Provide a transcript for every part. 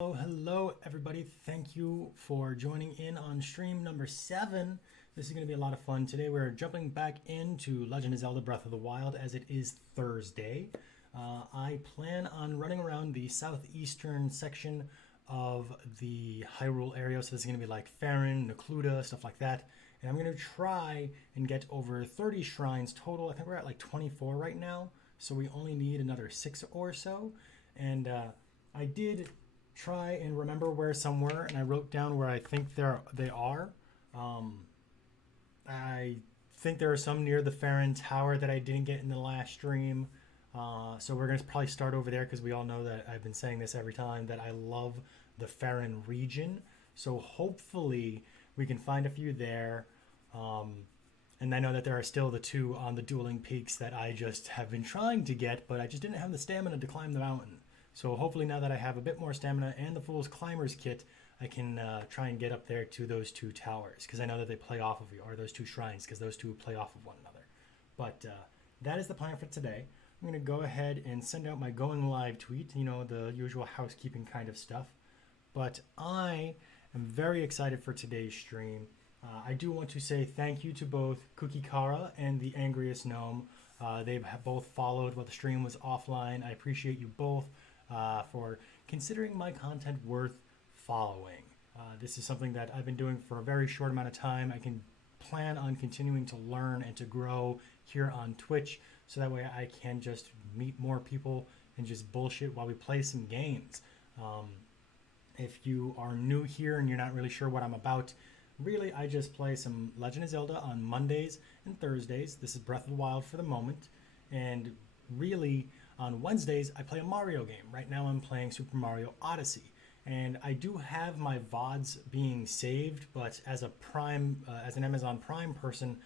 Hello everybody. Thank you for joining in on stream number 7. This is going to be a lot of fun. Today we're jumping back into Legend of Zelda Breath of the Wild as it is Thursday. I plan on running around the southeastern section of the Hyrule area. So this is going to be like Faron, Necluda, stuff like that. And I'm going to try and get over 30 shrines total. I think we're at like 24 right now. So we only need another 6 or so. And I did try and remember where some were, and I wrote down where I think they are. I think there are some near the Faron Tower that I didn't get in the last stream. So we're going to probably start over there because we all know that I've been saying this every time that I love the Faron region. So hopefully we can find a few there. And I know that there are still the 2 on the Dueling Peaks that I just have been trying to get, but I just didn't have the stamina to climb the mountain. So hopefully now that I have a bit more stamina and the Fool's Climber's Kit, I can try and get up there to those 2 towers. Because I know that they play off of you, or those 2 shrines, because those 2 play off of one another. But that is the plan for today. I'm going to go ahead and send out my going live tweet, you know, the usual housekeeping kind of stuff. But I am very excited for today's stream. I do want to say thank you to both Kukikara and the Angriest Gnome. They have both followed while the stream was offline. I appreciate you both. For considering my content worth following. This is something that I've been doing for a very short amount of time. I can plan on continuing to learn and to grow here on Twitch, so that way I can just meet more people and just bullshit while we play some games. If you are new here and you're not really sure what I'm about, really I just play some Legend of Zelda on Mondays and Thursdays. This is Breath of the Wild for the moment, and really on Wednesdays, I play a Mario game. Right now I'm playing Super Mario Odyssey. And I do have my VODs being saved, but as a as an Amazon Prime person,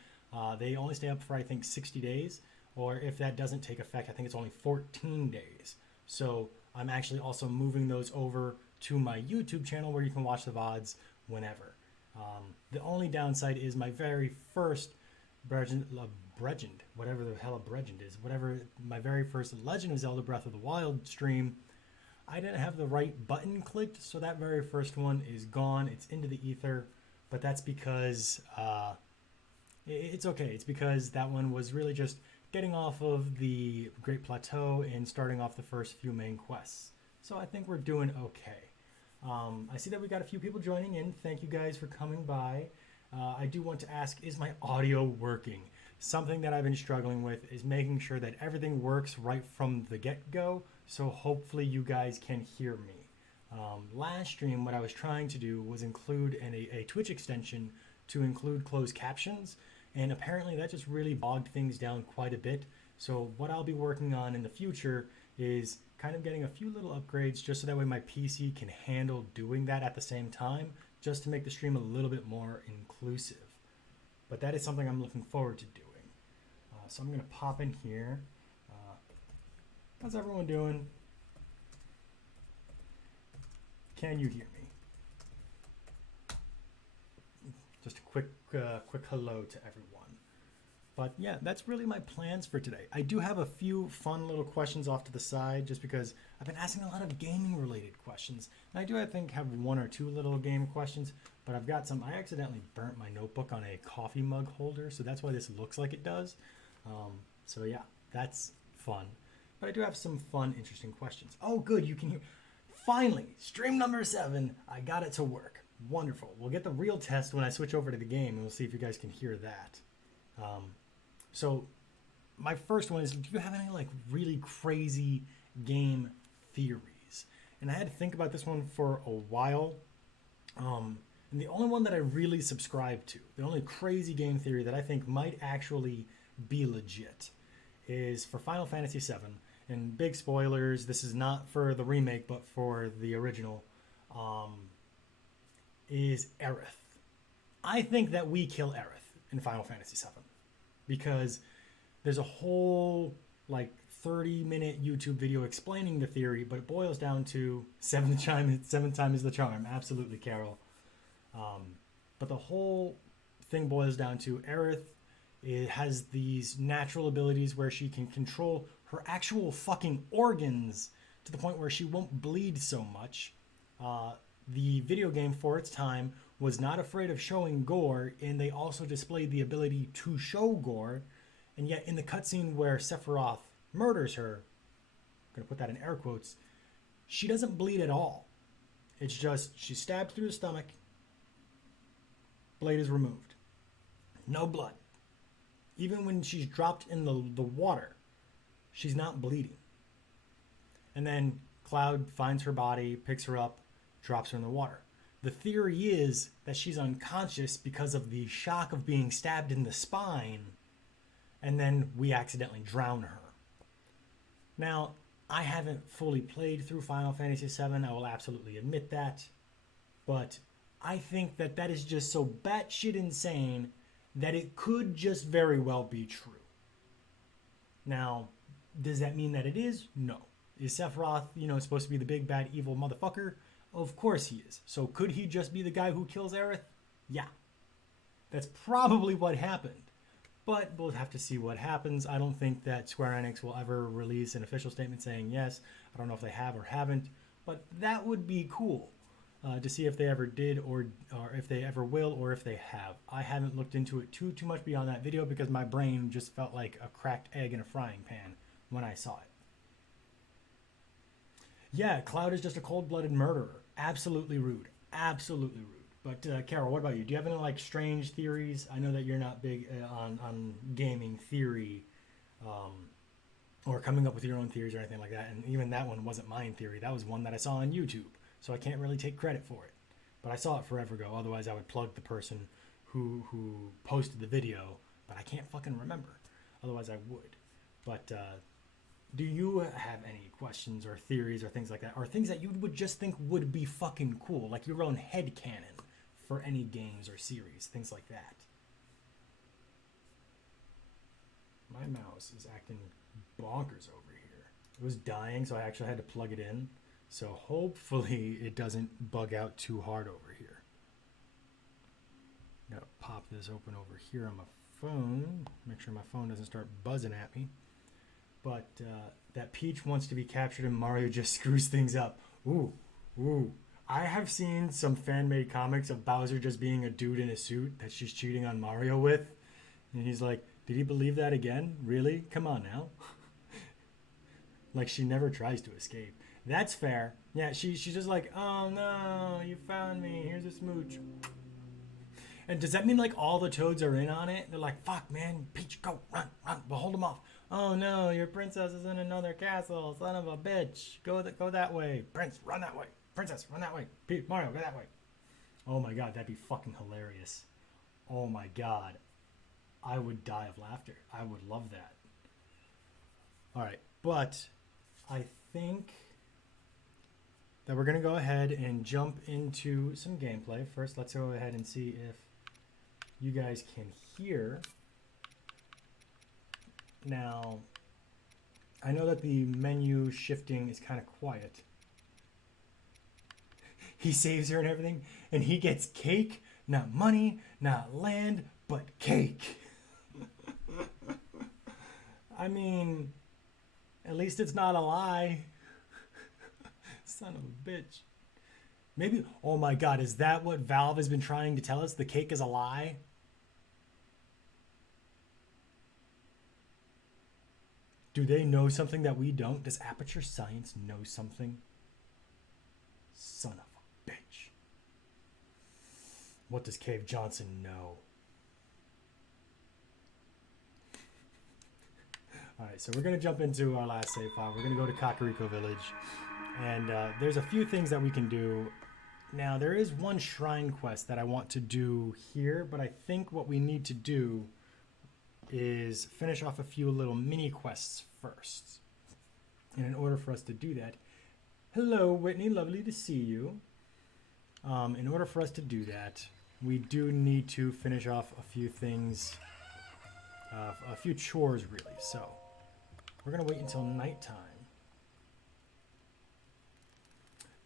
they only stay up for, I think, 60 days. Or if that doesn't take effect, I think it's only 14 days. So I'm actually also moving those over to my YouTube channel where you can watch the VODs whenever. The only downside is my very first whatever the hell a Bregend is, my very first Legend of Zelda Breath of the Wild stream, I didn't have the right button clicked, so that very first one is gone. It's into the ether, but that's because it's okay. It's because that one was really just getting off of the Great Plateau and starting off the first few main quests. So I think we're doing okay. I see that we got a few people joining in. Thank you guys for coming by. I do want to ask, is my audio working? Something that I've been struggling with is making sure that everything works right from the get-go, so hopefully you guys can hear me. Last stream, what I was trying to do was include a Twitch extension to include closed captions, and apparently that just really bogged things down quite a bit. So what I'll be working on in the future is kind of getting a few little upgrades just so that way my PC can handle doing that at the same time, just to make the stream a little bit more inclusive. But that is something I'm looking forward to doing. So I'm going to pop in here. How's everyone doing? Can you hear me? Just a quick hello to everyone. But yeah, that's really my plans for today. I do have a few fun little questions off to the side just because I've been asking a lot of gaming related questions. And I do, I think, have 1 or 2 little game questions, but I've got some. I accidentally burnt my notebook on a coffee mug holder, so that's why this looks like it does. So yeah, that's fun. But I do have some fun, interesting questions. Oh, good, you can hear. Finally, stream number 7, I got it to work. Wonderful. We'll get the real test when I switch over to the game, and we'll see if you guys can hear that. So my first one is, do you have any like really crazy game theories? And I had to think about this one for a while. And the only one that I really subscribe to, the only crazy game theory that I think might actually be legit, is for Final Fantasy VII. And big spoilers, this is not for the remake, but for the original, is Aerith. I think that we kill Aerith in Final Fantasy VII. Because there's a whole like 30-minute YouTube video explaining the theory, but it boils down to seventh time is the charm. Absolutely, Carol. But the whole thing boils down to Aerith. It has these natural abilities where she can control her actual fucking organs to the point where she won't bleed so much. The video game for its time was not afraid of showing gore, and they also displayed the ability to show gore. And yet in the cutscene where Sephiroth murders her, I'm going to put that in air quotes, she doesn't bleed at all. It's just she's stabbed through the stomach, blade is removed. No blood. Even when she's dropped in the water, she's not bleeding. And then Cloud finds her body, picks her up, drops her in the water. The theory is that she's unconscious because of the shock of being stabbed in the spine, and then we accidentally drown her. Now, I haven't fully played through Final Fantasy VII, I will absolutely admit that, but I think that that is just so batshit insane that it could just very well be true. Now, does that mean that it is? No. Is Sephiroth, supposed to be the big bad evil motherfucker? Of course he is. So could he just be the guy who kills Aerith? Yeah. That's probably what happened. But we'll have to see what happens. I don't think that Square Enix will ever release an official statement saying yes. I don't know if they have or haven't. But that would be cool to see if they ever did or if they ever will or if they have. I haven't looked into it too much beyond that video because my brain just felt like a cracked egg in a frying pan when I saw it. Yeah, Cloud is just a cold-blooded murderer. Absolutely rude. Absolutely rude. But Carol, what about you? Do you have any strange theories? I know that you're not big on gaming theory or coming up with your own theories or anything like that. And even that one wasn't my theory. That was one that I saw on YouTube. So I can't really take credit for it. But I saw it forever ago. Otherwise, I would plug the person who posted the video. But I can't fucking remember. Otherwise, I would. But do you have any questions or theories or things like that? Or things that you would just think would be fucking cool? Like your own headcanon for any games or series. Things like that. My mouse is acting bonkers over here. It was dying, so I actually had to plug it in. So hopefully it doesn't bug out too hard over here. Gotta pop this open over here on my phone. Make sure my phone doesn't start buzzing at me. But that Peach wants to be captured and Mario just screws things up. Ooh. I have seen some fan-made comics of Bowser just being a dude in a suit that she's cheating on Mario with. And he's like, did he believe that again? Really? Come on now. Like she never tries to escape. That's fair. Yeah, she's just like, oh no, you found me. Here's a smooch. And does that mean all the Toads are in on it? They're like, fuck man, Peach, go, run, we'll hold them off. Oh no, your princess is in another castle, son of a bitch. Go that way. Prince, run that way. Princess, run that way. Pete, Mario, go that way. Oh my god, that'd be fucking hilarious. Oh my god. I would die of laughter. I would love that. Alright, but I think that we're going to go ahead and jump into some gameplay. First, let's go ahead and see if you guys can hear. Now, I know that the menu shifting is kind of quiet. He saves her and everything, and he gets cake, not money, not land, but cake. I mean, at least it's not a lie. Son of a bitch. Maybe, oh my god, is that what Valve has been trying to tell us? The cake is a lie? Do they know something that we don't? Does Aperture Science know something? Son of a bitch. What does Cave Johnson know? Alright, so we're going to jump into our last save file. We're going to go to Kakariko Village. And there's a few things that we can do. Now, there is one shrine quest that I want to do here, but I think what we need to do is finish off a few little mini quests first. And in order for us to do that, hello Whitney, lovely to see you. In order for us to do that, we do need to finish off a few things, a few chores really. So we're gonna wait until nighttime.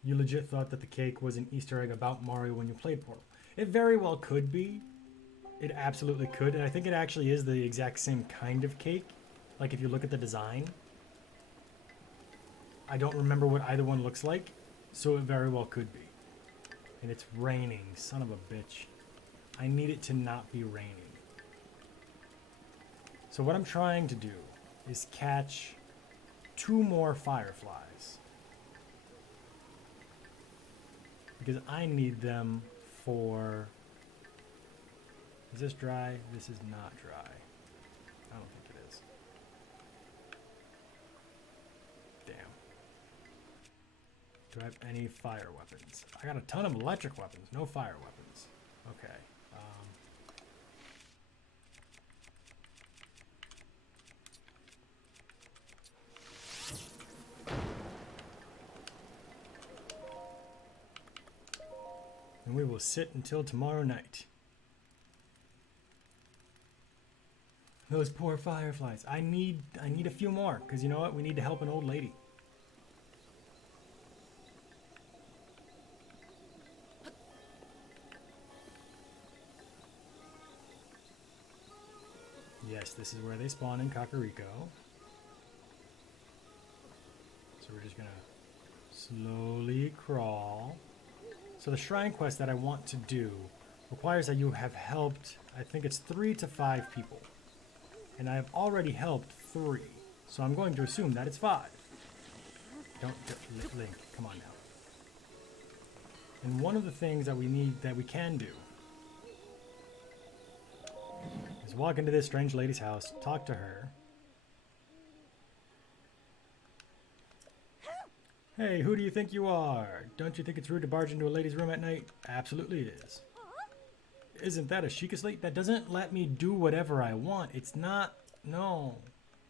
You legit thought that the cake was an Easter egg about Mario when you played Portal. It very well could be. It absolutely could, and I think it actually is the exact same kind of cake. Like if you look at the design. I don't remember what either one looks like, so it very well could be. And it's raining, son of a bitch. I need it to not be raining. So what I'm trying to do is catch 2 more fireflies. Because I need them for... Is this dry? This is not dry. I don't think it is. Damn. Do I have any fire weapons? I got a ton of electric weapons, no fire weapons. Okay. And we will sit until tomorrow night. Those poor fireflies. I need a few more, because you know what? We need to help an old lady. Yes, this is where they spawn in Kakariko. So we're just gonna slowly crawl. So the shrine quest that I want to do requires that you have helped, I think it's 3 to 5 people. And I have already helped 3. So I'm going to assume that it's 5. Link, come on now. And one of the things that we can do is walk into this strange lady's house, talk to her. Hey, who do you think you are? Don't you think it's rude to barge into a lady's room at night? Absolutely it is. Isn't that a chic slate? That doesn't let me do whatever I want. It's not... No.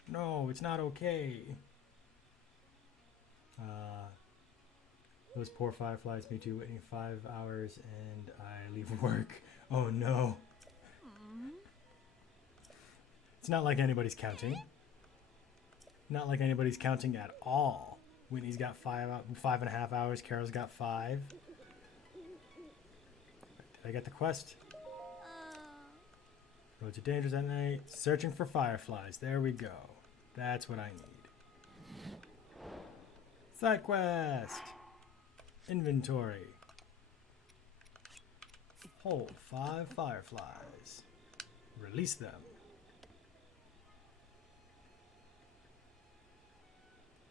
No, it's not okay. Those poor fireflies, me too, waiting 5 hours and I leave work. Oh no. It's not like anybody's counting. Not like anybody's counting at all. Whitney's got 5.5 hours. Carol's got 5. Did I get the quest? Roads are dangerous at night. Searching for fireflies. There we go. That's what I need. Side quest. Inventory. Hold 5 fireflies. Release them.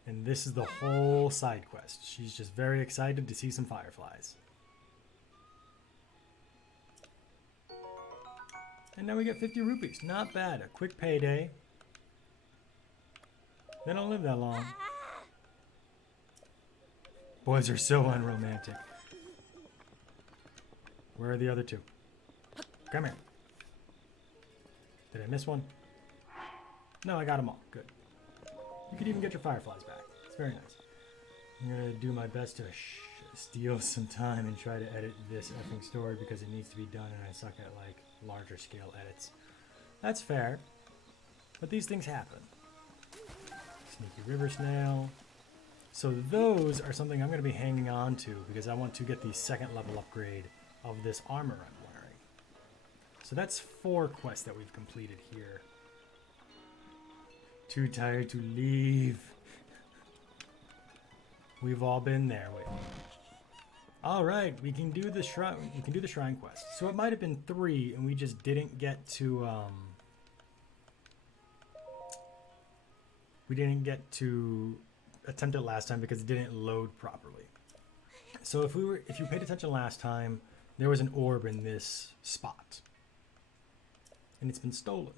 And this is the whole side quest. She's just very excited to see some fireflies. And now we get 50 rupees. Not bad. A quick payday. They don't live that long. Boys are so unromantic. Where are the other 2? Come here. Did I miss one? No, I got them all. Good. You could even get your fireflies back. It's very nice. I'm going to do my best to steal some time and try to edit this effing story because it needs to be done and I suck at like larger scale edits. That's fair. But these things happen. Sneaky river snail. So those are something I'm going to be hanging on to because I want to get the 2nd level upgrade of this armor I'm wearing. So that's 4 quests that we've completed here. Too tired to leave. We've all been there. Wait. All right, we can do the shrine. We can do the shrine quest. So it might have been 3, and we just didn't get to. We didn't get to attempt it last time because it didn't load properly. So if you paid attention last time, there was an orb in this spot, and it's been stolen.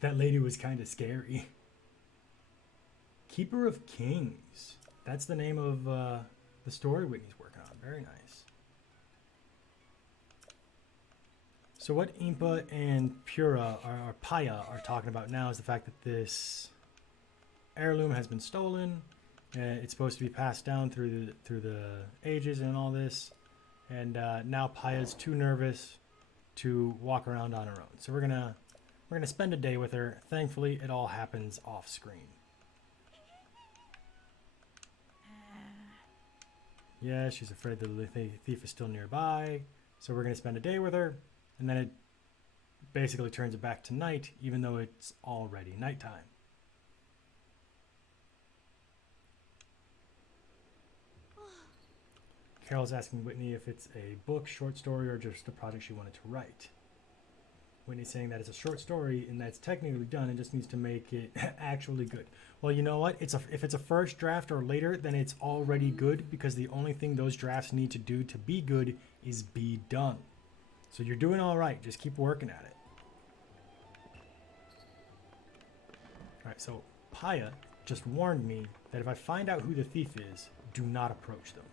That lady was kind of scary. Keeper of Kings. That's the name of the story Whitney's working on. Very nice. So what Impa and Pura, or Paya, are talking about now is the fact that this heirloom has been stolen. It's supposed to be passed down through the ages and all this. And now Paya's too nervous to walk around on her own. So we're gonna spend a day with her. Thankfully, it all happens off screen. Yeah, she's afraid the thief is still nearby. So we're gonna spend a day with her, and then it basically turns it back to night, even though it's already nighttime. Carol's asking Whitney if it's a book, short story, or just a project she wanted to write. Whitney's saying that it's a short story and that's technically done and just needs to make it actually good. Well, you know what? If it's a first draft or later, then it's already good because the only thing those drafts need to do to be good is be done. So you're doing all right. Just keep working at it. All right, so Paya just warned me that if I find out who the thief is, do not approach them.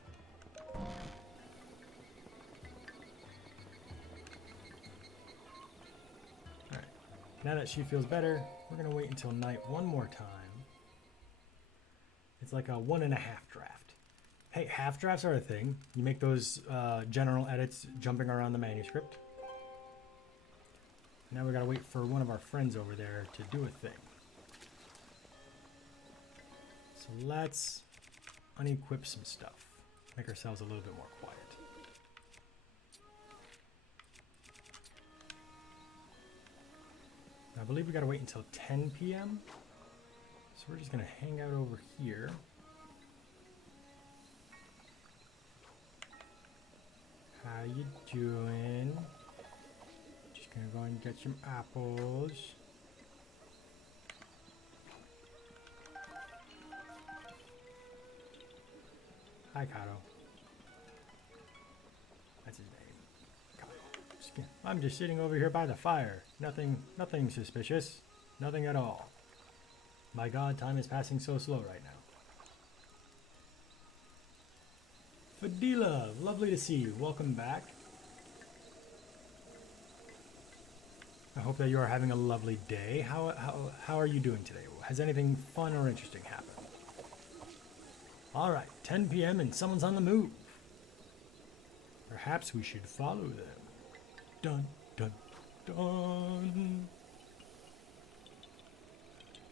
Alright, now that she feels better, we're going to wait until night one more time. It's like a 1.5 draft. Hey, half drafts are a thing. You make those general edits jumping around the manuscript. Now we got to wait for one of our friends over there to do a thing. So let's unequip some stuff. Make ourselves a little bit more quiet. I believe we gotta wait until 10 p.m. So we're just gonna hang out over here. How you doing? Just gonna go and get some apples. Hi, Kato. That's his name. Kato. I'm just sitting over here by the fire. Nothing suspicious. Nothing at all. My God, time is passing so slow right now. Fadila, lovely to see you. Welcome back. I hope that you are having a lovely day. How are you doing today? Has anything fun or interesting happened? Alright, 10 p.m. and someone's on the move. Perhaps we should follow them. Dun, dun, dun.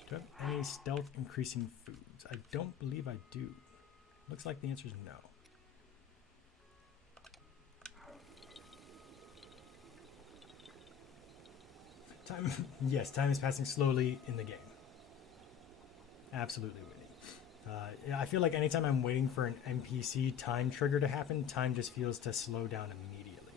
Do I have any stealth increasing foods? I don't believe I do. Looks like the answer is no. Time, yes, time is passing slowly in the game. Absolutely, Whitney. I feel like anytime I'm waiting for an NPC time trigger to happen, time just feels to slow down immediately.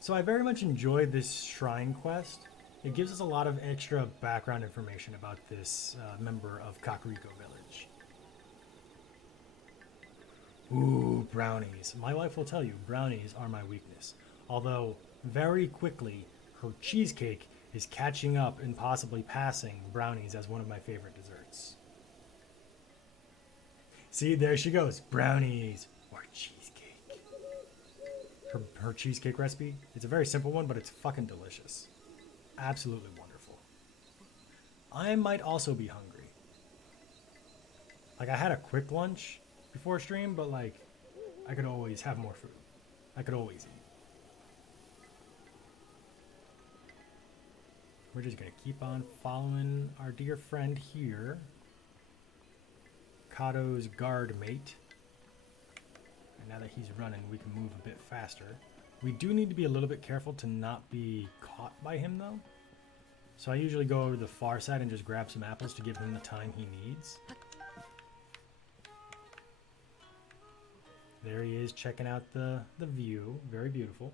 So I very much enjoyed this shrine quest. It gives us a lot of extra background information about this member of Kakariko Village. Ooh, brownies. My wife will tell you, brownies are my weakness. Although, very quickly, her cheesecake is catching up and possibly passing brownies as one of my favorite desserts. See, there she goes. Brownies or cheesecake. Her cheesecake recipe, it's a very simple one, but it's fucking delicious. Absolutely wonderful. I might also be hungry. Like, I had a quick lunch before stream, but like, I could always have more food. I could always eat. We're just going to keep on following our dear friend here. Kato's guard mate. And now that he's running, we can move a bit faster. We do need to be a little bit careful to not be caught by him, though. So I usually go over to the far side and just grab some apples to give him the time he needs. There he is, checking out the view. Very beautiful.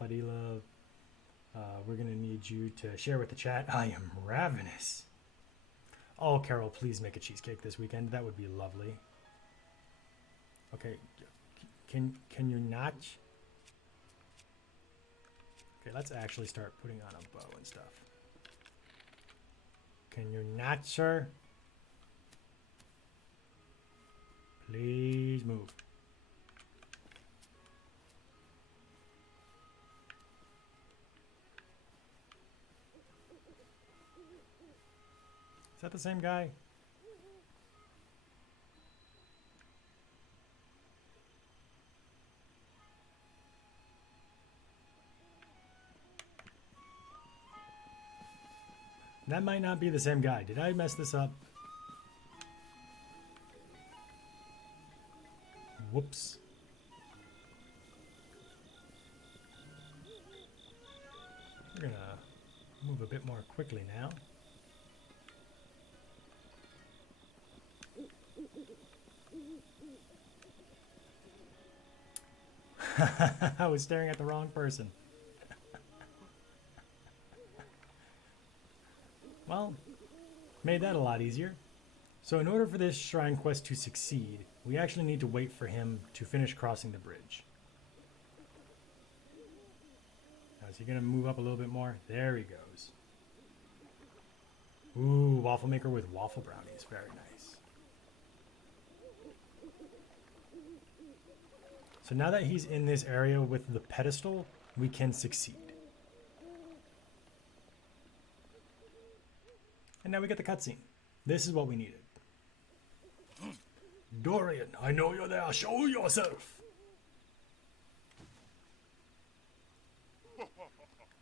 Fadila... we're going to need you to share with the chat. I am ravenous. Oh, Carol, please make a cheesecake this weekend. That would be lovely. Okay, can you not? Okay, let's actually start putting on a bow and stuff. Can you not, sir? Please move. Is that the same guy? That might not be the same guy. Did I mess this up? Whoops. We're gonna move a bit more quickly now. I was staring at the wrong person. Well, made that a lot easier. So in order for this shrine quest to succeed, we actually need to wait for him to finish crossing the bridge. Now, is he going to move up a little bit more? There he goes. Ooh, waffle maker with waffle brownies. Very nice. So now that he's in this area with the pedestal, we can succeed. And now we get the cutscene. This is what we needed. Dorian, I know you're there. Show yourself.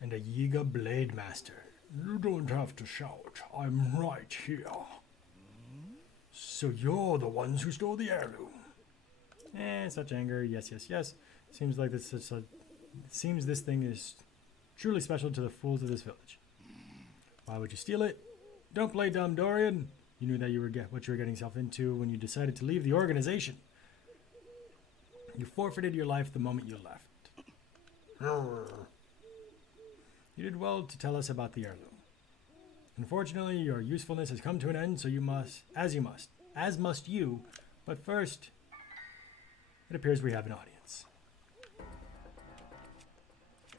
And a Yiga Blade Master. You don't have to shout. I'm right here. So you're the ones who stole the heirloom. Such anger. Yes, yes, yes. Seems like this is seems this thing is truly special to the fools of this village. Why would you steal it? Don't play dumb, Dorian. You knew that you were what you were getting yourself into when you decided to leave the organization. You forfeited your life the moment you left. You did well to tell us about the heirloom. Unfortunately, your usefulness has come to an end, so you must, as must you. But first, it appears we have an audience.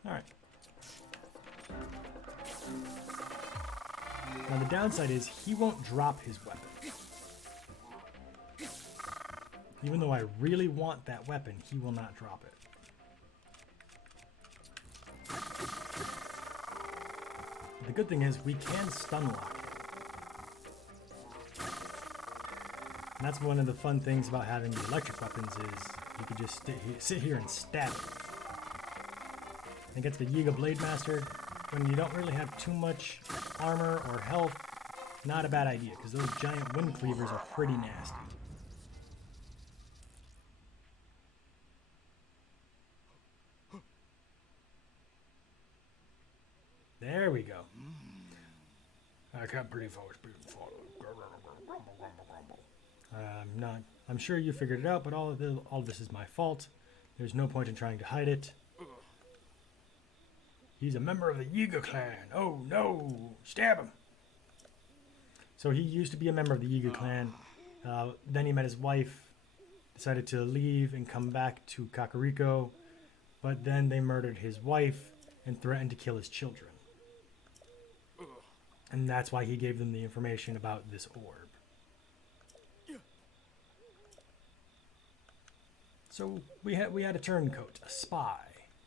All right. Now the downside is he won't drop his weapon. Even though I really want that weapon, he will not drop it. The good thing is we can stun lock him. And that's one of the fun things about having the electric weapons is you could just sit here and stab it. Against the Yiga Blade Master, when you don't really have too much armor or health, not a bad idea, because those giant wind cleavers are pretty nasty. There we go. I can't believe I was being followed. I'm sure you figured it out, but all of this is my fault. There's no point in trying to hide it. He's a member of the Yiga clan. Oh no! Stab him! So he used to be a member of the Yiga clan. Then he met his wife, decided to leave and come back to Kakariko, but then they murdered his wife and threatened to kill his children. And that's why he gave them the information about this orb. So we had a turncoat, a spy.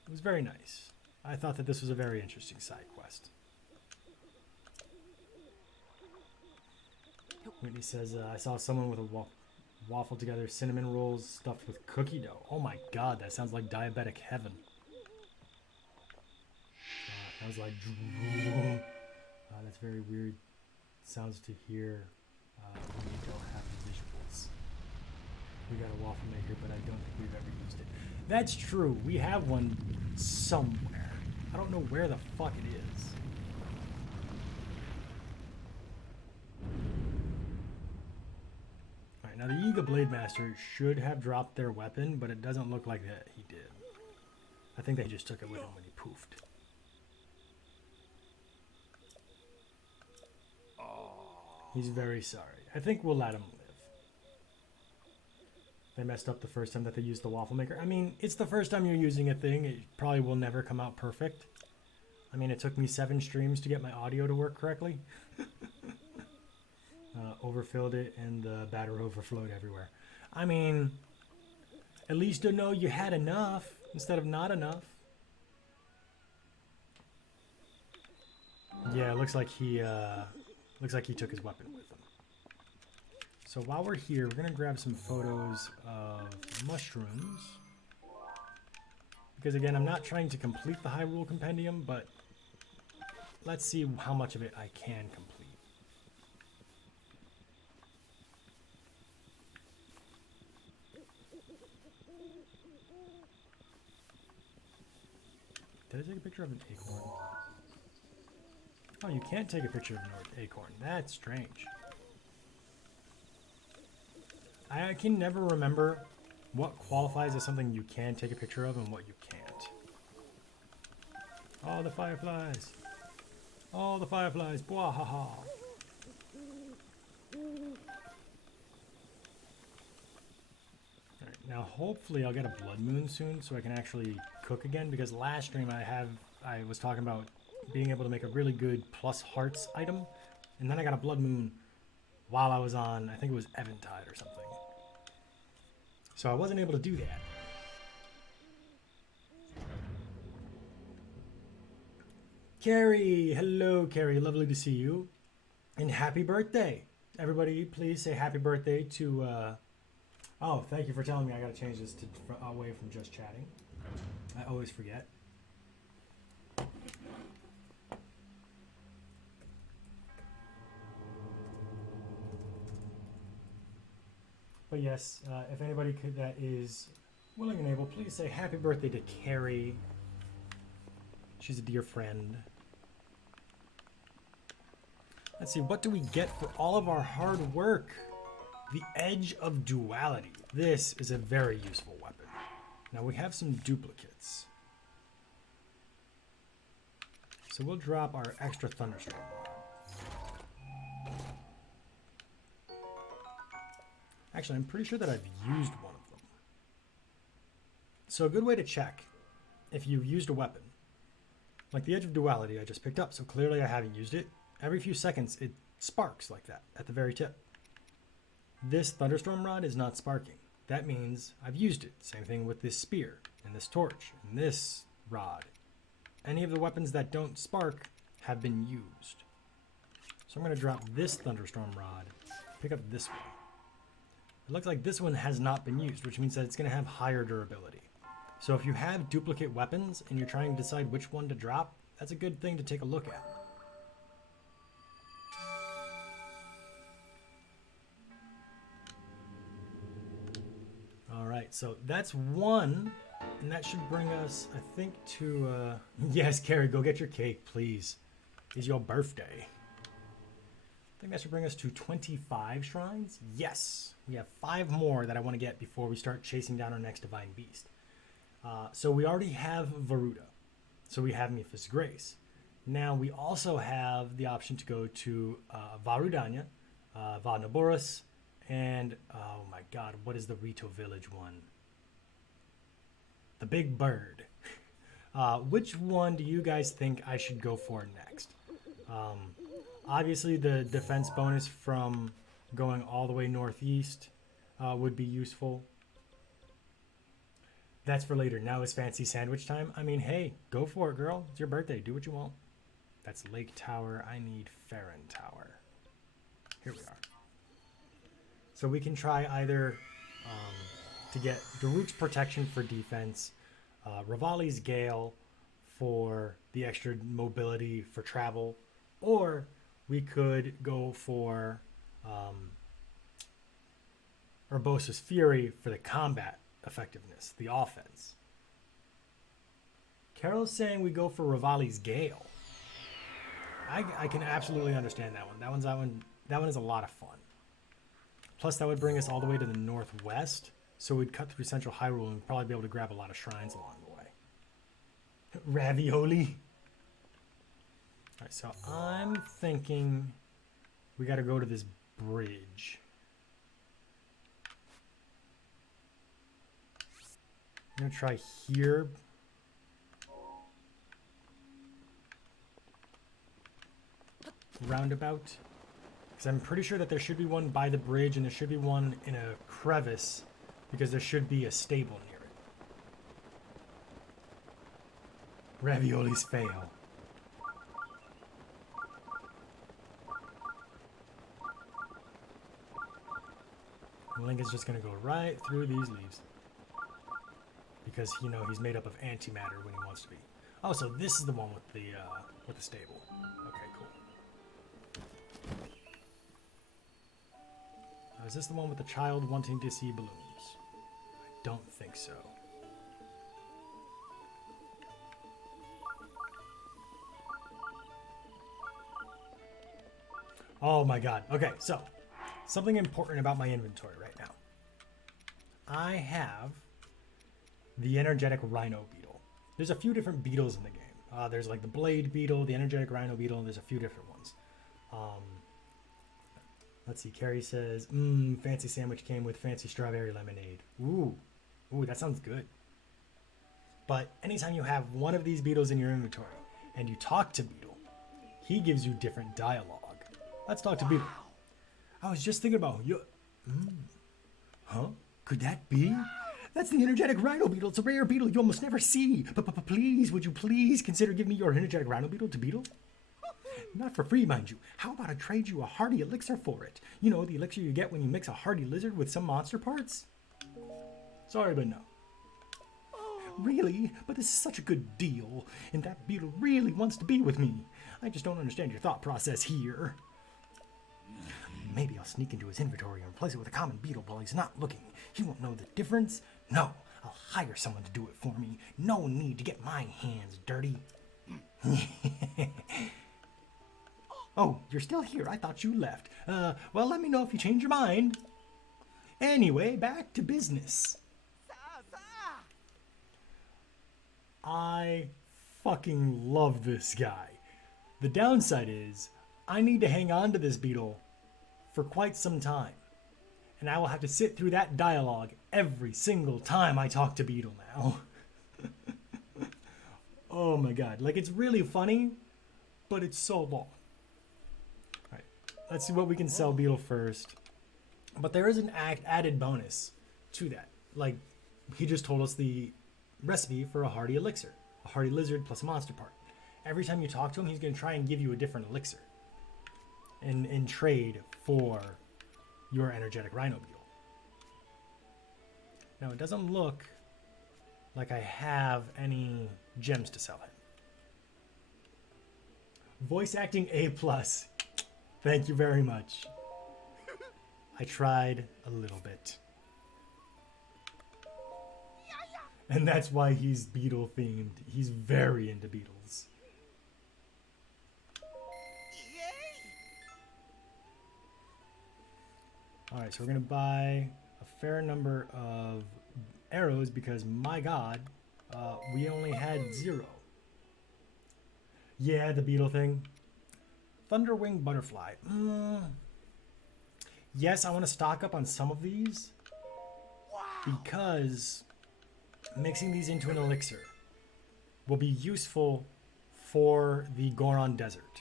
It was very nice. I thought that this was a very interesting side quest. Whitney says, I saw someone with a waffle together, cinnamon rolls stuffed with cookie dough. Oh my god, that sounds like diabetic heaven. Sounds like drool. That's very weird sounds to hear when you don't have visuals. We got a waffle maker, but I don't think we've ever used it. That's true. We have one somewhere. I don't know where the fuck it is. Alright, now the Yiga Blade Master should have dropped their weapon, but it doesn't look like that he did. I think they just took it with him when he poofed. He's very sorry. I think we'll let him live. They messed up the first time that they used the waffle maker. I mean, it's the first time you're using a thing. It probably will never come out perfect. I mean, it took me 7 streams to get my audio to work correctly. Overfilled it and the battery overflowed everywhere. I mean, at least to know you had enough instead of not enough. Yeah, it looks like he took his weapon with him. So while we're here, we're gonna grab some photos of mushrooms. Because again, I'm not trying to complete the Hyrule Compendium, but let's see how much of it I can complete. Did I take a picture of an acorn? Oh, you can't take a picture of an acorn. That's strange. I can never remember what qualifies as something you can take a picture of and what you can't. Oh, the fireflies. Oh, the fireflies. Bwahaha. Alright, now hopefully I'll get a blood moon soon so I can actually cook again, because last stream I was talking about being able to make a really good plus hearts item, and then I got a blood moon while I was on, I think it was Eventide or something. So I wasn't able to do that. Carrie, hello Carrie, lovely to see you. And happy birthday. Everybody please say happy birthday to, oh, thank you for telling me I gotta change this to away from just chatting. I always forget. But yes, if anybody that is willing and able, please say happy birthday to Carrie. She's a dear friend. Let's see, what do we get for all of our hard work? The Edge of Duality. This is a very useful weapon. Now we have some duplicates. So we'll drop our extra Thunderstorm rod. Actually, I'm pretty sure that I've used one of them. So a good way to check if you've used a weapon, like the Edge of Duality I just picked up, so clearly I haven't used it. Every few seconds it sparks like that at the very tip. This Thunderstorm rod is not sparking. That means I've used it. Same thing with this spear and this torch and this rod. Any of the weapons that don't spark have been used. So I'm going to drop this Thunderstorm rod, pick up this one. It looks like this one has not been used, which means that it's going to have higher durability. So if you have duplicate weapons and you're trying to decide which one to drop, that's a good thing to take a look at. Alright, so that's one, and that should bring us, I think, to, yes, Carrie, go get your cake, please. It's your birthday. I think that should bring us to 25 shrines. Yes, we have 5 more that I want to get before we start chasing down our next Divine Beast. So we already have Varuda, so we have Mipha's Grace. Now we also have the option to go to Varudanya, Vanaboris, and oh my god, what is the Rito Village one? The Big Bird. Which one do you guys think I should go for next? Obviously the defense bonus from going all the way northeast would be useful. That's for later. Now is fancy sandwich time. I mean, hey, go for it, girl. It's your birthday. Do what you want. That's Lake Tower. I need Farron Tower. Here we are. So we can try either to get Daruk's Protection for defense, Rivali's Gale for the extra mobility for travel, or we could go for Urbosa's Fury for the combat effectiveness, the offense. Carol's saying we go for Rivali's Gale. I can absolutely understand that one. That one is a lot of fun. Plus, that would bring us all the way to the northwest, so we'd cut through Central Hyrule and probably be able to grab a lot of shrines along the way. Ravioli. All right, so I'm thinking we got to go to this bridge. I'm gonna try here. Roundabout. Because I'm pretty sure that there should be one by the bridge and there should be one in a crevice because there should be a stable near it. Raviolis fail. And Link is just gonna go right through these leaves. Because, you know, he's made up of antimatter when he wants to be. Oh, so this is the one with the stable. Okay, cool. Is this the one with the child wanting to see balloons? I don't think so. Oh my god. Okay, so something important about my inventory right now. I have the energetic rhino beetle. There's a few different beetles in the game. There's like the blade beetle, the energetic rhino beetle, and there's a few different ones. Let's see, Carrie says, fancy sandwich came with fancy strawberry lemonade. Ooh, that sounds good. But anytime you have one of these beetles in your inventory and you talk to Beetle, he gives you different dialogue. Let's talk to Beetle. I was just thinking about you. Huh? Could that be? That's the energetic rhino beetle. It's a rare beetle you almost never see. But please, would you please consider giving me your energetic rhino beetle to Beetle? Not for free, mind you. How about I trade you a hardy elixir for it? You know, the elixir you get when you mix a hardy lizard with some monster parts? Sorry, but no. Really? But this is such a good deal, and that beetle really wants to be with me. I just don't understand your thought process here. Maybe I'll sneak into his inventory and replace it with a common beetle while he's not looking. He won't know the difference. No, I'll hire someone to do it for me. No need to get my hands dirty. Oh, you're still here. I thought you left. Well, let me know if you change your mind. Anyway, back to business. I fucking love this guy. The downside is, I need to hang on to this beetle for quite some time. And I will have to sit through that dialogue every single time I talk to Beetle now. Oh my god. Like, it's really funny, but it's so long. Alright, let's see what we can sell Beetle first. But there is an added bonus to that. Like, he just told us the recipe for a hardy elixir. A hardy lizard plus a monster part. Every time you talk to him, he's going to try and give you a different elixir. In trade for your energetic rhino beetle. Now, it doesn't look like I have any gems to sell him. Voice acting A+. Thank you very much. I tried a little bit. And that's why he's beetle themed. He's very into beetles. Alright, so we're going to buy a fair number of arrows because, my god, we only had 0. Yeah, the beetle thing. Thunderwing butterfly. Yes, I want to stock up on some of these because mixing these into an elixir will be useful for the Goron Desert.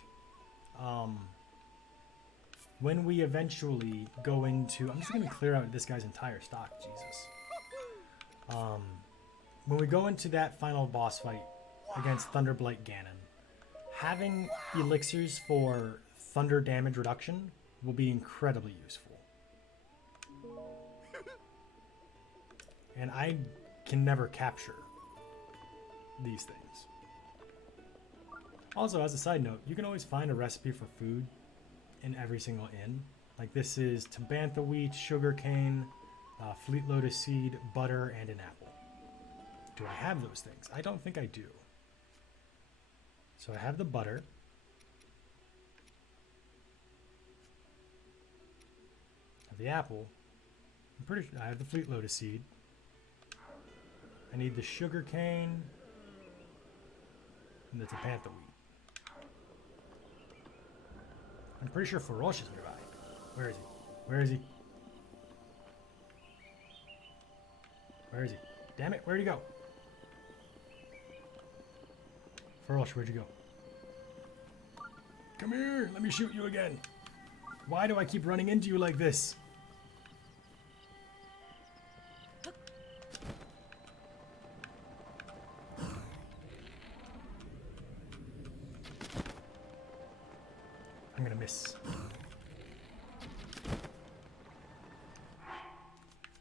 When we eventually go into... I'm just going to clear out this guy's entire stock, Jesus. When we go into that final boss fight against Thunderblight Ganon, having elixirs for thunder damage reduction will be incredibly useful. And I can never capture these things. Also, as a side note, you can always find a recipe for food in every single inn. Like, this is Tabantha wheat, sugar cane, fleet lotus seed, butter, and an apple. Do I have those things? I don't think I do. So I have the butter. I have the apple. I'm pretty sure I have the fleet lotus seed. I need the sugar cane and the Tabantha wheat. I'm pretty sure Farosh is nearby. Where is he? Where is he? Where is he? Damn it, where'd he go? Farosh, where'd you go? Come here, let me shoot you again. Why do I keep running into you like this? I'm gonna miss.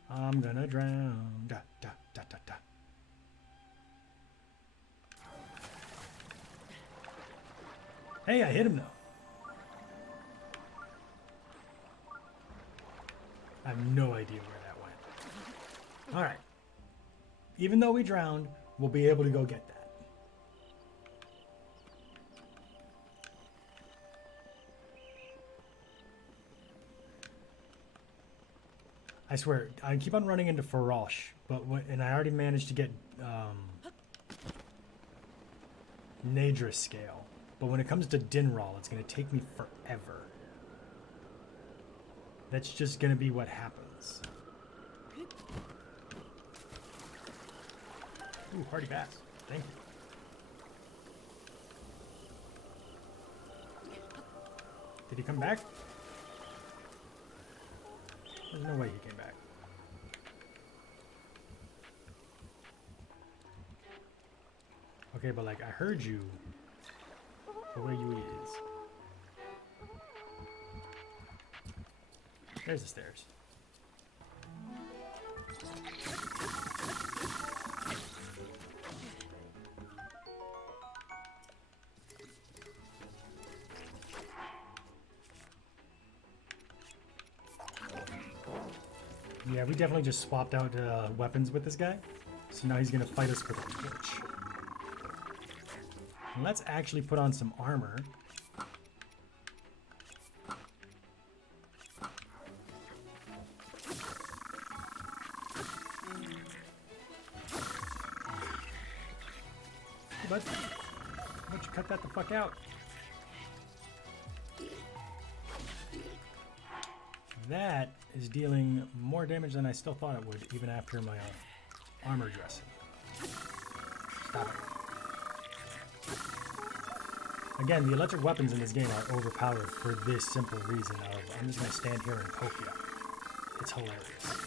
I'm gonna drown. Da, da, da, da, da. Hey, I hit him though. I have no idea where that went. Alright. Even though we drowned, we'll be able to go get that. I swear, I keep on running into Farosh, but and I already managed to get Nadra scale. But when it comes to Dinral, it's going to take me forever. That's just going to be what happens. Ooh, hardy bass. Thank you. Did he come back? There's no way he came back. Okay, but like I heard you. But where you is? There's the stairs. Yeah, we definitely just swapped out weapons with this guy. So now he's going to fight us with a torch. And let's actually put on some armor. But why don't you cut that the fuck out? That is dealing more damage than I still thought it would, even after my armor dressing. Stop it. Again, the electric weapons in this game are overpowered for this simple reason of I'm just going to stand here and poke you. It's hilarious.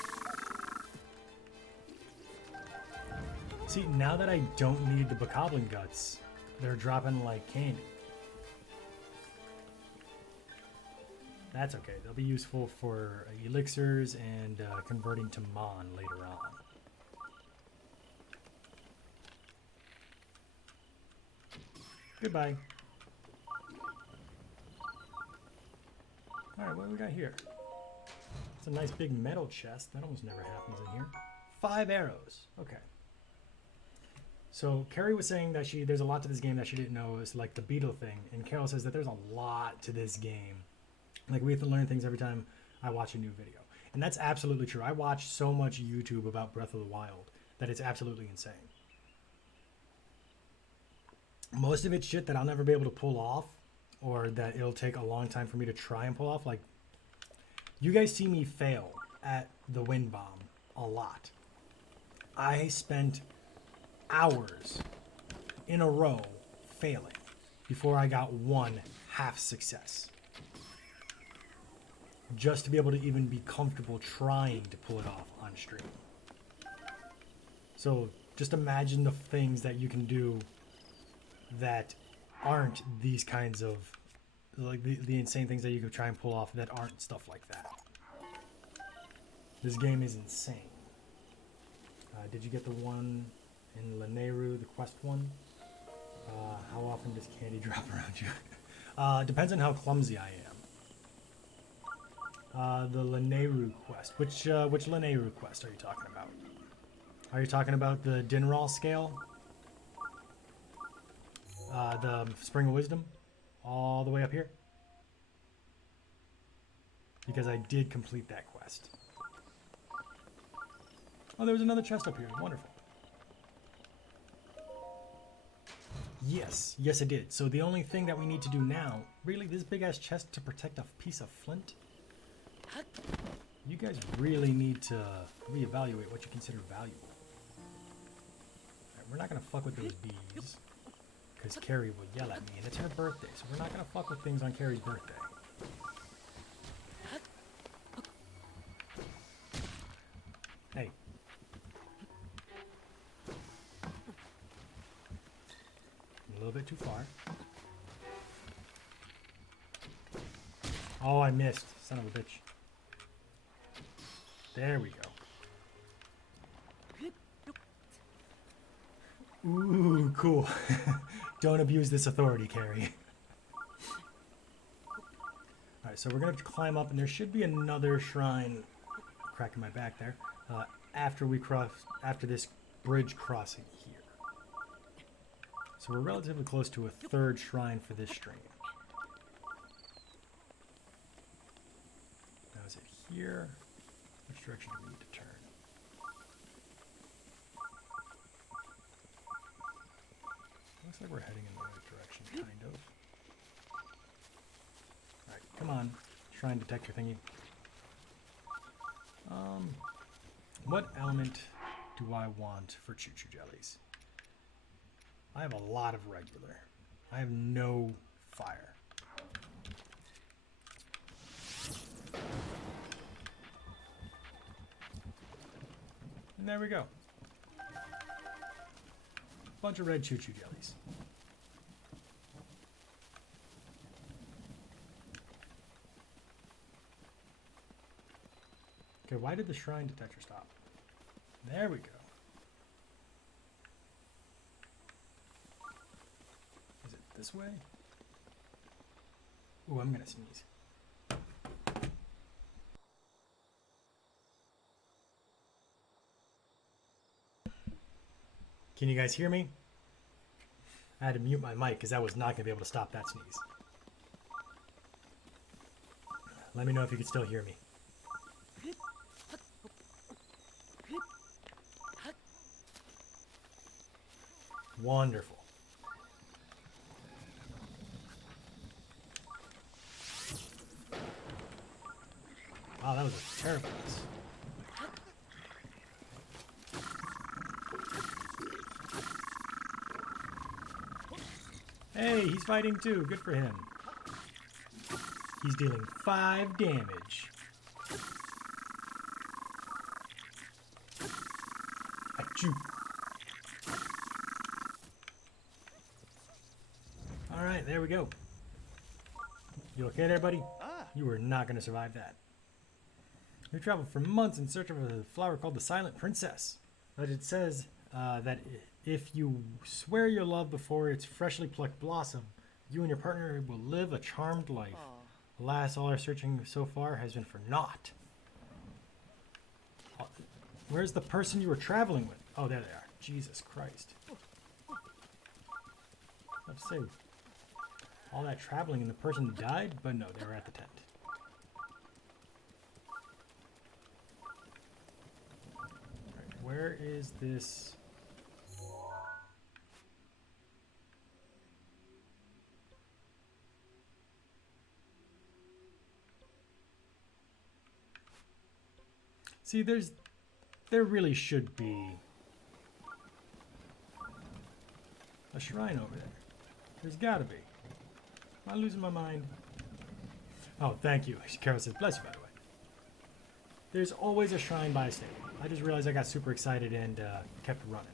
See, now that I don't need the bokoblin guts, they're dropping like candy. That's okay. They'll be useful for elixirs and converting to Mon later on. Goodbye. Alright, what do we got here? It's a nice big metal chest. That almost never happens in here. 5 arrows. Okay. So Carrie was saying that there's a lot to this game that she didn't know. It's like the beetle thing. And Carol says that there's a lot to this game. Like, we have to learn things every time I watch a new video. And that's absolutely true. I watch so much YouTube about Breath of the Wild that it's absolutely insane. Most of it's shit that I'll never be able to pull off, or that it'll take a long time for me to try and pull off. Like, you guys see me fail at the wind bomb a lot. I spent hours in a row failing before I got one half success. Just to be able to even be comfortable trying to pull it off on stream. So just imagine the things that you can do that aren't these kinds of, like the insane things that you could try and pull off that aren't stuff like that. This game is insane. Did you get the one in Lanayru, the quest one? How often does candy drop around you? Depends on how clumsy I am. The Lanayru quest. Which Lanayru quest are you talking about? Are you talking about the Dinral scale? The Spring of Wisdom? All the way up here? Because I did complete that quest. Oh, there was another chest up here. Wonderful. Yes. Yes, it did. So the only thing that we need to do now, really, this big-ass chest to protect a piece of flint? You guys really need to reevaluate what you consider valuable. Right, we're not going to fuck with those bees, because Carrie will yell at me, and it's her birthday, so we're not going to fuck with things on Carrie's birthday. Hey. A little bit too far. Oh, I missed. Son of a bitch. There we go. Ooh, cool. Don't abuse this authority, Carrie. Alright, so we're going to climb up, and there should be another shrine, cracking my back there, after this bridge crossing here. So we're relatively close to a third shrine for this stream. Now is it here? Which direction do we need to turn? Looks like we're heading in the right direction, kind of. Alright, come on. Shrine detector thingy. What element do I want for choo-choo jellies? I have a lot of regular. I have no fire. And there we go. Bunch of red choo-choo jellies. Okay, why did the shrine detector stop? There we go. Is it this way? Ooh, I'm gonna sneeze. Can you guys hear me? I had to mute my mic because I was not going to be able to stop that sneeze. Let me know if you can still hear me. Wonderful. Wow, that was a terrible miss. Hey, he's fighting too. Good for him. He's dealing 5 damage. Achoo. Alright, there we go. You okay there, buddy? You were not going to survive that. We traveled for months in search of a flower called the Silent Princess. But it says that if you swear your love before its freshly plucked blossom, you and your partner will live a charmed life. Alas, all our searching so far has been for naught. Where's the person you were traveling with? Oh, there they are. Jesus Christ. Let's see. All that traveling and the person died? But no, they were at the tent. Right, where is this? See, there really should be a shrine over there. There's gotta be. Am I losing my mind? Oh, thank you. Carol says, bless you, by the way. There's always a shrine by a stable. I just realized I got super excited and kept running.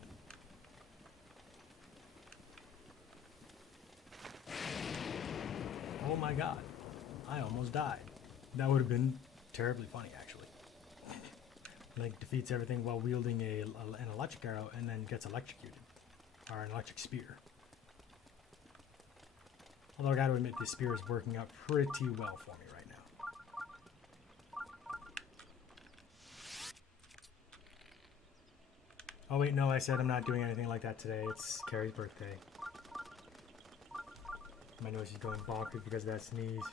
Oh my god. I almost died. That would have been terribly funny, actually. Link defeats everything while wielding an electric arrow and then gets electrocuted. Or an electric spear. Although I gotta admit, this spear is working out pretty well for me right now. Oh wait, no, I said I'm not doing anything like that today. It's Carrie's birthday. My nose is going bonkers because of that sneeze.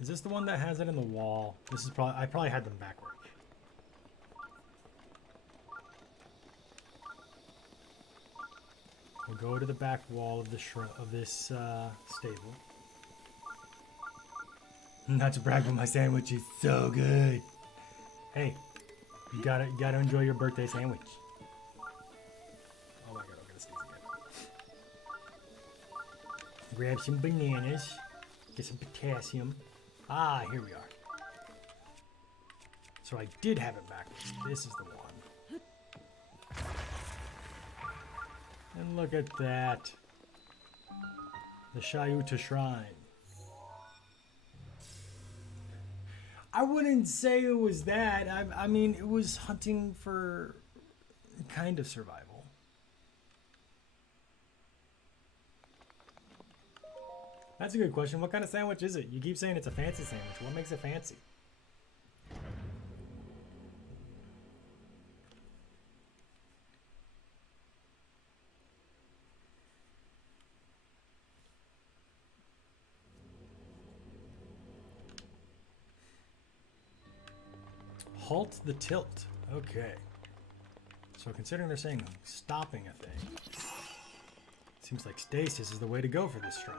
Is this the one that has it in the wall? This is probably, I probably had them backward. We'll go to the back wall of this stable. Not to brag, but my sandwich is so good. Hey, you gotta enjoy your birthday sandwich. Oh my god, I'm gonna sneeze again. Grab some bananas, get some potassium. Ah, here we are. So I did have it backwards. This is the one. And look at that. The Shayuta Shrine. I wouldn't say it was that. I mean, it was hunting for kind of survival. That's a good question. What kind of sandwich is it? You keep saying it's a fancy sandwich. What makes it fancy? halt the tilt. Okay. So considering they're saying stopping a thing, seems like stasis is the way to go for this shrine.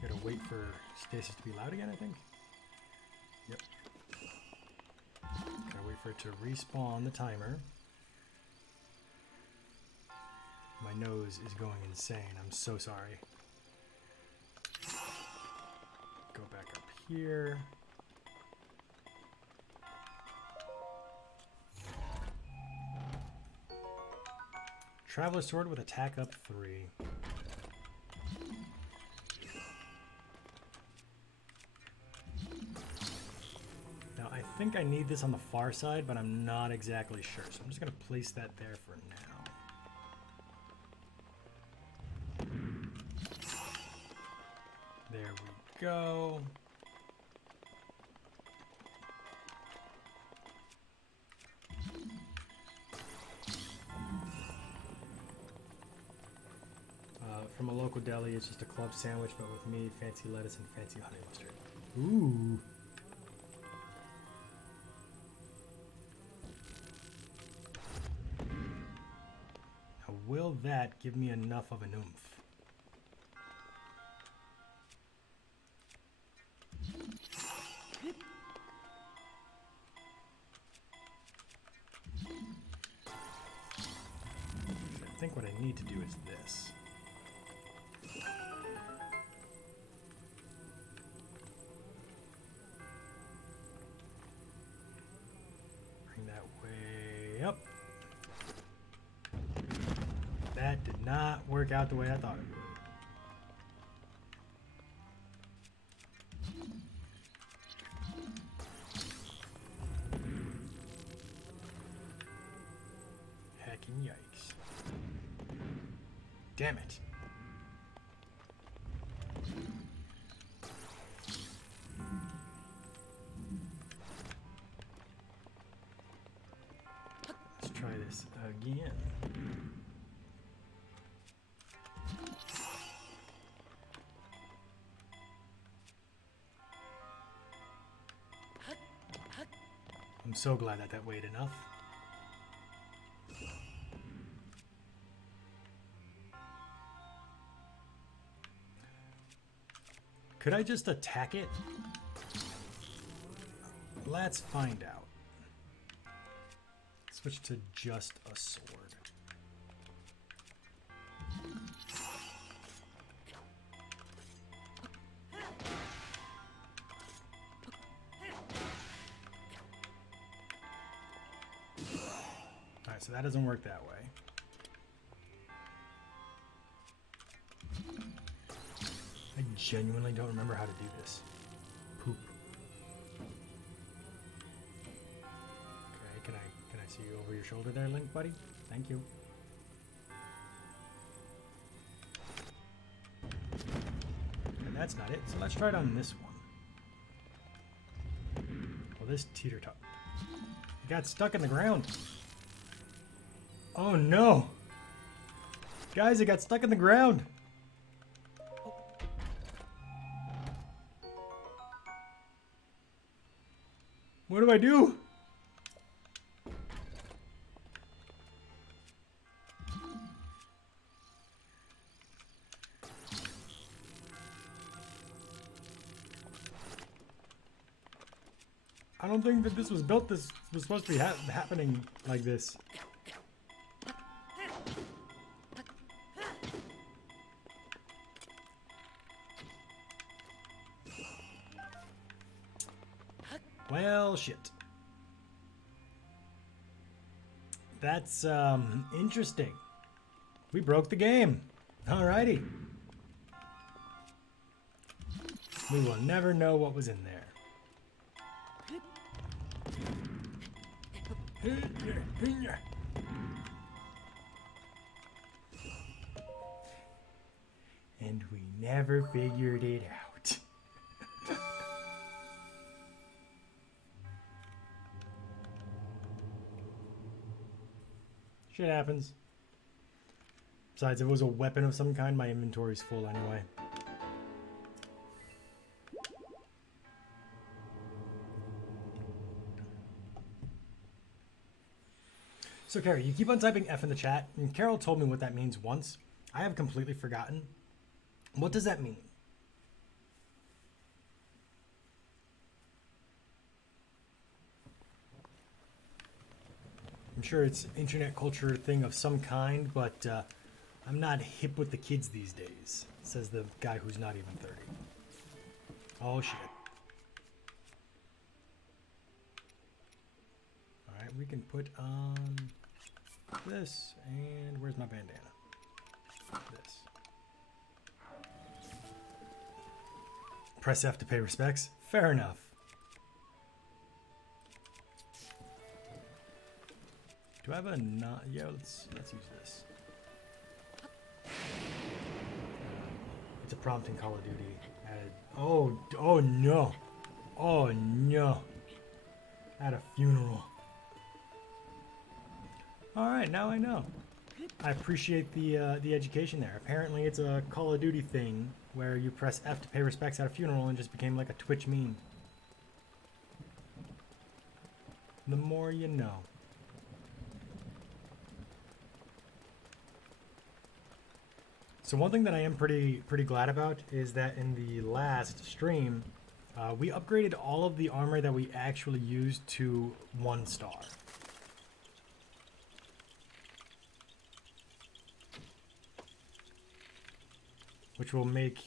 Gotta wait for stasis to be loud again, I think. Yep. Gotta wait for it to respawn the timer. My nose is going insane. I'm so sorry. Go back up here. Traveler's Sword with attack up 3. Now I think I need this on the far side, but I'm not exactly sure. So I'm just going to place that there for now. There we go. From a local deli, it's just a club sandwich, but with me, fancy lettuce and fancy honey mustard. Ooh. Now, will that give me enough of an oomph? I think what I need to do is this. Yep. That did not work out the way I thought it would. Heckin' yikes. Damn it. Try this again. I'm so glad that weighed enough. Could I just attack it? Let's find out. Switch to just a sword. Alright, so that doesn't work that way. I genuinely don't remember how to do this. Poop. Okay, can I see you over your shoulder there, Link, buddy? Thank you. And that's not it, so let's try it on this one. Well, this teeter-tot. It got stuck in the ground. Oh no! Guys, it got stuck in the ground! What do I do? I don't think that this was built. This was supposed to be happening like this. Well, shit. That's interesting. We broke the game. Alrighty. We will never know what was in there. And we never figured it out. Shit happens. Besides, if it was a weapon of some kind, my inventory's full anyway. So, Carrie, you keep on typing F in the chat, and Carol told me what that means once. I have completely forgotten. What does that mean? I'm sure it's internet culture thing of some kind, but I'm not hip with the kids these days, says the guy who's not even 30. Oh, shit. All right, we can put on this, and where's my bandana? This. Press F to pay respects. Fair enough. Do I have a not? Yeah, let's use this. It's a prompt in Call of Duty. Oh no, oh no! At a funeral. All right, now I know. I appreciate the education there. Apparently, it's a Call of Duty thing where you press F to pay respects at a funeral, and just became like a Twitch meme. The more you know. So one thing that I am pretty glad about is that in the last stream, we upgraded all of the armor that we actually used to 1 star. Which will make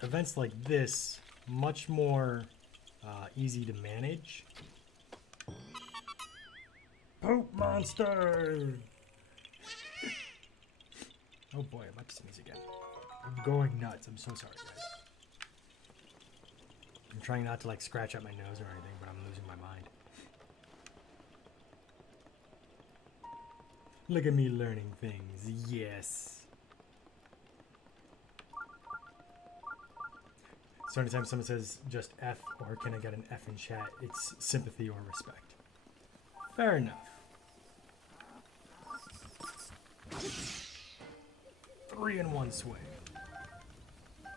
events like this much more easy to manage. Poop monster! Oh boy, I'm about to sneeze again. I'm going nuts. I'm so sorry, guys. I'm trying not to like scratch up my nose or anything, but I'm losing my mind. Look at me learning things. Yes. So anytime someone says just F or can I get an F in chat, it's sympathy or respect. Fair enough. 3 in 1 swing. Right,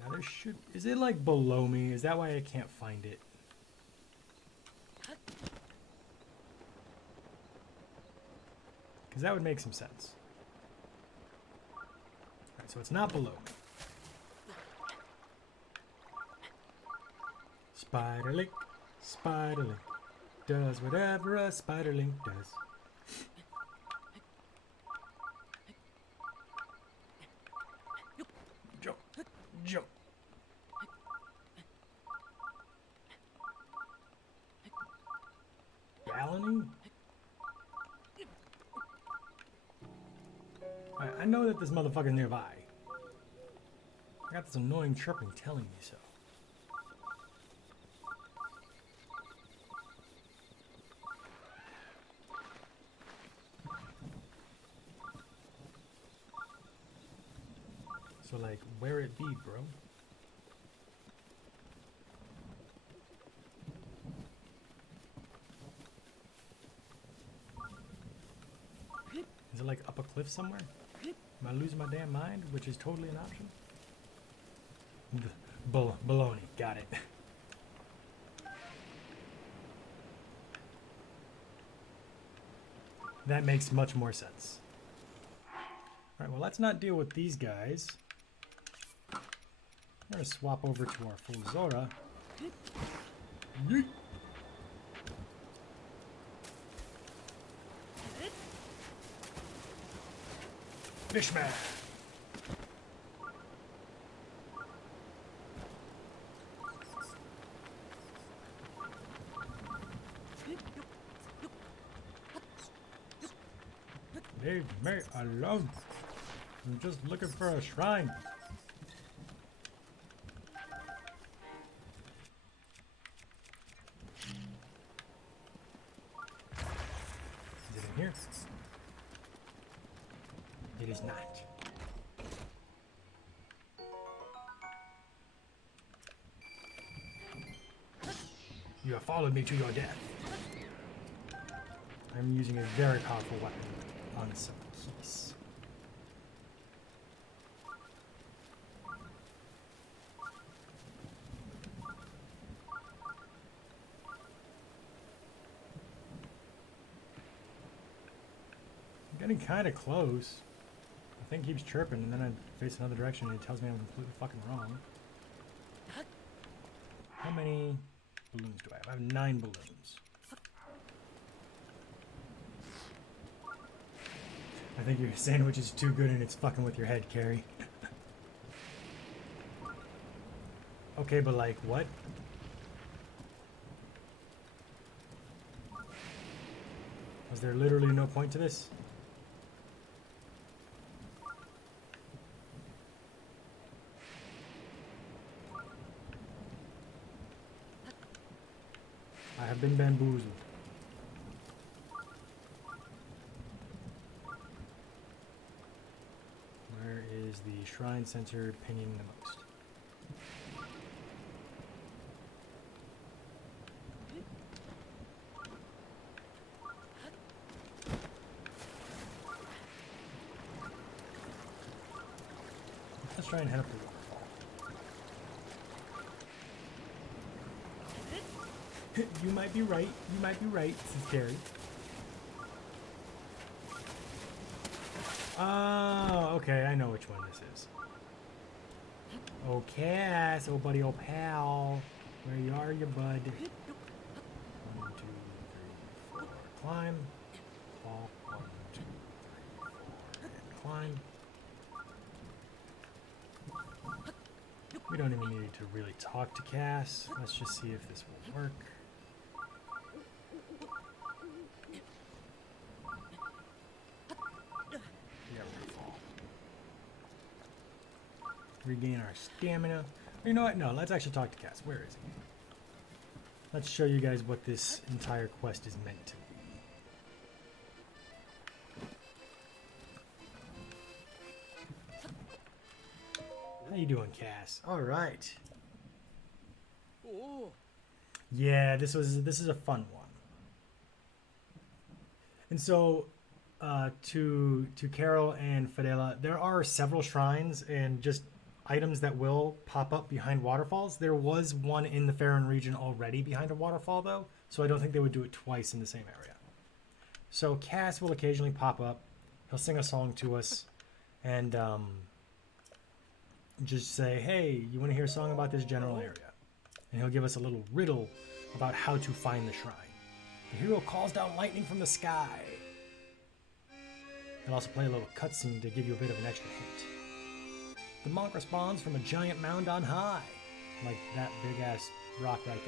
now there should... Is it like below me? Is that why I can't find it? Because that would make some sense. Alright, so it's not below me. Spiderlink, Spiderlink does whatever a Spiderlink does. Jump, jump. Balloning? Alright, I know that this motherfucker's nearby. I got this annoying chirping telling me so. So, like, where it be, bro? Is it, like, up a cliff somewhere? Am I losing my damn mind? Which is totally an option? Baloney. Got it. That makes much more sense. Alright, well, let's not deal with these guys. I'm going to swap over to our full Zora. Yeet. Fishman! Leave me alone. I'm just looking for a shrine. Is it in here? It is not. You have followed me to your death. I'm using a very powerful weapon on some keys. Getting kind of close. The thing keeps chirping, and then I face another direction, and it tells me I'm completely fucking wrong. How many balloons do I have? I have 9 balloons. I think your sandwich is too good, and it's fucking with your head, Carrie. Okay, but like, what? Was there literally no point to this? I have been bamboozled. Where is the shrine center pinging the most? Let's try and head up the waterfall. You might be right. You might be right. This is Carrie. Oh, okay. I know which one this is. Oh, Cass. Oh, buddy. Oh, pal. Where are you, bud? 1, 2, 3, 4. Climb. Fall. 1, 2, 3, 4. And climb. We don't even need to really talk to Cass. Let's just see if this will work. Yeah, we're gonna fall. Regain our stamina. You know what? No, let's actually talk to Cass. Where is he? Let's show you guys what this entire quest is meant to be. How you doing, Cass? All right. Oh. Yeah, this is a fun one. And so, to Carol and Fidela, there are several shrines and just items that will pop up behind waterfalls. There was one in the Farron region already behind a waterfall, though, so I don't think they would do it twice in the same area. So Cass will occasionally pop up. He'll sing a song to us, and just say, hey, you want to hear a song about this general area? And he'll give us a little riddle about how to find the shrine. The hero calls down lightning from the sky. He'll also play a little cutscene to give you a bit of an extra hint. The monk responds from a giant mound on high, like that big ass rock right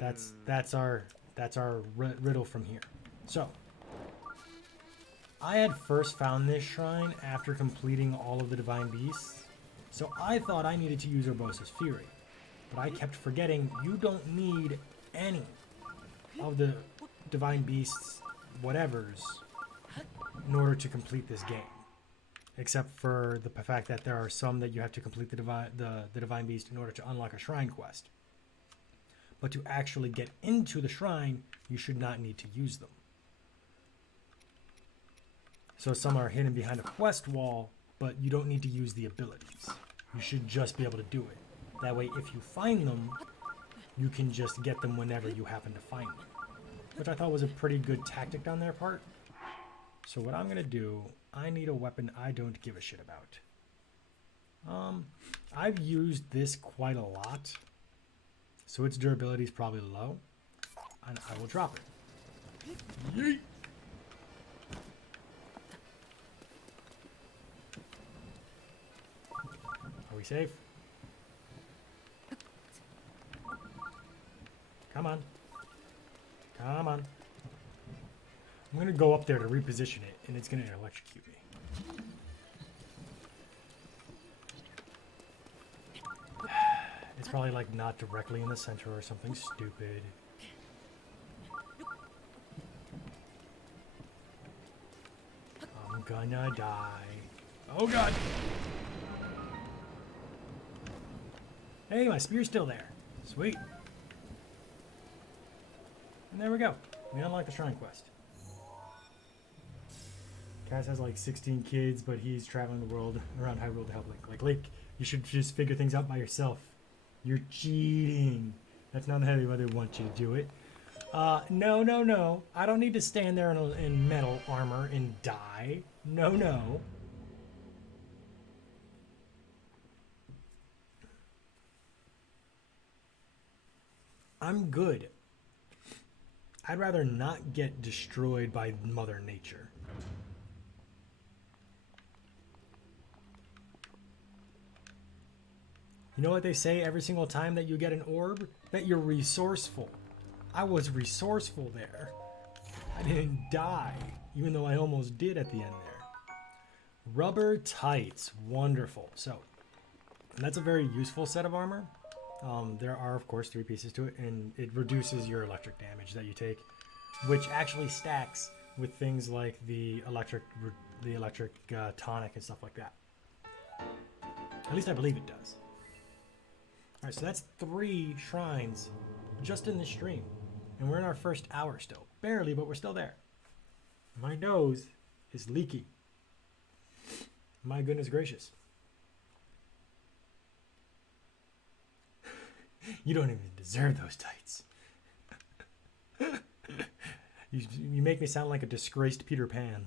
there. That's our riddle from here. So, I had first found this shrine after completing all of the Divine Beasts, so I thought I needed to use Urbosa's Fury, but I kept forgetting you don't need any of the Divine Beasts whatevers in order to complete this game, except for the fact that there are some that you have to complete the Divine Beast in order to unlock a shrine quest. But to actually get into the shrine, you should not need to use them. So some are hidden behind a quest wall, but you don't need to use the abilities. You should just be able to do it. That way, if you find them, you can just get them whenever you happen to find them. Which I thought was a pretty good tactic on their part. So what I'm going to do, I need a weapon I don't give a shit about. I've used this quite a lot, so its durability is probably low, and I will drop it. Yeet! Are we safe? Come on. Come on. I'm going to go up there to reposition it, and it's going to electrocute me. It's probably like not directly in the center or something stupid. I'm gonna die. Oh god! Hey, my spear's still there. Sweet. And there we go. We unlocked the shrine quest. Cass has like 16 kids, but he's traveling the world around Hyrule to help Link. Like, Link, you should just figure things out by yourself. You're cheating. That's not how they want you to do it. No, no, no. I don't need to stand there in metal armor and die. No, no. I'm good. I'd rather not get destroyed by Mother Nature. You know what they say every single time that you get an orb? That you're resourceful. I was resourceful there. I didn't die, even though I almost did at the end there. Rubber tights, wonderful. So, that's a very useful set of armor. There are, of course, 3 pieces to it, and it reduces your electric damage that you take, which actually stacks with things like the electric tonic and stuff like that. At least I believe it does. All right, so that's 3 shrines just in this stream, and we're in our first hour still. Barely, but we're still there. My nose is leaky. My goodness gracious. You don't even deserve those tights. You make me sound like a disgraced Peter Pan.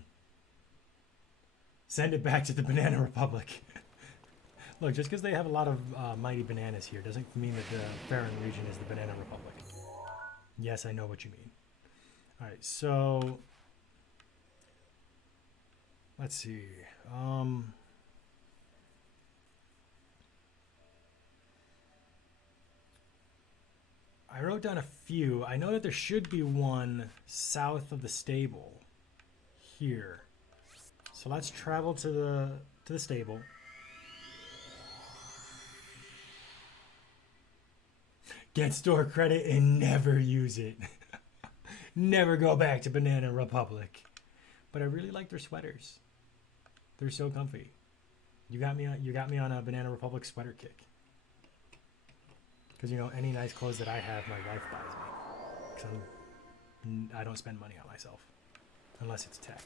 Send it back to the Banana Republic. Look, just because they have a lot of mighty bananas here doesn't mean that the Farron region is the Banana Republic. Yes, I know what you mean. Alright, so... let's see. I wrote down a few. I know that there should be one south of the stable here. So let's travel to the stable. Get store credit and never use it. Never go back to Banana Republic. But I really like their sweaters. They're so comfy. You got me on a Banana Republic sweater kick. Because, you know, any nice clothes that I have, my wife buys me. Because I don't spend money on myself. Unless it's tech.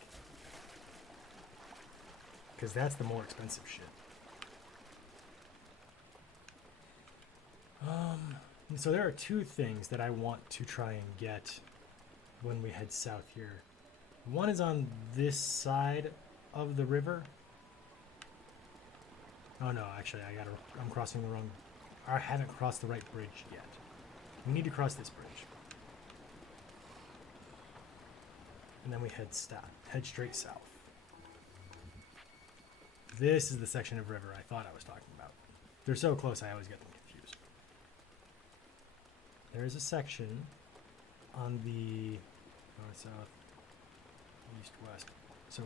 Because that's the more expensive shit. So there are 2 things that I want to try and get when we head south here. One is on this side of the river. Oh no, actually I'm crossing the wrong... I haven't crossed the right bridge yet. We need to cross this bridge. And then we head straight south. This is the section of river I thought I was talking about. They're so close I always get them confused. There's a section on the north, south, east, west. So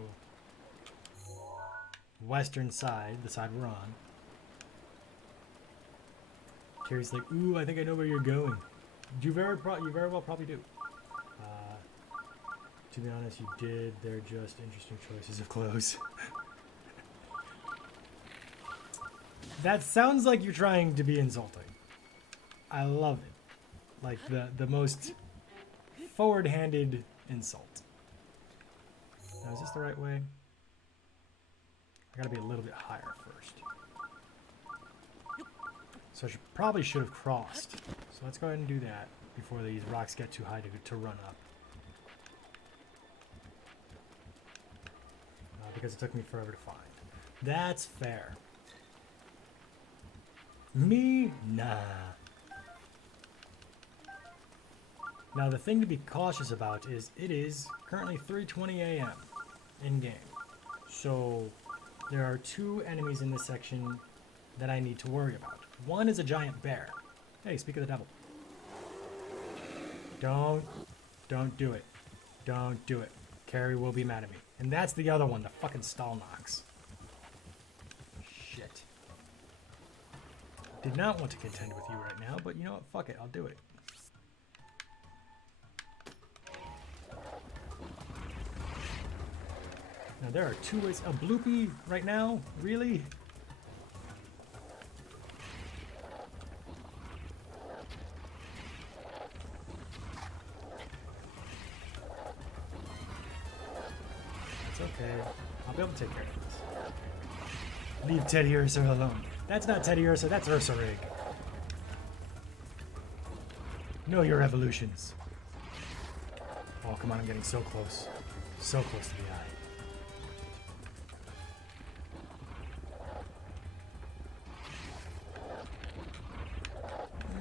western side, the side we're on. Carrie's like, ooh, I think I know where you're going. You very well probably do. To be honest, you did. They're just interesting choices of clothes. That sounds like you're trying to be insulting. I love it. Like the most forward-handed insult. Now, is this the right way? I gotta be a little bit higher first. So I probably should have crossed. So let's go ahead and do that before these rocks get too high to run up. Because it took me forever to find. That's fair. Me? Nah. Now the thing to be cautious about is it is currently 3:20 a.m. in game. So there are 2 enemies in this section that I need to worry about. One is a giant bear. Hey, speak of the devil. Don't do it. Don't do it. Carrie will be mad at me. And that's the other one, the fucking stall knocks. Shit. Did not want to contend with you right now, but you know what? Fuck it, I'll do it. Now there are 2 ways. A bloopy right now? Really? Okay, I'll be able to take care of this. Leave Teddy Ursa alone. That's not Teddy Ursa, that's Ursa Rig. Know your evolutions. Oh, come on, I'm getting so close. So close to the eye.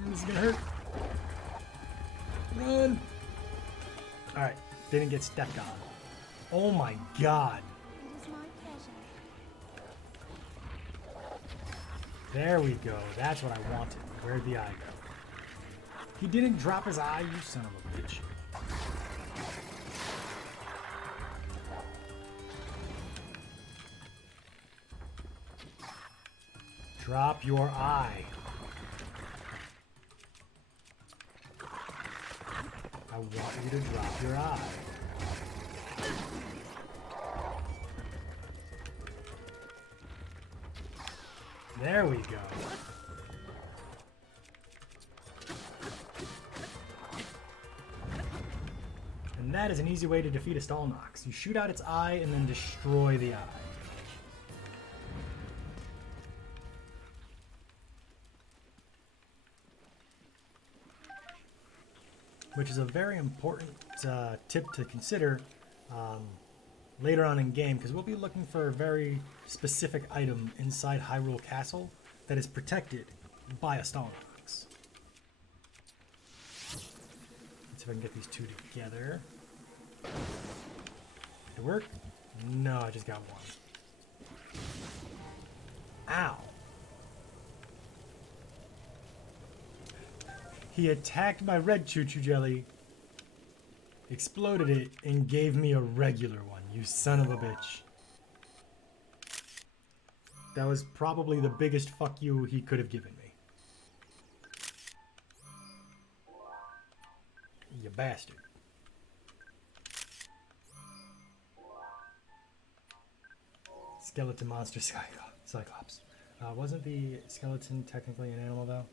This is gonna hurt. Run! Alright, didn't get stepped on. Oh my god. It is my pleasure. There we go. That's what I wanted. Where'd the eye go? He didn't drop his eye, you son of a bitch. Drop your eye. I want you to drop your eye. There we go. And that is an easy way to defeat a Stalnox. You shoot out its eye and then destroy the eye. Which is a very important tip to consider later on in game, because we'll be looking for a very specific item inside Hyrule Castle that is protected by a Stalnox. Let's see if I can get these two together. Did it work? No, I just got one. Ow! He attacked my red choo-choo jelly, exploded it, and gave me a regular one, you son of a bitch. That was probably the biggest fuck you he could have given me. You bastard. Skeleton monster Cyclops. Wasn't the skeleton technically an animal though?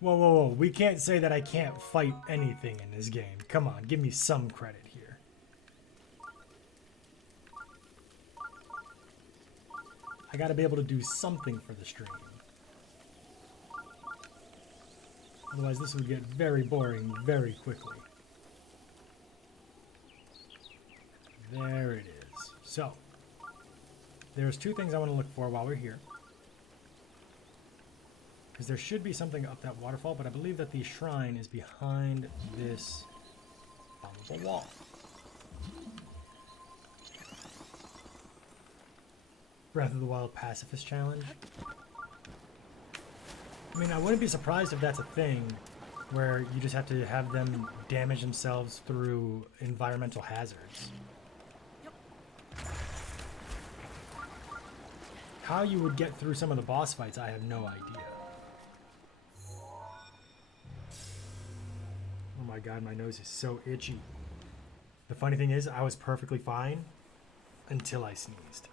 Whoa, whoa, whoa. We can't say that I can't fight anything in this game. Come on, give me some credit here. I gotta be able to do something for the stream. Otherwise, this would get very boring very quickly. There it is. So, there's two things I want to look for while we're here. Because there should be something up that waterfall, but I believe that the shrine is behind this bombable wall. Breath of the Wild Pacifist Challenge. I mean, I wouldn't be surprised if that's a thing where you just have to have them damage themselves through environmental hazards. How you would get through some of the boss fights, I have no idea. Oh my god, my nose is so itchy. The funny thing is, I was perfectly fine until I sneezed.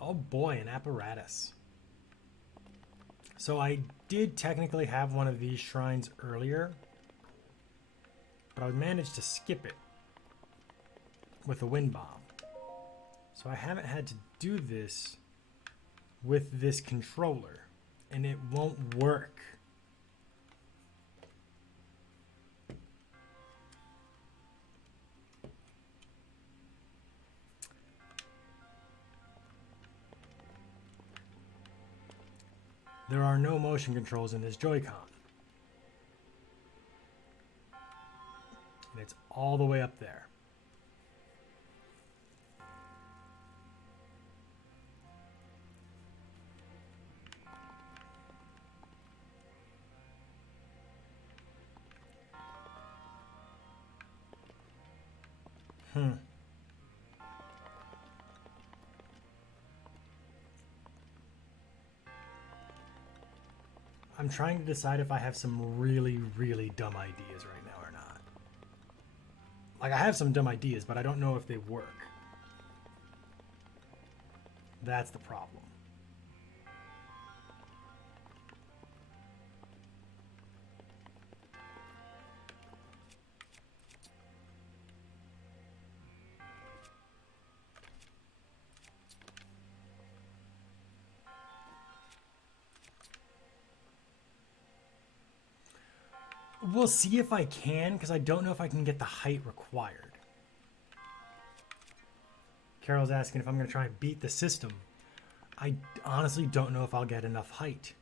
Oh boy, an apparatus. So I did technically have one of these shrines earlier, but I managed to skip it with a wind bomb. So I haven't had to do this with this controller, and it won't work. There are no motion controls in this Joy-Con. And it's all the way up there. I'm trying to decide if I have some really, really dumb ideas right now or not. Like, I have some dumb ideas, but I don't know if they work. That's the problem. We'll see if I can, because I don't know if I can get the height required. Carol's asking if I'm going to try and beat the system. I honestly don't know if I'll get enough height.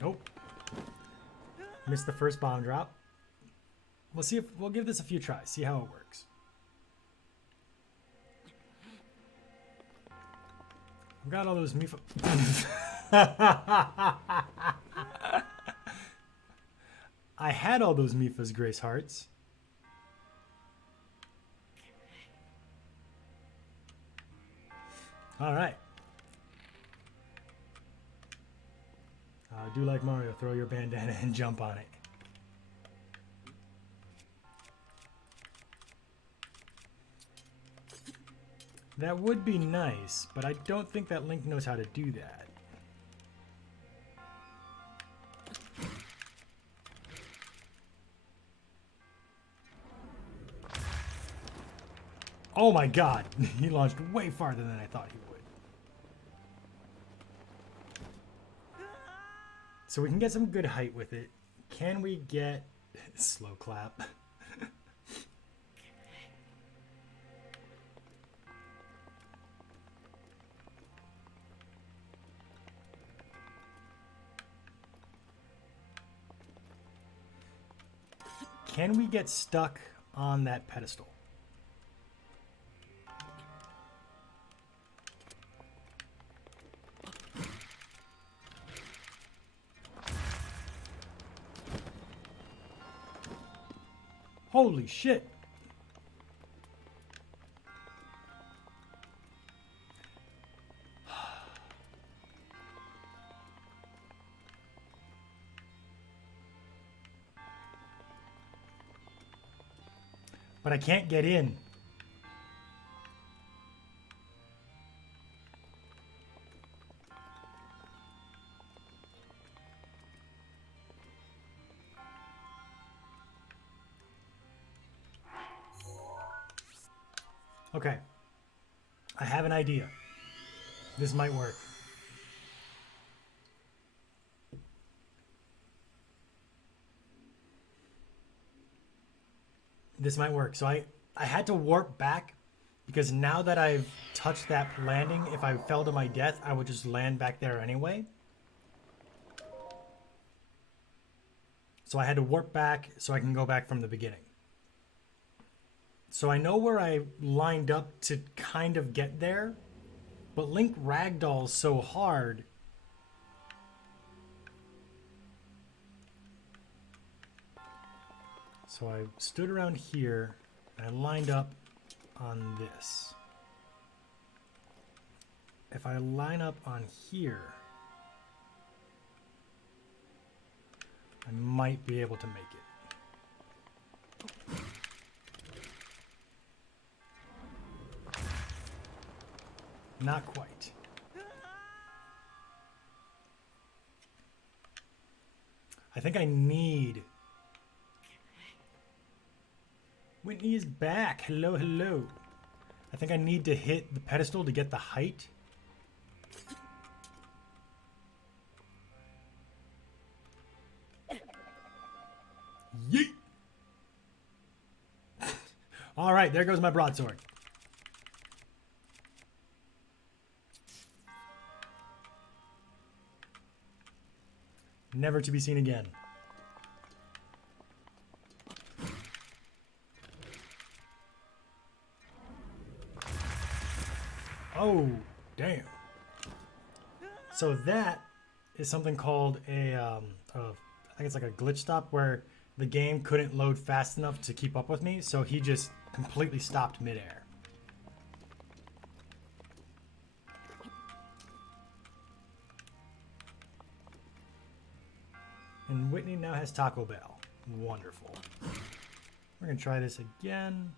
Nope. Missed the first bomb drop. We'll see if we'll give this a few tries, see how it works. I've got all those Mifa. I had all those Mifa's Grace Hearts. All right. Do like Mario, throw your bandana and jump on it. That would be nice, but I don't think that Link knows how to do that. Oh my god, he launched way farther than I thought he would. So we can get some good height with it. Can we get... slow clap. Can we get stuck on that pedestal? Holy shit. But I can't get in. Okay. I have an idea. This might work. This might work. So I had to warp back because now that I've touched that landing, if I fell to my death, I would just land back there anyway. So I had to warp back so I can go back from the beginning. So I know where I lined up to kind of get there, but Link ragdolls so hard. So I stood around here and I lined up on this. If I line up on here, I might be able to make it. Not quite. I think I need... Whitney is back. Hello, hello. I think I need to hit the pedestal to get the height. Yeet! All right, there goes my broadsword. Never to be seen again. Oh, damn. So that is something called a, I think it's like a glitch stop where the game couldn't load fast enough to keep up with me, so he just completely stopped midair. And Whitney now has Taco Bell. Wonderful. We're going to try this again.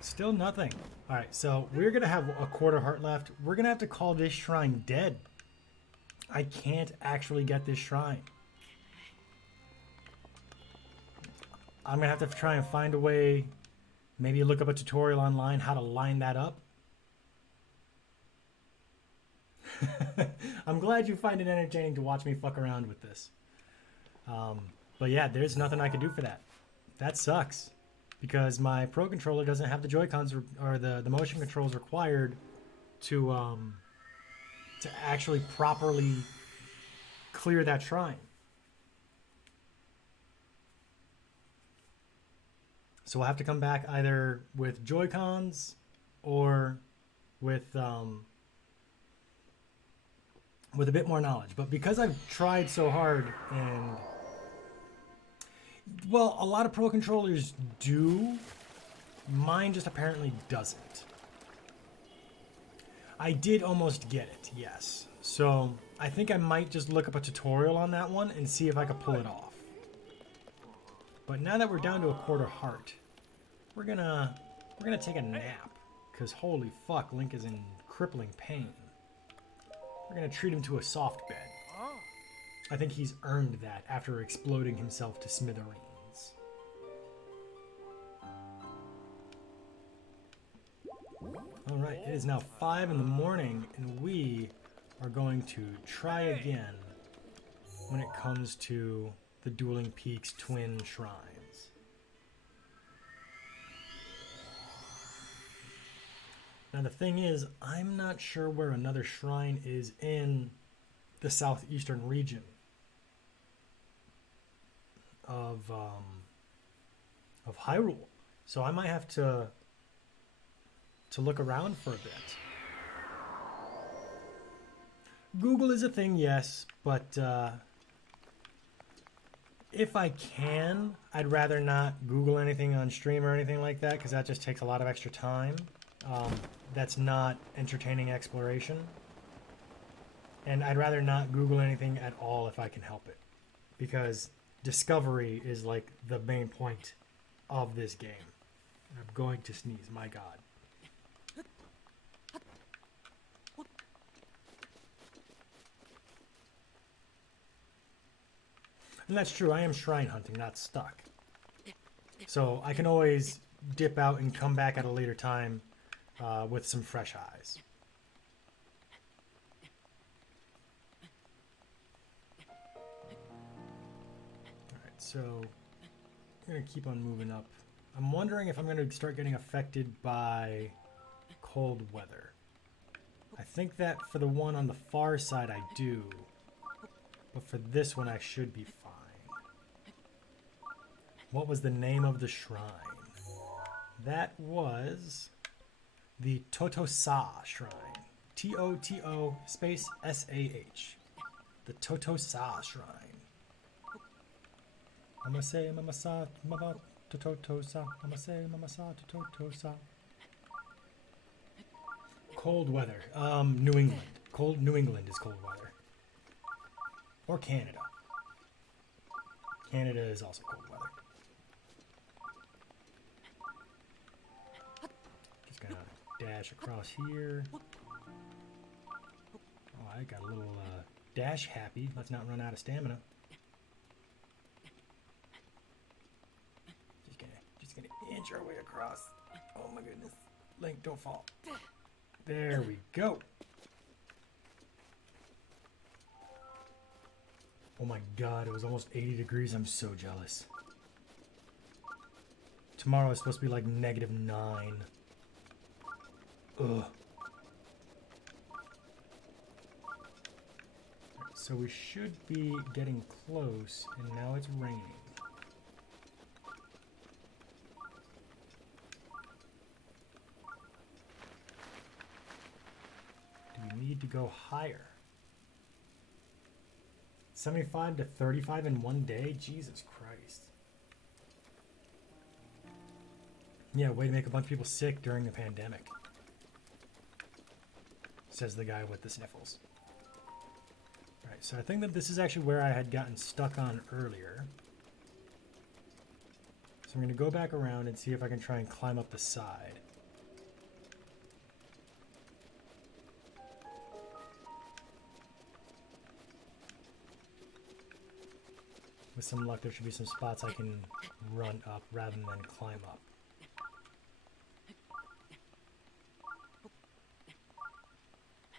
Still nothing. All right, so we're going to have a quarter heart left. We're going to have to call this shrine dead. I can't actually get this shrine. I'm going to have to try and find a way, maybe look up a tutorial online how to line that up. I'm glad you find it entertaining to watch me fuck around with this. But yeah, there's nothing I can do for that. That sucks. Because my Pro Controller doesn't have the Joy-Cons or the motion controls required to actually properly clear that shrine. So we'll have to come back either with Joy-Cons or with a bit more knowledge. But because I've tried so hard and... Well, a lot of Pro Controllers do. Mine just apparently doesn't. I did almost get it, yes. So I think I might just look up a tutorial on that one and see if I can pull it off. But now that we're down to a quarter heart, we're gonna take a nap. Because holy fuck, Link is in crippling pain. We're gonna treat him to a soft bed. I think he's earned that after exploding himself to smithereens. Alright, it is now 5 in the morning, and we are going to try again when it comes to the Dueling Peaks twin shrines. Now the thing is, I'm not sure where another shrine is in the southeastern region of Hyrule, so I might have to look around for a bit. Google is a thing, yes, but if I can, I'd rather not Google anything on stream or anything like that, because that just takes a lot of extra time. That's not entertaining exploration. And I'd rather not Google anything at all if I can help it, because discovery is like the main point of this game. I'm going to sneeze, my god. And that's true, I am shrine hunting, not stuck. So I can always dip out and come back at a later time with some fresh eyes. Alright, so I'm going to keep on moving up. I'm wondering if I'm going to start getting affected by cold weather. I think that for the one on the far side I do, but for this one I should be fine. What was the name of the shrine? That was the Totosa Shrine. T-O-T-O space S-A-H. The Totosa Shrine. Mama say, mama sa, mama Totosa. Mama say, mama sa, Totosa. Cold weather. New England. New England is cold weather. Or Canada. Canada is also cold weather. Just gonna dash across here. Oh, I got a little dash happy. Let's not run out of stamina. Just gonna inch our way across. Oh my goodness. Link, don't fall. There we go. Oh my god, it was almost 80 degrees. I'm so jealous. Tomorrow is supposed to be like -9. Ugh. So we should be getting close, and now it's raining. Do we need to go higher? 75 to 35 in one day? Jesus Christ. Yeah, way to make a bunch of people sick during the pandemic. Says the guy with the sniffles. Alright, so I think that this is actually where I had gotten stuck on earlier. So I'm going to go back around and see if I can try and climb up the side. With some luck, there should be some spots I can run up rather than climb up.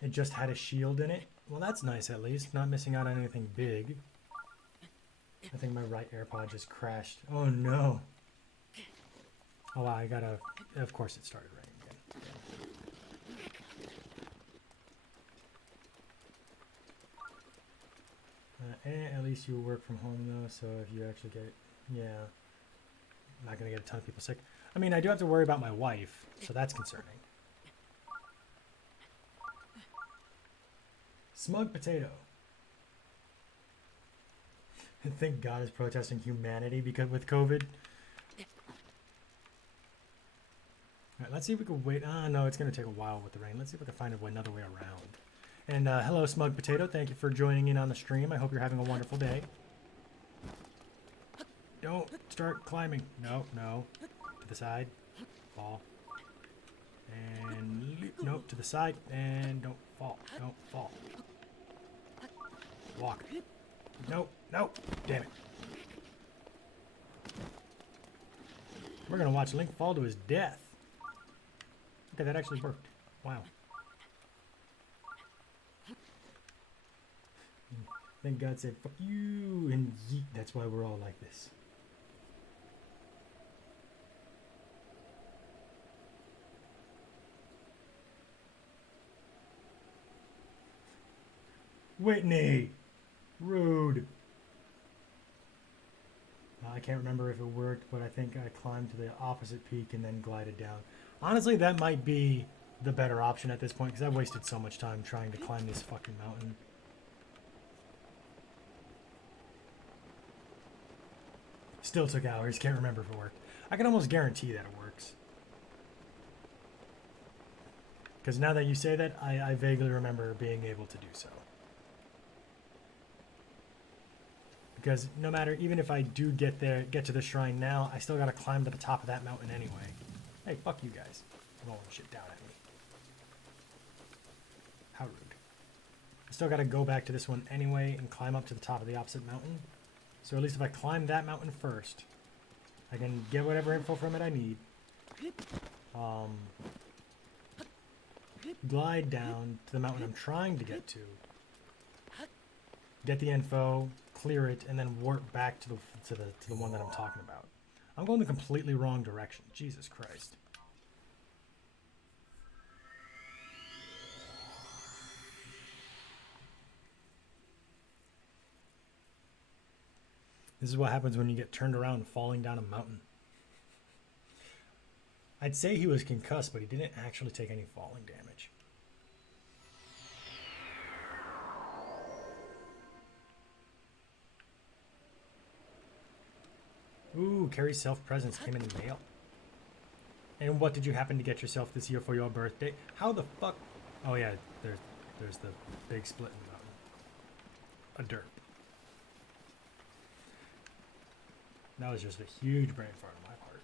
It just had a shield in it. Well, that's nice at least. Not missing out on anything big. I think my right AirPod just crashed. Oh no. Oh wow, I gotta... Of course it started raining again. At least you work from home though, so if you actually get... Yeah. I'm not gonna get a ton of people sick. I mean, I do have to worry about my wife, so that's concerning. Smug potato. Thank God is protesting humanity because with COVID. Alright, let's see if we can wait. Ah, no, it's going to take a while with the rain. Let's see if we can find another way around. And hello, Smug Potato. Thank you for joining in on the stream. I hope you're having a wonderful day. Don't start climbing. No, no. To the side. Fall. And leap. Nope, to the side. And don't fall. Don't fall. Walk. Nope, nope. Damn it. We're going to watch Link fall to his death. Okay, that actually worked. Wow. Then God said, fuck you, and yeet. That's why we're all like this. Whitney! Rude. I can't remember if it worked, but I think I climbed to the opposite peak and then glided down. Honestly, that might be the better option at this point, because I've wasted so much time trying to climb this fucking mountain. Still took hours, can't remember if it worked. I can almost guarantee that it works. Because now that you say that, I vaguely remember being able to do so. Because no matter, even if I do get to the shrine now, I still gotta climb to the top of that mountain anyway. Hey, fuck you guys. Rolling shit down at me. How rude. I still gotta go back to this one anyway and climb up to the top of the opposite mountain. So at least if I climb that mountain first, I can get whatever info from it I need. Glide down to the mountain I'm trying to get to. Get the info, clear it, and then warp back to the one that I'm talking about. I'm going the completely wrong direction. Jesus Christ. This is what happens when you get turned around falling down a mountain. I'd say he was concussed, but he didn't actually take any falling damage. Ooh, Carrie's self-presence came in the mail. And what did you happen to get yourself this year for your birthday? How the fuck? Oh yeah, there's the big split in the mountain. A derp. That was just a huge brain fart on my part.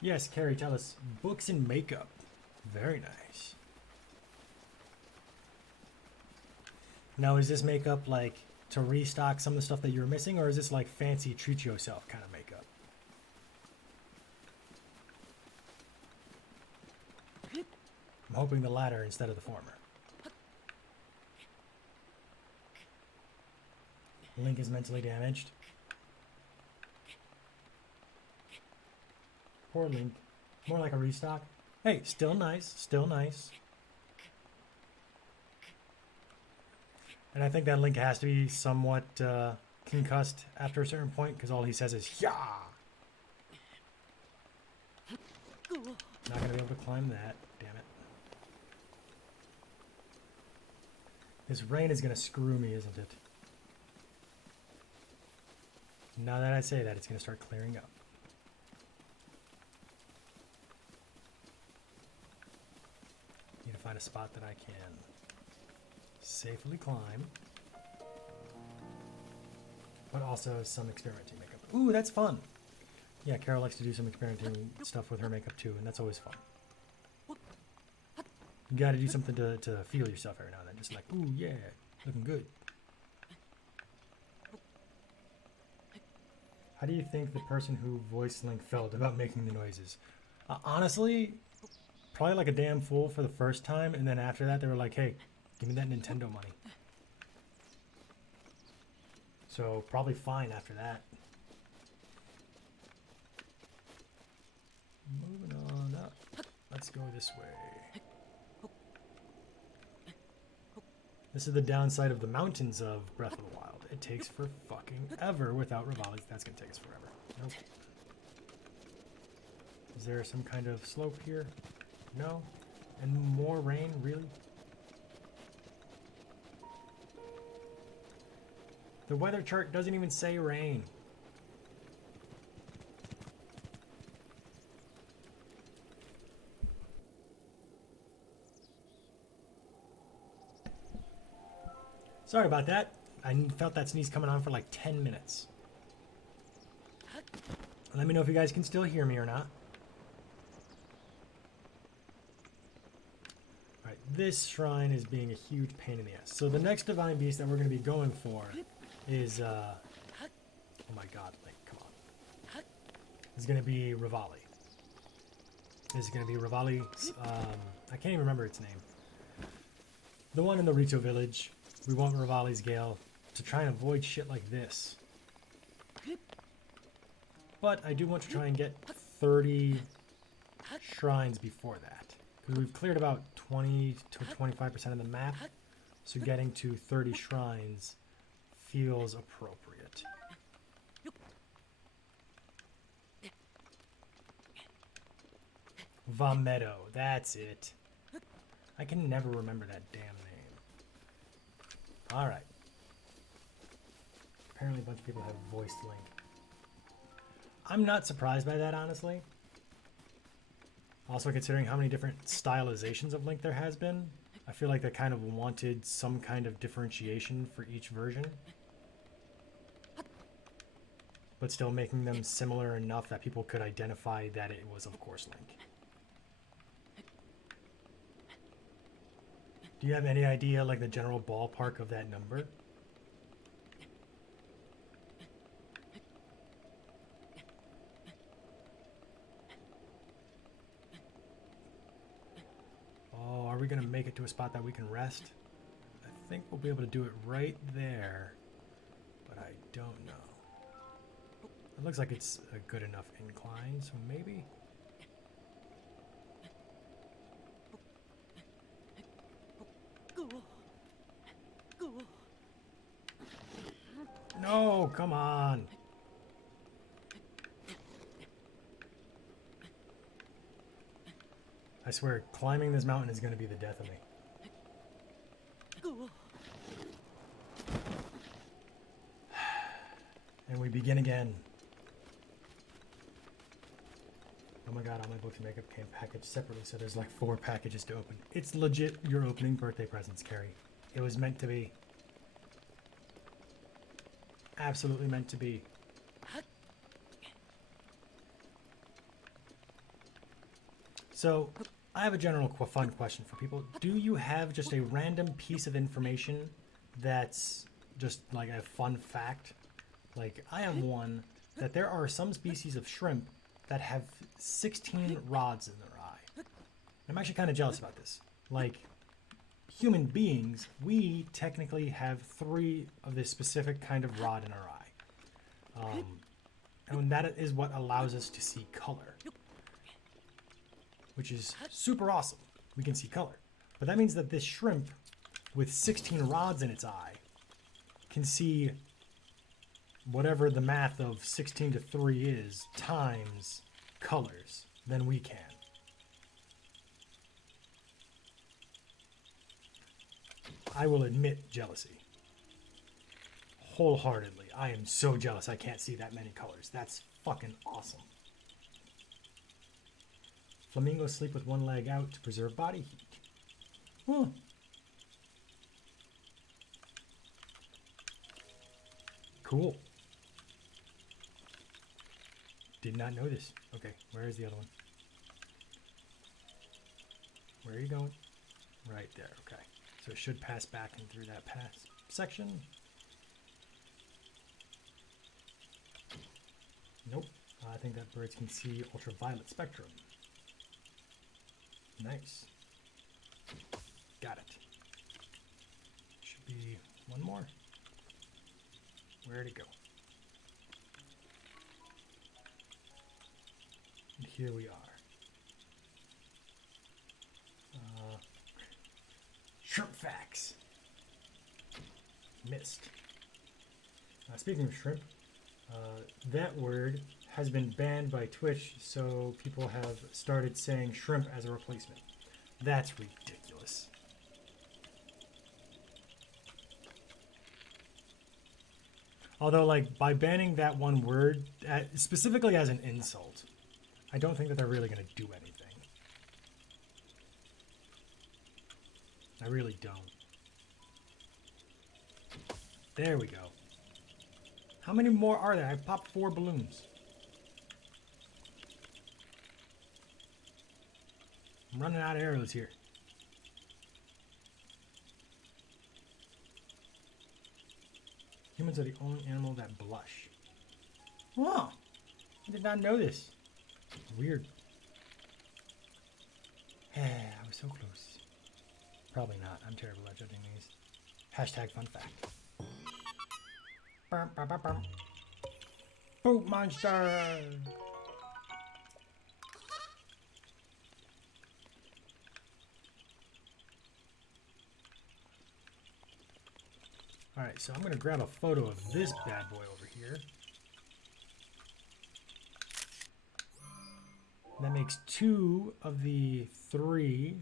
Yes, Carrie, tell us. Books and makeup. Very nice. Now, is this makeup like to restock some of the stuff that you're missing, or is this like fancy treat yourself kind of makeup? I'm hoping the latter instead of the former. Link is mentally damaged. Poor Link. More like a restock. Hey, still nice. Still nice. And I think that Link has to be somewhat concussed after a certain point, because all he says is, "Yeah." Not going to be able to climb that. Damn it. This rain is going to screw me, isn't it? Now that I say that, it's going to start clearing up. Need to find a spot that I can safely climb, but also some experimenting makeup. Ooh, that's fun. Yeah, Carol likes to do some experimenting stuff with her makeup too, and that's always fun. You gotta do something to feel yourself every now and then. Just like, ooh, yeah, looking good. How do you think the person who voice Link felt about making the noises? Honestly, probably like a damn fool for the first time, and then after that they were like, hey, give me that Nintendo money. So probably fine after that. Moving on up. Let's go this way. This is the downside of the mountains of Breath of the Wild. It takes for fucking ever without Rivali's. That's gonna take us forever. Nope. Is there some kind of slope here? No. And more rain, really? The weather chart doesn't even say rain. Sorry about that. I felt that sneeze coming on for like 10 minutes. Let me know if you guys can still hear me or not. Alright, this shrine is being a huge pain in the ass. So the next divine beast that we're going to be going for is, oh my god, like, come on. Is going to be Rivali. This is going to be Rivali, I can't even remember its name. The one in the Rito village. We want Rivali's Gale to try and avoid shit like this. But I do want to try and get 30 shrines before that. Because we've cleared about 20 to 25% of the map. So getting to 30 shrines feels appropriate. Vamedo, that's it. I can never remember that damn name. Alright. Apparently a bunch of people have voiced Link. I'm not surprised by that, honestly. Also, considering how many different stylizations of Link there has been, I feel like they kind of wanted some kind of differentiation for each version. But still making them similar enough that people could identify that it was, of course, Link. Do you have any idea, like, the general ballpark of that number? Oh, are we going to make it to a spot that we can rest? I think we'll be able to do it right there, but I don't know. It looks like it's a good enough incline, so maybe... No, come on. I swear, climbing this mountain is going to be the death of me. And we begin again. Oh my god, all my books and makeup came packaged separately, so there's like 4 packages to open. It's legit your opening birthday presents, Carrie. It was meant to be. Absolutely meant to be. So, I have a general fun question for people. Do you have just a random piece of information that's just like a fun fact? Like, I have one that there are some species of shrimp that have 16 rods in their eye. I'm actually kind of jealous about this. Like, human beings, we technically have 3 of this specific kind of rod in our eye. And that is what allows us to see color. Which is super awesome. We can see color. But that means that this shrimp with 16 rods in its eye can see whatever the math of 16 to 3 is times colors than we can. I will admit jealousy. Wholeheartedly. I am so jealous I can't see that many colors. That's fucking awesome. Flamingos sleep with one leg out to preserve body heat. Huh. Cool. Did not know this. Okay, where is the other one? Where are you going? Right there, okay. So it should pass back and through that pass section. Nope. I think that birds can see ultraviolet spectrum. Nice. Got it. Should be one more. Where'd it go? And here we are. Shrimp facts. Missed. Speaking of shrimp, that word has been banned by Twitch, so people have started saying shrimp as a replacement. That's ridiculous. Although, like, by banning that one word, specifically as an insult, I don't think that they're really going to do anything. I really don't. There we go. How many more are there? I popped 4 balloons. I'm running out of arrows here. Humans are the only animal that blush. Oh, I did not know this. Weird. I was so close. Probably not. I'm terrible at judging these. Hashtag fun fact. Bum, bum, bum, bum. Boot monster! Alright, so I'm going to grab a photo of this bad boy over here. That makes 2 of the 3.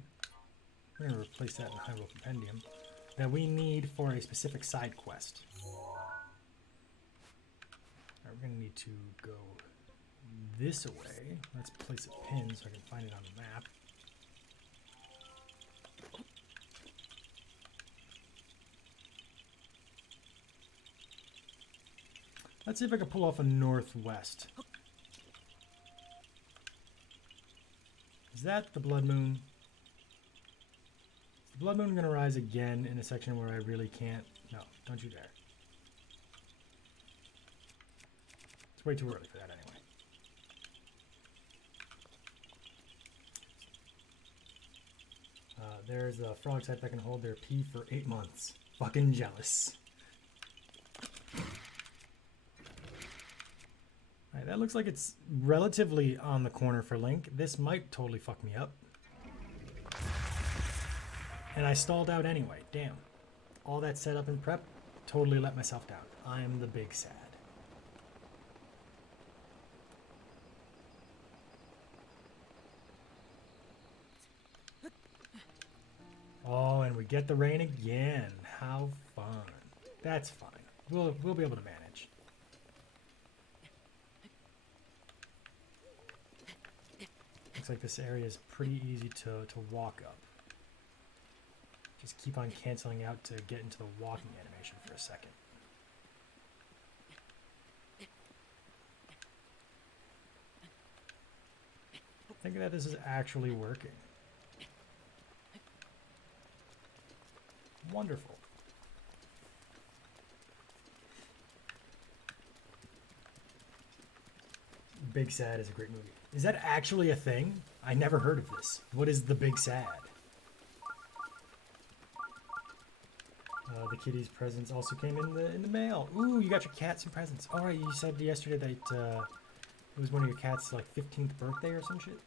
We're going to replace that in the Hyrule Compendium. That we need for a specific side quest. Right, we're going to need to go this way. Let's place a pin so I can find it on the map. Let's see if I can pull off a northwest. Is that the blood moon? Is the blood moon going to rise again in a section where I really can't? No, don't you dare. It's way too early for that anyway. There's a frog type that can hold their pee for 8 months. Fucking jealous. Alright, that looks like it's relatively on the corner for Link. This might totally fuck me up. And I stalled out anyway. Damn. All that setup and prep, totally let myself down. I'm the big sad. Oh, and we get the rain again. How fun. That's fine. We'll be able to manage. Looks like this area is pretty easy to walk up. Just keep on canceling out to get into the walking animation for a second. Thinking that this is actually working. Wonderful. Big Sad is a great movie. Is that actually a thing? I never heard of this. What is the Big Sad? The kitty's presents also came in the mail. Ooh, you got your cat some presents. All right, you said yesterday that it was one of your cat's like 15th birthday or some shit.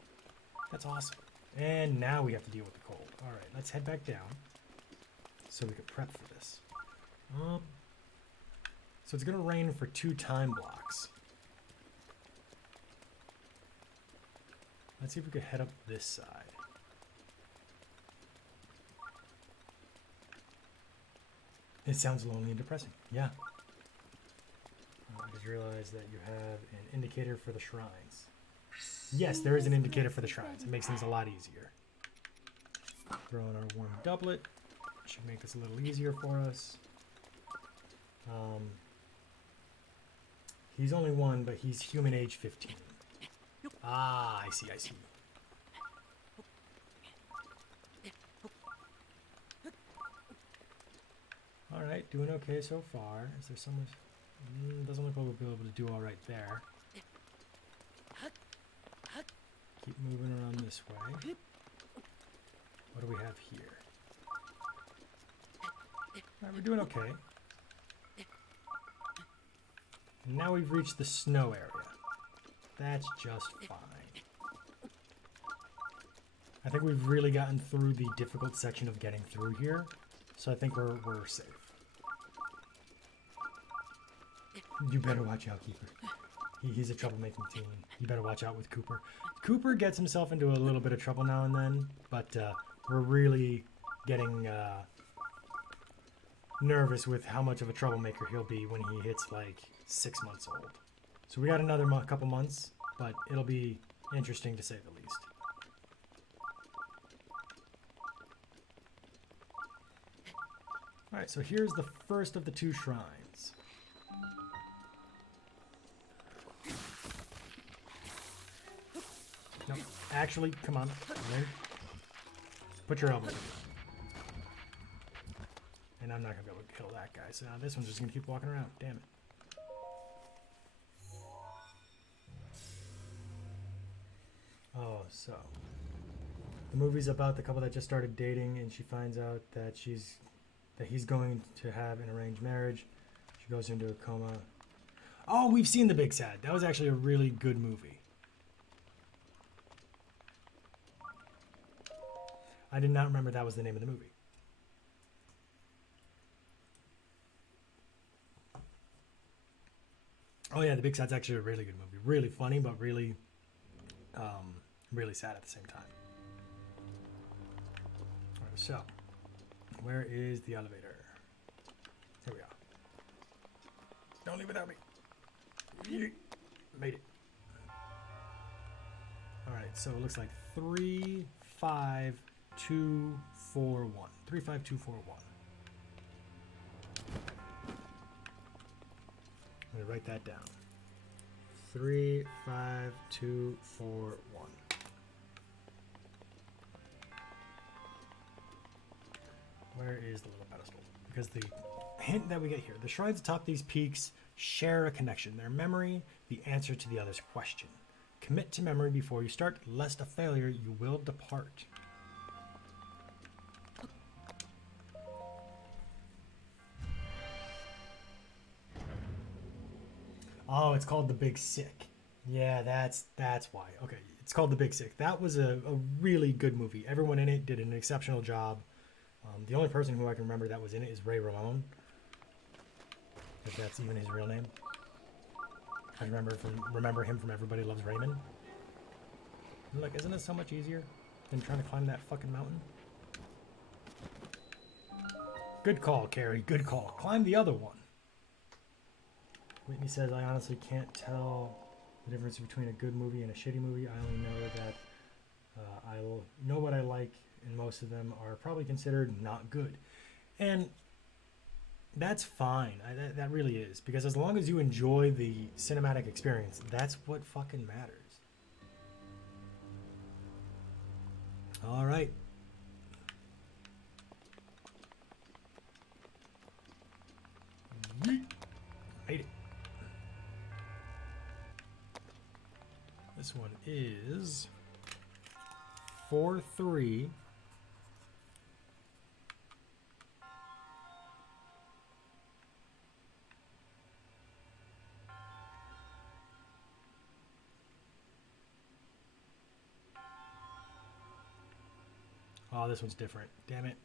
That's awesome. And now we have to deal with the cold. All right, let's head back down so we can prep for this. So it's gonna rain for 2 time blocks. Let's see if we could head up this side. It sounds lonely and depressing. Yeah. I just realized that you have an indicator for the shrines. Yes, there is an indicator for the shrines. It makes things a lot easier. Throw in our warm doublet. Should make this a little easier for us. He's only 1, but he's human age 15. Ah, I see. Alright, doing okay so far. Is there someone... doesn't look like we'll be able to do alright there. keep moving around this way. What do we have here? Alright, we're doing okay. And now we've reached the snow area. That's just fine. I think we've really gotten through the difficult section of getting through here, so I think we're safe. You better watch out, Keeper. He's a troublemaking teen. You better watch out with Cooper. Cooper gets himself into a little bit of trouble now and then, but we're really getting nervous with how much of a troublemaker he'll be when he hits like 6 months old. So we got another couple months, but it'll be interesting to say the least. Alright, so here's the first of the 2 shrines. No, actually, come on. Right. Put your elbow in. And I'm not going to be able to kill that guy, so now this one's just going to keep walking around. Damn it. Oh, so. The movie's about the couple that just started dating, and she finds out that he's going to have an arranged marriage. She goes into a coma. Oh, we've seen The Big Sad. That was actually a really good movie. I did not remember that was the name of the movie. Oh yeah, The Big Sad's actually a really good movie. Really funny, but really, really sad at the same time. All right, so, where is the elevator? Here we are. Don't leave without me. Made it. All right, so it looks like 3, 5, 2, 4, 1. 3, 5, 2, 4, 1. I'm going to write that down. 3, 5, 2, 4, 1. Where is the little pedestal? Because the hint that we get here, the shrines atop these peaks share a connection. Their memory, the answer to the other's question. Commit to memory before you start, lest a failure you will depart. Oh, it's called The Big Sick. Yeah, that's why. Okay, it's called The Big Sick. That was a really good movie. Everyone in it did an exceptional job. The only person who I can remember that was in it is Ray Ramone, if that's even his real name. I remember him from Everybody Loves Raymond. And look, isn't it so much easier than trying to climb that fucking mountain? Good call, Carrie. Good call. Climb the other one. Whitney says, I honestly can't tell the difference between a good movie and a shitty movie. I only know that I'll know what I like, and most of them are probably considered not good. And that's fine. That really is. Because as long as you enjoy the cinematic experience, that's what fucking matters. All right. Yeet. Made it. This one is 4, 3. Oh, this one's different. Damn it.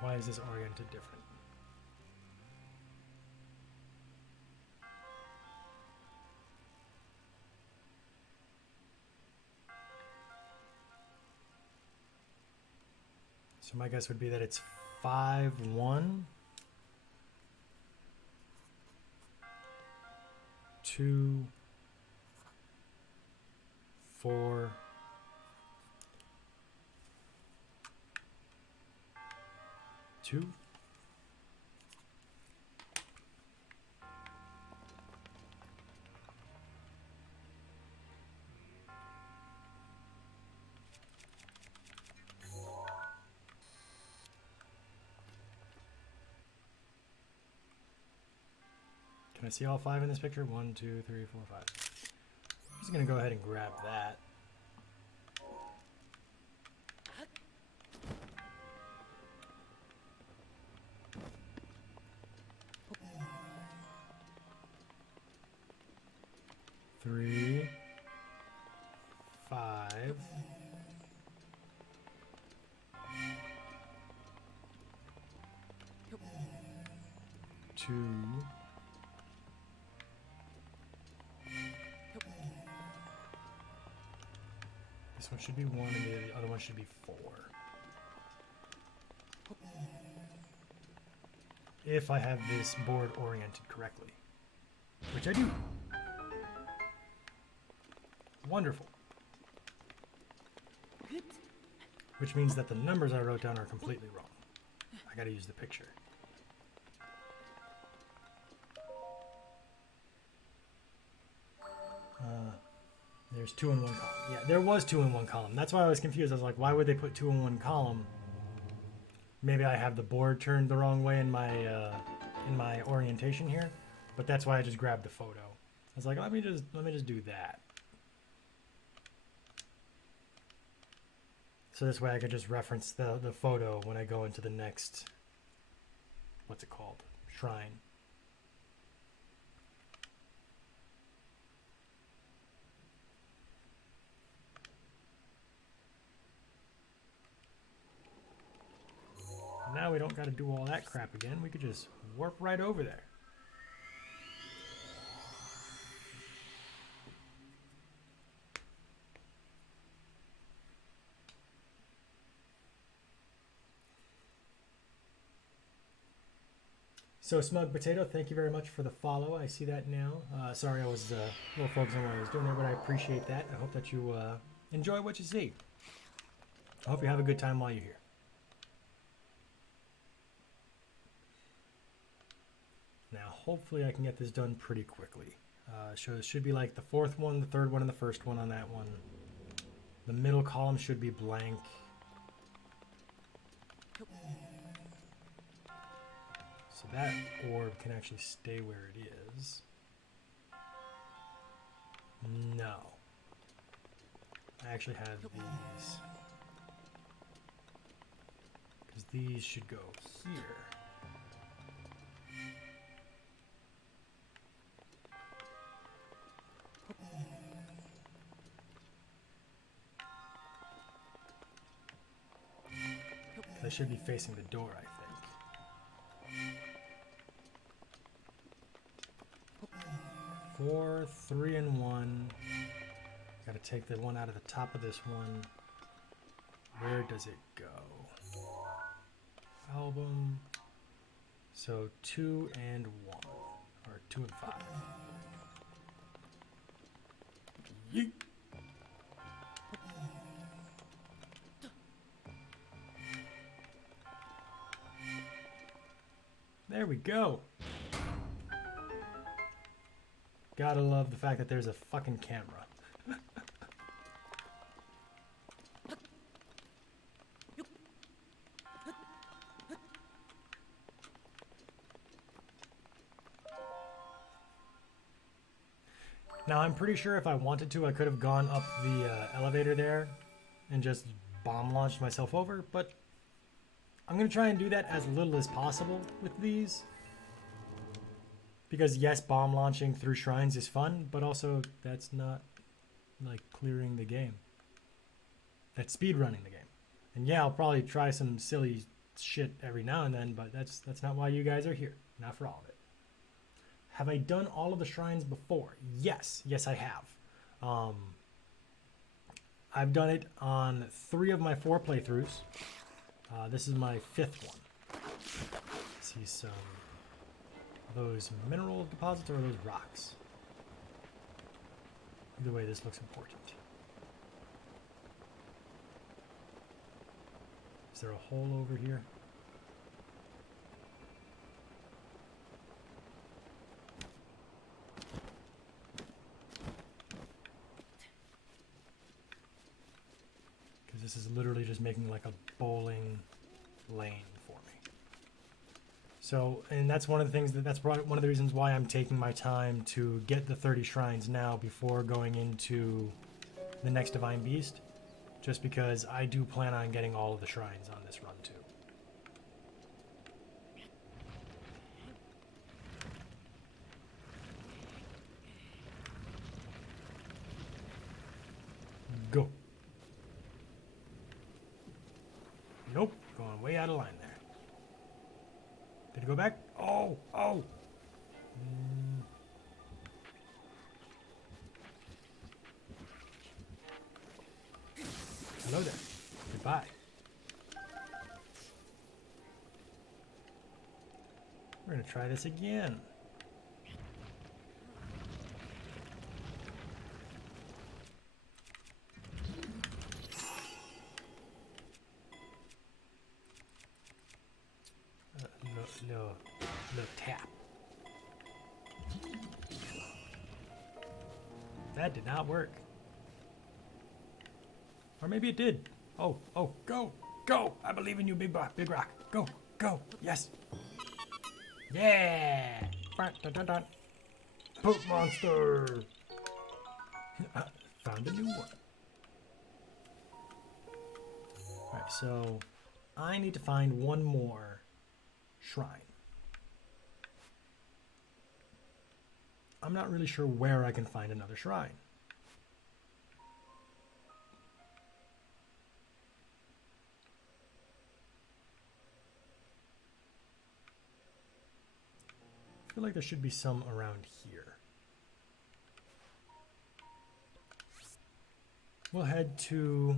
Why is this oriented different? So my guess would be that it's 5, 1, 2, 4, 2. Can Can I see all 5 in this picture? 1, 2, 3, 4, 5. I'm just going to go ahead and grab that. Three, 5. Two. This one should be 1 and the other one should be 4. If I have this board oriented correctly, which I do. Wonderful. Which means that the numbers I wrote down are completely wrong. I gotta use the picture. There's 2 in 1 column. Yeah, there was 2 in 1 column. That's why I was confused. I was like, why would they put 2 in 1 column? Maybe I have the board turned the wrong way in my orientation here, but that's why I just grabbed the photo. I was like, let me just do that. So this way I could just reference the photo when I go into the next, what's it called? Shrine. Now we don't got to do all that crap again. We could just warp right over there. So Smug Potato, thank you very much for the follow. I see that now. Sorry I was a little focused on what I was doing there, but I appreciate that. I hope that you enjoy what you see. I hope you have a good time while you're here. Now, hopefully I can get this done pretty quickly. So it should be like the 4th one, the 3rd one, and the 1st one on that one. The middle column should be blank. So that orb can actually stay where it is. No. I actually have these. Because these should go here. I should be facing the door, I think. 4, 3, and 1. Gotta take the one out of the top of this one. Where does it go? Album. So 2 and 1. Or 2 and 5. Yeet. There we go. Gotta love the fact that there's a fucking camera. Now I'm pretty sure if I wanted to, I could have gone up the elevator there and just bomb launched myself over, but I'm going to try and do that as little as possible with these. Because yes, bomb launching through shrines is fun, but also that's not like clearing the game. That's speedrunning the game. And yeah, I'll probably try some silly shit every now and then, but that's not why you guys are here. Not for all of it. Have I done all of the shrines before? Yes. Yes, I have. I've done it on 3 of my 4 playthroughs. This is my 5th one. See some of those mineral deposits or those rocks. Either way, this looks important. Is there a hole over here? Because this is literally just making like a bowling lane for me. So, and that's one of the things that's one of the reasons why I'm taking my time to get the 30 shrines now before going into the next Divine Beast. Just because I do plan on getting all of the shrines on this run too. Go. Nope, going way out of line there. Did it go back? Oh, oh. Hello there. Goodbye. We're gonna try this again. No tap. That did not work. Or maybe it did. Oh, go, go! I believe in you, big rock, Go, go, yes. Yeah! Dun, dun, dun, dun. Poop monster! Found a new one. Alright, so I need to find one more shrine. I'm not really sure where I can find another shrine. I feel like there should be some around here. We'll head to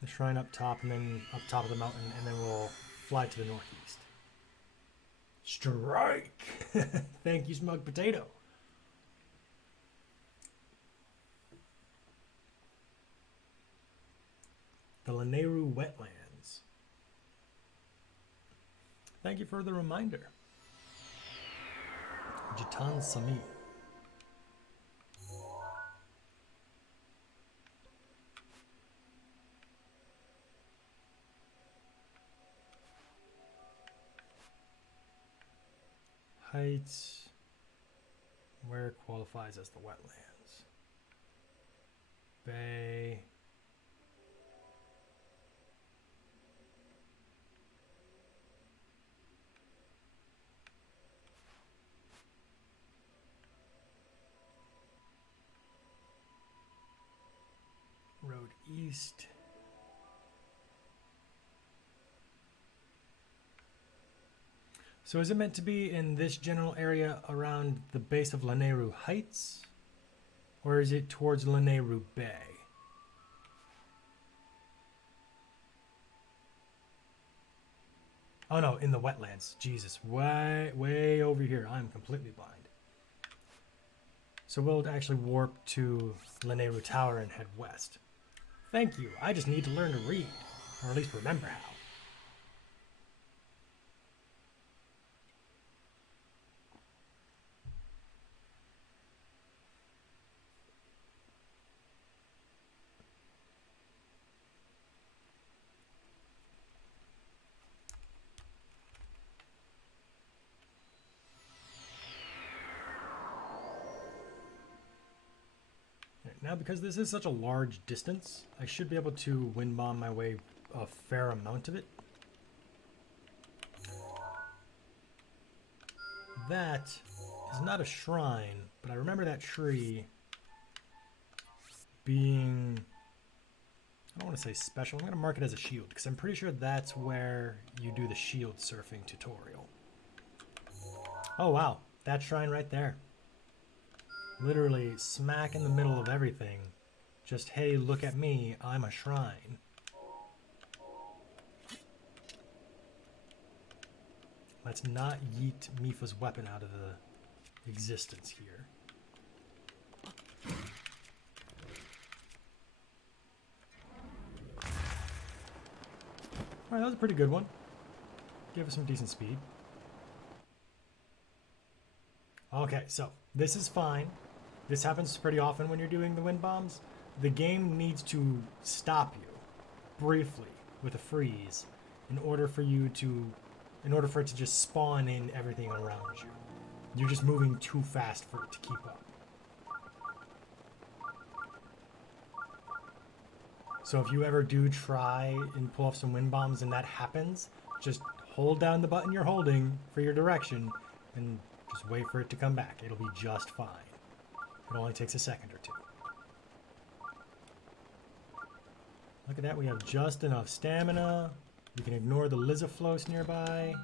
the shrine up top and then up top of the mountain, and then we'll fly to the northeast. Strike! Thank you, Smug Potato. The Lanayru Wetlands. Thank you for the reminder. Jatan Sami. Heights. Where qualifies as the wetlands? Bay. Road east. So is it meant to be in this general area around the base of Lanayru Heights? Or is it towards Lanayru Bay? Oh no, in the wetlands. Jesus, way over here. I'm completely blind. So we'll actually warp to Lanayru Tower and head west. Thank you. I just need to learn to read. Or at least remember how. Now, because this is such a large distance, I should be able to wind bomb my way a fair amount of it. That is not a shrine, but I remember that tree being, I don't want to say special. I'm going to mark it as a shield, because I'm pretty sure that's where you do the shield surfing tutorial. Oh wow, that shrine right there. Literally smack in the middle of everything. Just, hey, look at me, I'm a shrine. Let's not yeet Mifa's weapon out of the existence here. Alright, that was a pretty good one. Give us some decent speed. Okay, so this is fine. This happens pretty often when you're doing the wind bombs. The game needs to stop you briefly with a freeze in order for you to in order for it to just spawn in everything around you. You're just moving too fast for it to keep up. So if you ever do try and pull off some wind bombs and that happens, just hold down the button you're holding for your direction and just wait for it to come back. It'll be just fine. It only takes a second or two. Look at that, we have just enough stamina. We can ignore the Lizaflos nearby.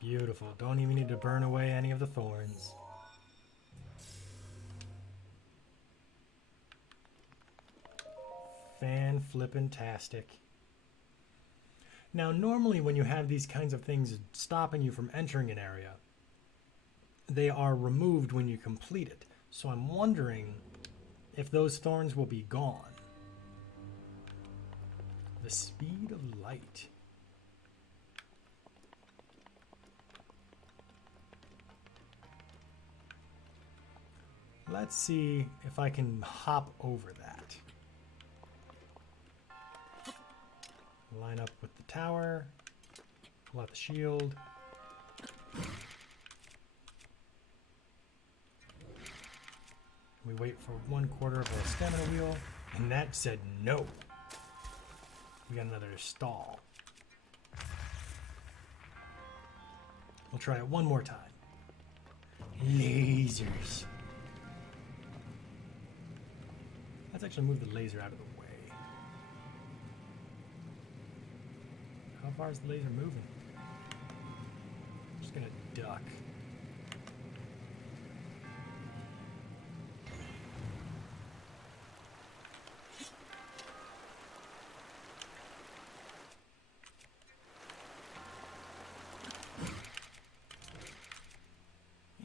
Beautiful. Don't even need to burn away any of the thorns. Fan-flippin-tastic. Now, normally when you have these kinds of things stopping you from entering an area, they are removed when you complete it. So I'm wondering if those thorns will be gone. The speed of light. Let's see if I can hop over that. Line up with the tower. Pull out the shield. We wait for 1/4 of a stamina wheel, and that said no. We got another stall. We'll try it one more time. Lasers. Let's actually move the laser out of the way. How far is the laser moving? I'm just gonna duck.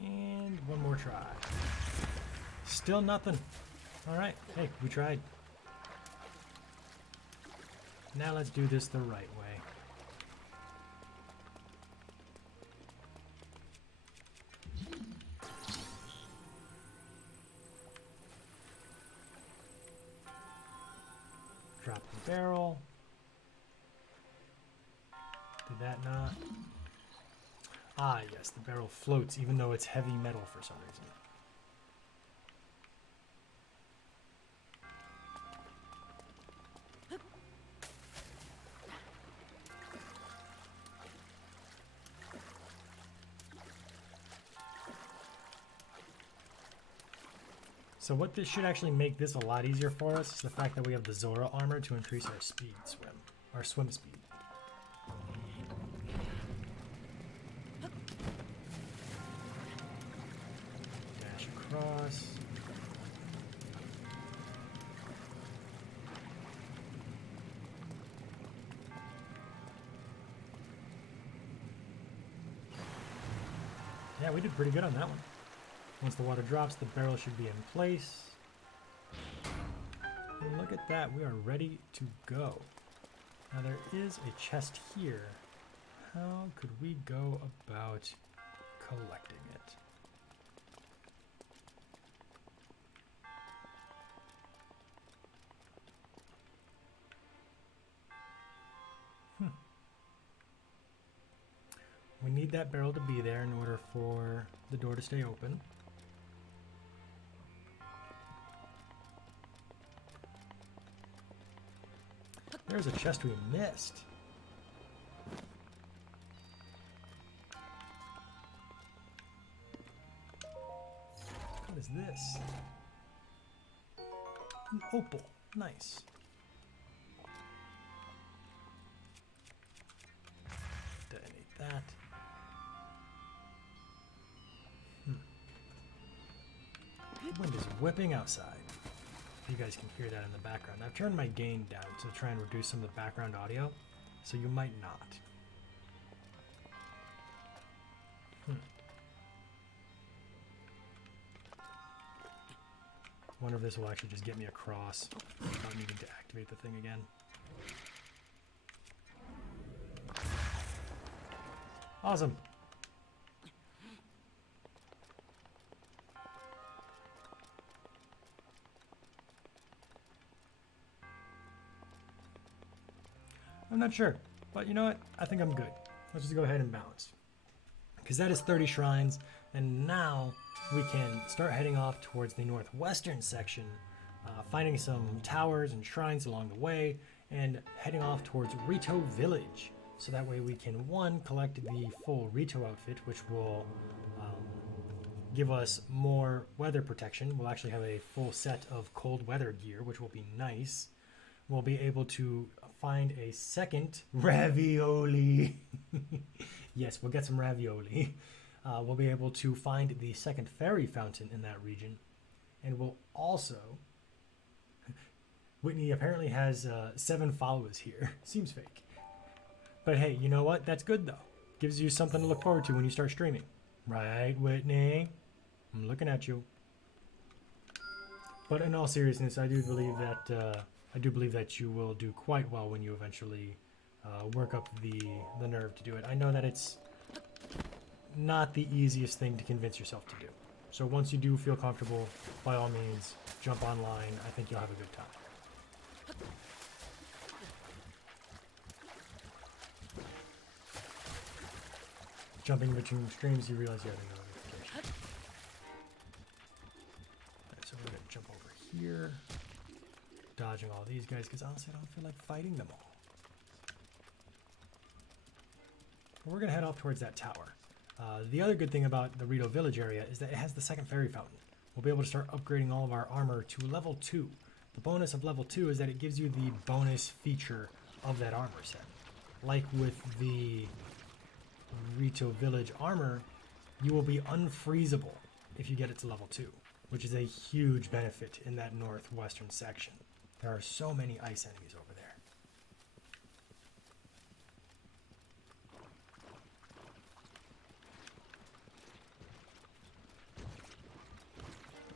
And one more try. Still nothing. Alright, hey, we tried. Now let's do this the right way. Drop the barrel. Did that not? Ah, yes, the barrel floats even though it's heavy metal for some reason. So what this should actually make this a lot easier for us is the fact that we have the Zora armor to increase our swim speed. Dash across. Yeah, we did pretty good on that one. Once the water drops, the barrel should be in place. And look at that, we are ready to go. Now there is a chest here. How could we go about collecting it? We need that barrel to be there in order for the door to stay open. There's a chest we missed. What is this? An opal. Nice. Detonate that. The wind is whipping outside. You guys can hear that in the background. I've turned my gain down to try and reduce some of the background audio, so you might not. Wonder if this will actually just get me across without needing to activate the thing again. Awesome. I'm not sure, but you know what? I think I'm good. let's just go ahead and bounce. Because that is 30 shrines, and now we can start heading off towards the northwestern section, finding some towers and shrines along the way, and heading off towards Rito Village. So that way we can, one, collect the full Rito outfit, which will give us more weather protection. We'll actually have a full set of cold weather gear, which will be nice. We'll be able to find a second ravioli. Yes, we'll get some ravioli. We'll be able to find the second fairy fountain in that region. And we'll also... Whitney apparently has 7 followers here. Seems fake. But hey, you know what? That's good though. Gives you something to look forward to when you start streaming. Right, Whitney? I'm looking at you. But in all seriousness, I do believe that you will do quite well when you eventually work up the nerve to do it. I know that it's not the easiest thing to convince yourself to do. So once you do feel comfortable, by all means, jump online. I think you'll have a good time. Jumping between streams, you realize you have a notification. Alright, so we're going to jump over here. Dodging all these guys, because honestly I don't feel like fighting them all. We're going to head off towards that tower. The other good thing about the Rito Village area is that it has the second fairy fountain. We'll be able to start upgrading all of our armor to level 2. The bonus of level 2 is that it gives you the bonus feature of that armor set. Like with the Rito Village armor, you will be unfreezable if you get it to level 2, which is a huge benefit in that northwestern section. There are so many ice enemies over there.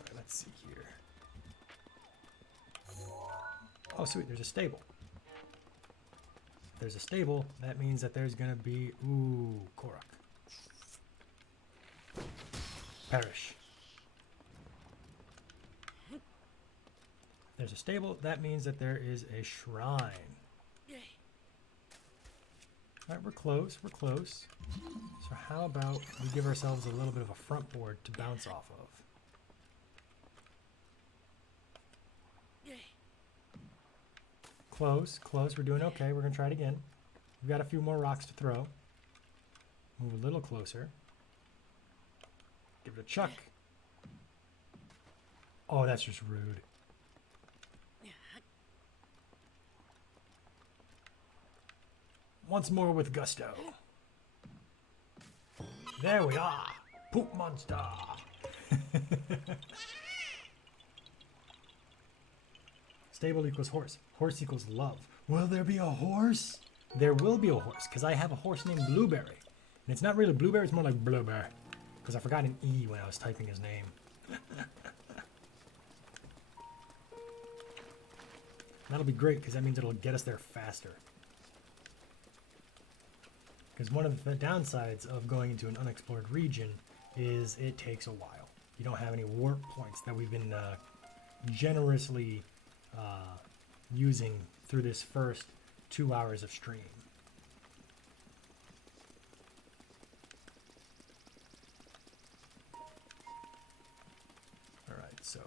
Alright, let's see here. Oh sweet, there's a stable. If there's a stable, that means that there's gonna be... Ooh, Korok. Perish. There's a stable, that means that there is a shrine. Alright, we're close, we're close. So how about we give ourselves a little bit of a front board to bounce off of. Close, close, we're doing okay, we're gonna try it again. We've got a few more rocks to throw. Move a little closer. Give it a chuck. Oh, that's just rude. Once more with gusto. There we are. Poop monster. Stable equals horse. Horse equals love. Will there be a horse? There will be a horse, because I have a horse named Blueberry. And it's not really Blueberry, it's more like Blueberry. Because I forgot an E when I was typing his name. That'll be great, because that means it'll get us there faster. Because one of the downsides of going into an unexplored region is it takes a while. You don't have any warp points that we've been generously using through this first 2 hours of stream. Alright, so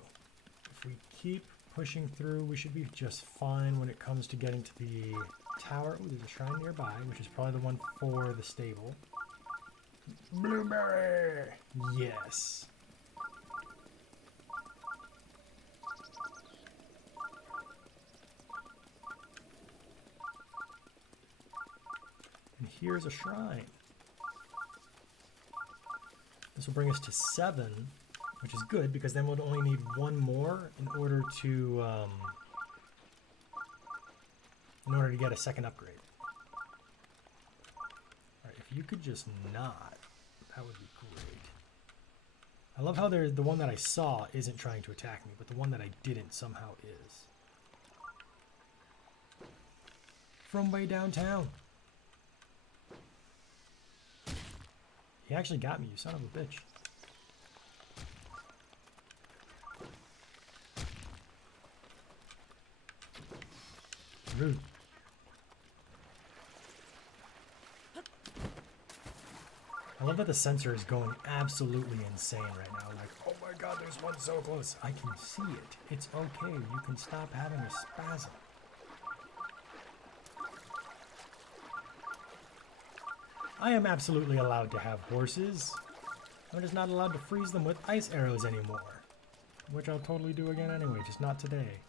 if we keep pushing through, we should be just fine when it comes to getting to the tower. Ooh, there's a shrine nearby, which is probably the one for the stable. Blueberry! Yes. And here's a shrine. This will bring us to 7, which is good because then we'll only need 1 more in order to get a second upgrade. Alright, if you could just not, that would be great. I love how the one that I saw isn't trying to attack me, but the one that I didn't somehow is. From way downtown. He actually got me, you son of a bitch. Rude. I love that the sensor is going absolutely insane right now. Like, oh my god, there's one so close. I can see it. It's okay. You can stop having a spasm. I am absolutely allowed to have horses. I'm just not allowed to freeze them with ice arrows anymore. Which I'll totally do again anyway, just not today.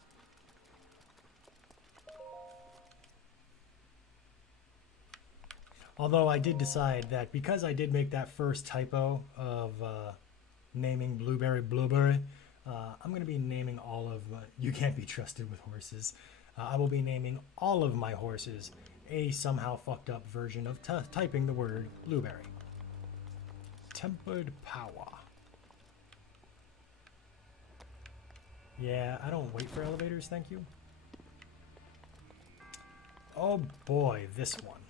Although I did decide that because I did make that first typo of naming Blueberry, I'm going to be naming all of... you can't be trusted with horses. I will be naming all of my horses a somehow fucked up version of typing the word Blueberry. Tempered Power. Yeah, I don't wait for elevators, thank you. Oh boy, this one.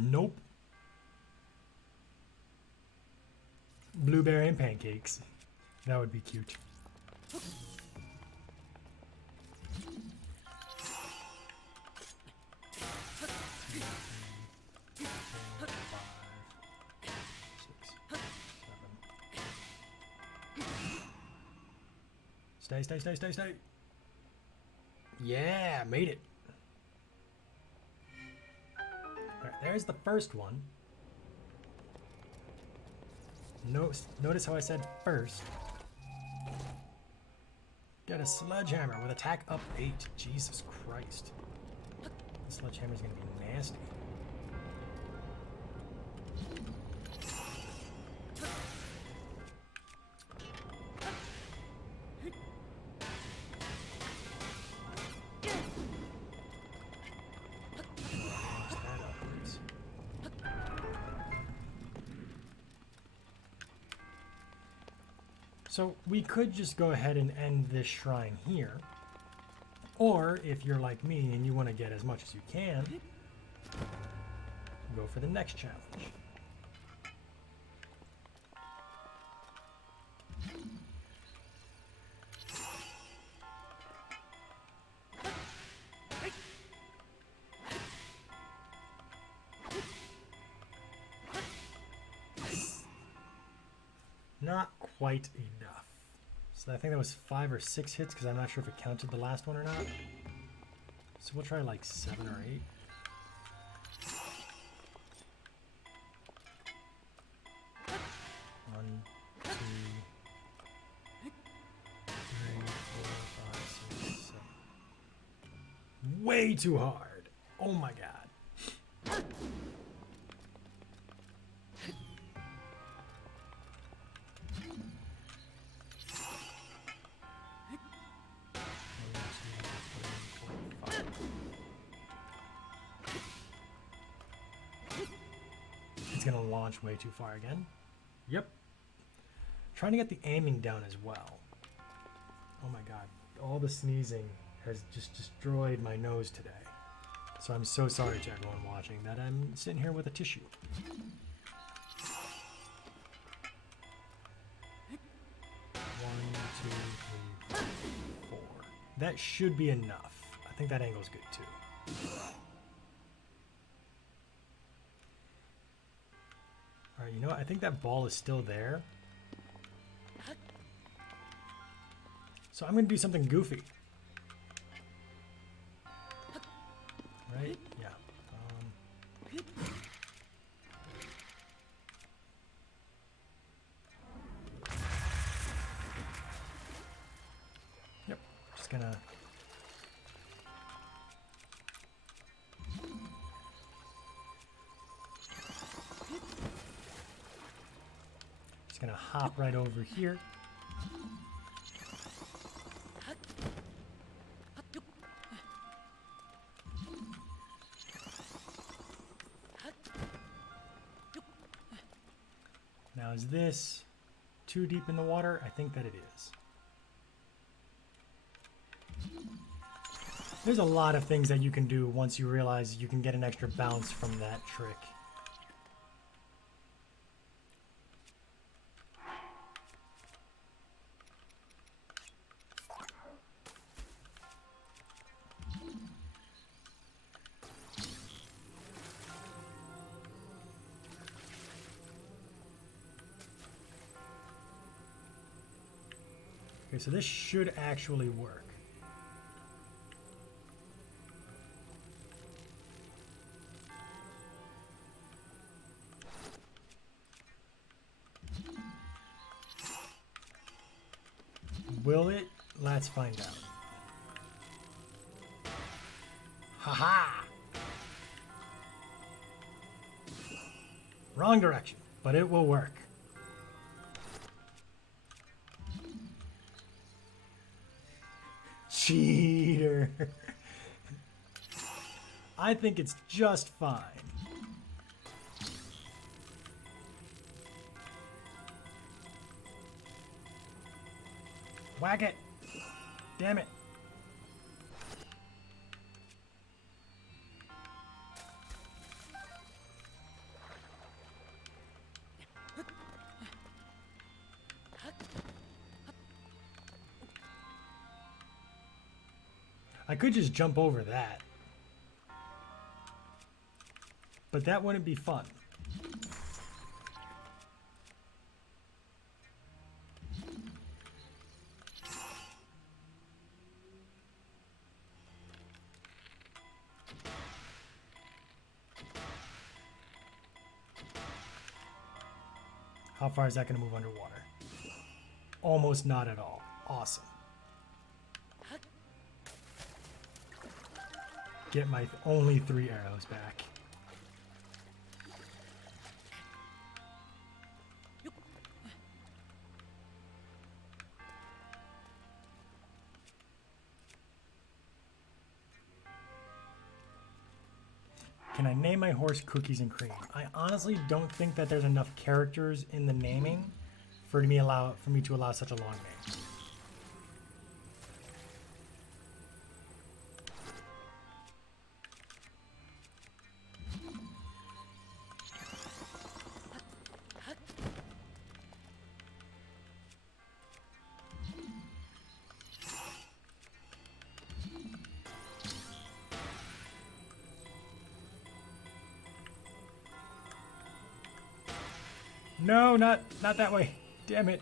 Nope. Blueberry and pancakes. That would be cute. Stay, stay, stay, stay, stay. Yeah, made it. Alright, there's the first one. Notice how I said first. Get a sledgehammer with attack up 8. Jesus Christ. The sledgehammer's gonna be nasty. So we could just go ahead and end this shrine here. Or if you're like me and you want to get as much as you can, go for the next challenge. Not quite enough. So I think that was 5 or 6 hits because I'm not sure if it counted the last one or not. So we'll try like 7 or 8. One, 2, 3, 4, 5, 6, 7. Way too hard. Oh my god. It's gonna launch way too far again. Yep. Trying to get the aiming down as well. Oh my god. All the sneezing has just destroyed my nose today. So I'm so sorry to everyone watching that I'm sitting here with a tissue. One, 2, 3, 4. That should be enough. I think that angle's good too. Alright, you know what? I think that ball is still there. So I'm going to do something goofy. Right? Yeah. Yep. Just going to... Just going to hop right over here. Now, is this too deep in the water? I think that it is. There's a lot of things that you can do once you realize you can get an extra bounce from that trick. Okay, so this should actually work. Will it? Let's find out. Haha! Wrong direction, but it will work. Cheater. I think it's just fine. Whack it. Damn it. I could just jump over that. But that wouldn't be fun. How far is that going to move underwater? Almost not at all. Awesome. Get my only 3 arrows back. Can I name my horse Cookies and Cream? I honestly don't think that there's enough characters in the naming for me to allow such a long name. No, not that way. Damn it.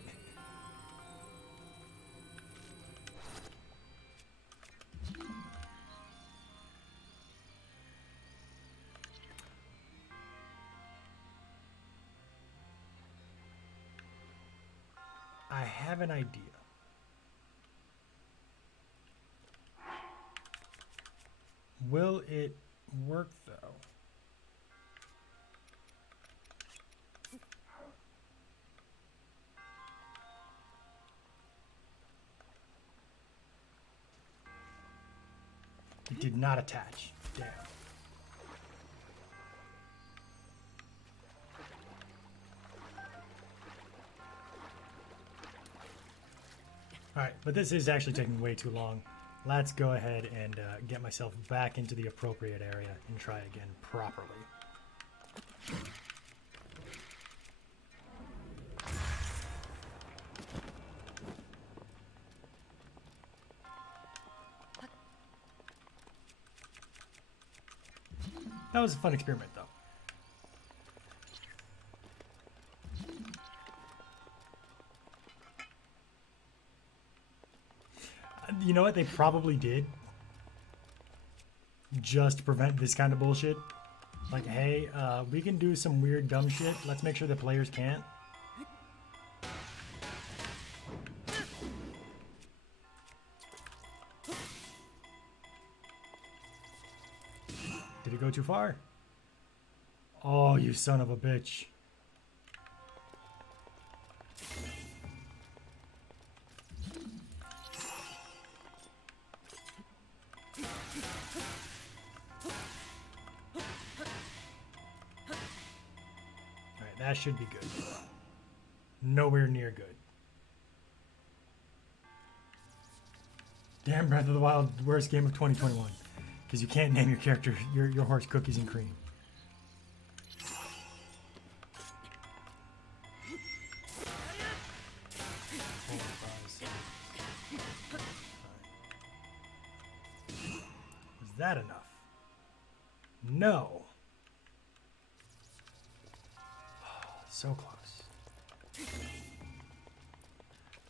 I have an idea. Will it work though? It did not attach. Damn. Alright, but this is actually taking way too long. Let's go ahead and get myself back into the appropriate area and try again properly. That was a fun experiment, though. You know what they probably did? Just to prevent this kind of bullshit. Like, hey, we can do some weird dumb shit. Let's make sure the players can't. Did it go too far? Oh, you son of a bitch. Alright, that should be good. Nowhere near good. Damn Breath of the Wild, worst game of 2021. Because you can't name your character, your horse Cookies and Cream. Was that enough? No. So close.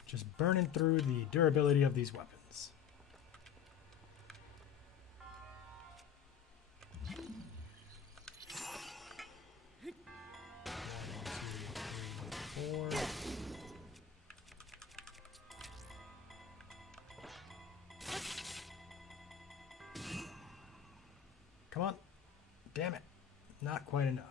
Just burning through the durability of these weapons. 1, 2, 3, 4. Come on. Damn it. Not quite enough.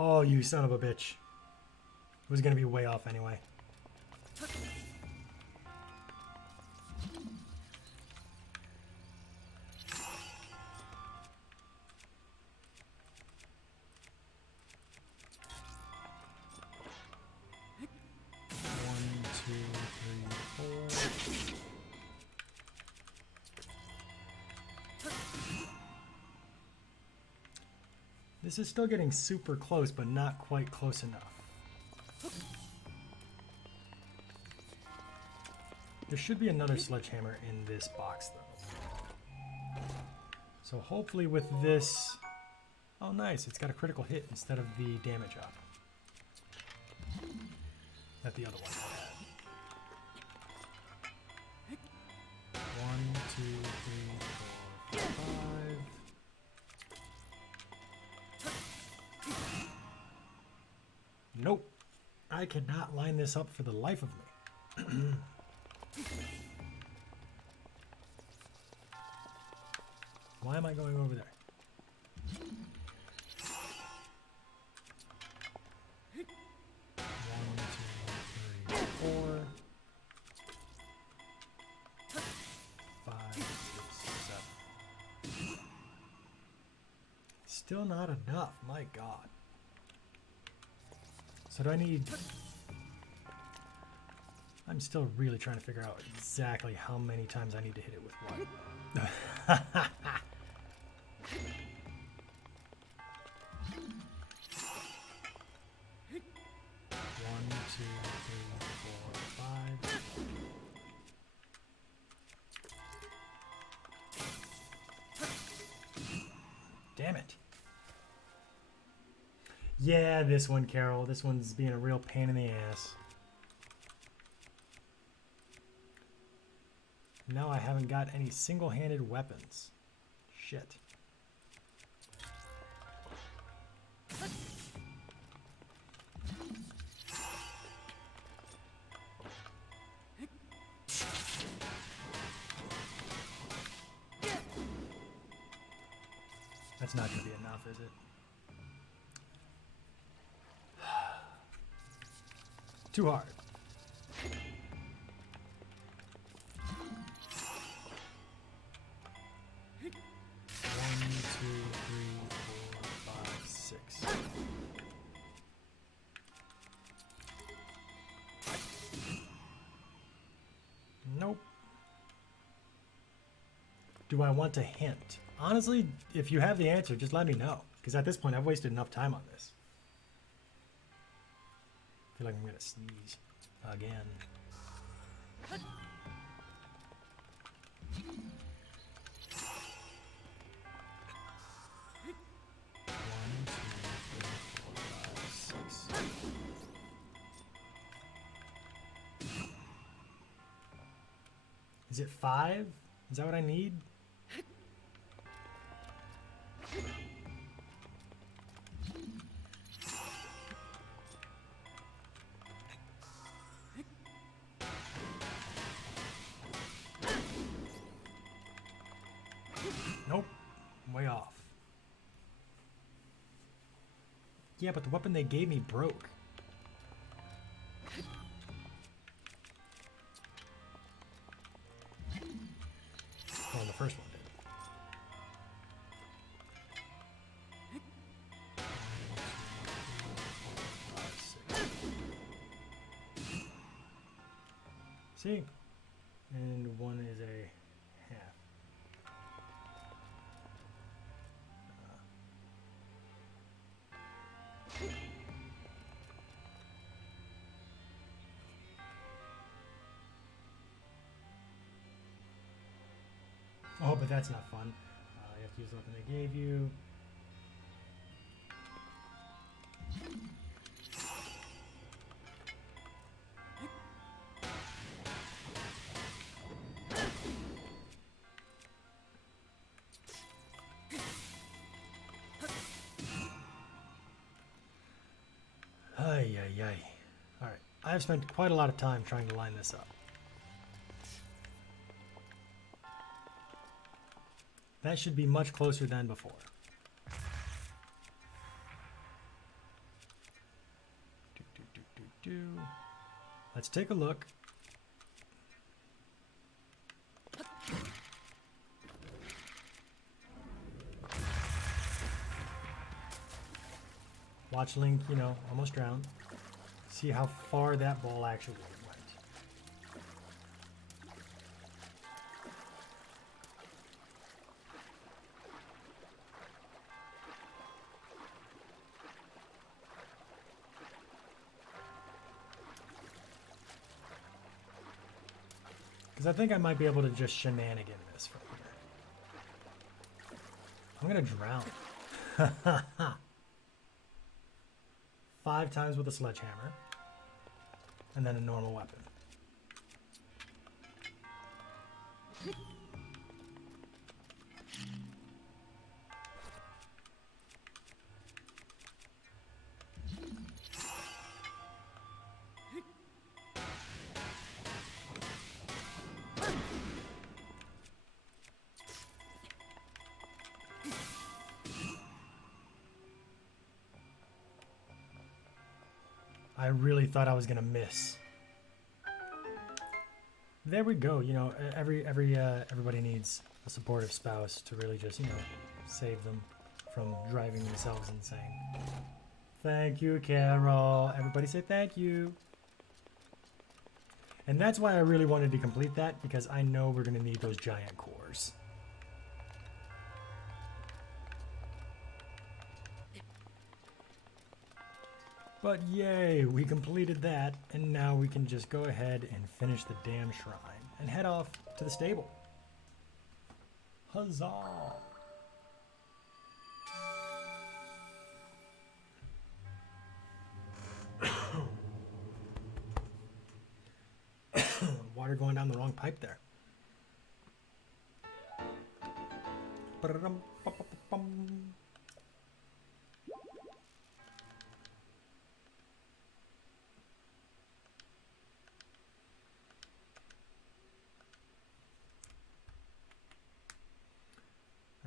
Oh, you son of a bitch. It was going to be way off anyway. This is still getting super close, but not quite close enough. There should be another sledgehammer in this box, though. So hopefully with this... Oh, nice. It's got a critical hit instead of the damage up that the other one had. 1, 2, 3, 4, 5. Nope. I cannot line this up for the life of me. Why am I going over there? One, two, three, 4, 5, 6, 7. Still not enough. My God. So do I need... I'm still really trying to figure out exactly how many times I need to hit it with what. 1, 2, 3, 4, 5. Damn it. Yeah, this one, Carol. This one's being a real pain in the ass. Now I haven't got any single-handed weapons. Shit. That's not going to be enough, is it? Too hard. 1, 2, 3, 4, 5, 6. Nope. Do I want to hint? Honestly, if you have the answer, just let me know. Because at this point, I've wasted enough time on this. I feel like I'm going to sneeze again. One, 2, 3, 4, 5, 6. Is it 5? Is that what I need? Nope. Way off. Yeah, but the weapon they gave me broke. Oh, the first one did. See? And one is a half. Oh, but that's not fun. You have to use the weapon they gave you. Ay, ay, ay. Alright, I've spent quite a lot of time trying to line this up. That should be much closer than before. Let's take a look. Watch Link, you know, almost drown. See how far that ball actually went. Because I think I might be able to just shenanigan this from here. I'm going to drown. 5 times with a sledgehammer. And then a normal weapon. I really thought I was gonna miss. There we go. You know, everybody needs a supportive spouse to really just, you know, save them from driving themselves insane. Thank you, Carol. Everybody say thank you. And that's why I really wanted to complete that, because I know we're gonna need those giant cores. But yay, we completed that, and now we can just go ahead and finish the damn shrine and head off to the stable. Huzzah! Water going down the wrong pipe there.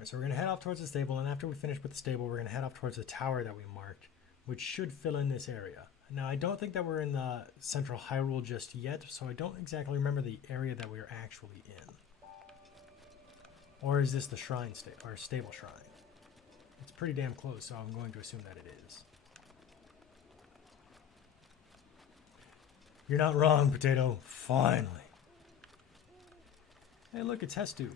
So we're going to head off towards the stable, and after we finish with the stable, we're going to head off towards the tower that we marked, which should fill in this area. Now, I don't think that we're in the central Hyrule just yet, so I don't exactly remember the area that we're actually in. Or is this the shrine or stable shrine? It's pretty damn close, so I'm going to assume that it is. You're not wrong, Potato. Finally. Hey, look, it's Hestu.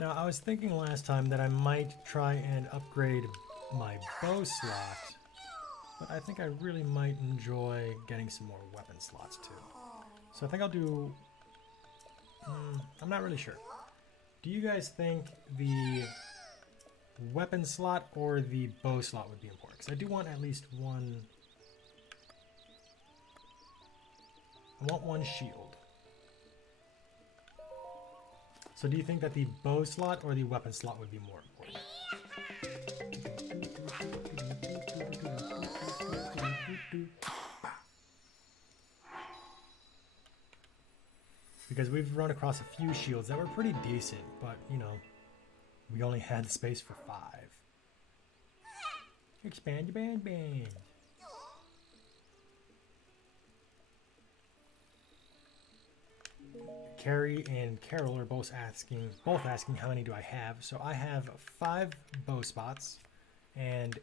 Now, I was thinking last time that I might try and upgrade my bow slot, but I think I really might enjoy getting some more weapon slots too. So I think I'll do... I'm not really sure. Do you guys think the weapon slot or the bow slot would be important? Because I do want at least one... I want one shield. So do you think that the bow slot or the weapon slot would be more important? Because we've run across a few shields that were pretty decent, but, you know, we only had the space for 5. Expand your band. Carrie and Carol are both asking how many do I have. So I have 5 bow spots and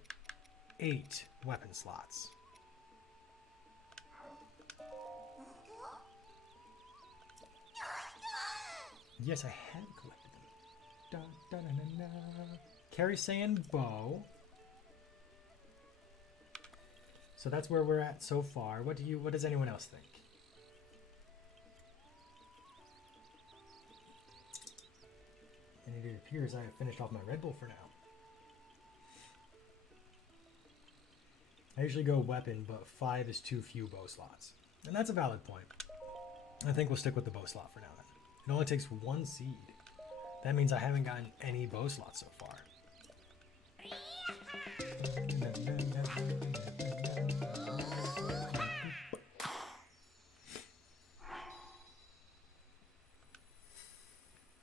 8 weapon slots. Yes, I have collected them. Da, da, da, da, da. Carrie saying bow. So that's where we're at so far. What does anyone else think? And it appears I have finished off my Red Bull for now. I usually go weapon, but 5 is too few bow slots. And that's a valid point. I think we'll stick with the bow slot for now then. It only takes 1 seed. That means I haven't gotten any bow slots so far.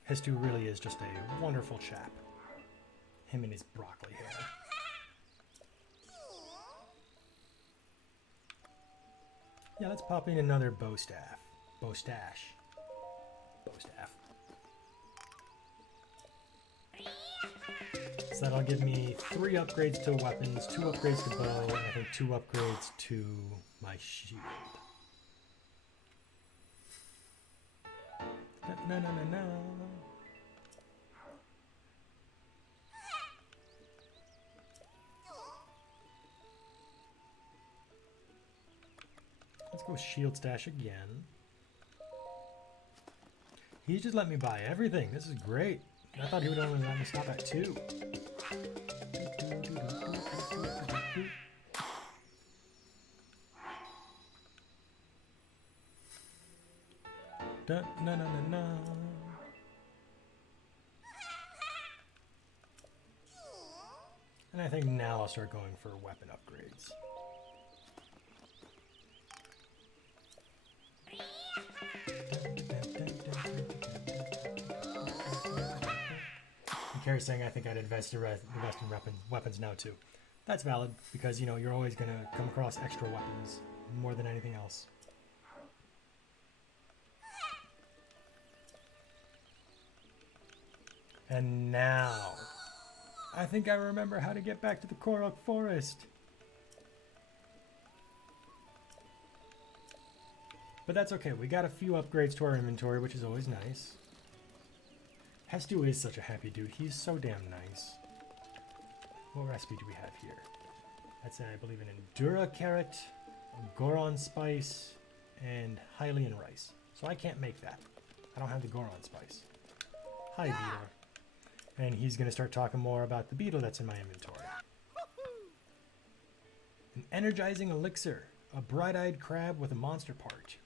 Hestu really is just a wonderful chap. Him and his broccoli hair. Yeah, let's pop in another bow staff. Bow stash. Bow staff. So that'll give me 3 upgrades to weapons, 2 upgrades to bow, and I think 2 upgrades to my shield. No. Let's go shield stash again. He just let me buy everything. This is great. I thought he would only let me stop at 2. No. And I think now I'll start going for weapon upgrades. Carrie's saying I think I'd invest in weapons now too. That's valid because, you know, you're always going to come across extra weapons more than anything else. And now, I think I remember how to get back to the Korok Forest. But that's okay. We got a few upgrades to our inventory, which is always nice. Hestu is such a happy dude. He's so damn nice. What recipe do we have here? That's, I believe, an Endura carrot, Goron spice, and Hylian rice. So I can't make that. I don't have the Goron spice. Hi, beetle. And he's going to start talking more about the beetle that's in my inventory. An energizing elixir. A bright-eyed crab with a monster part.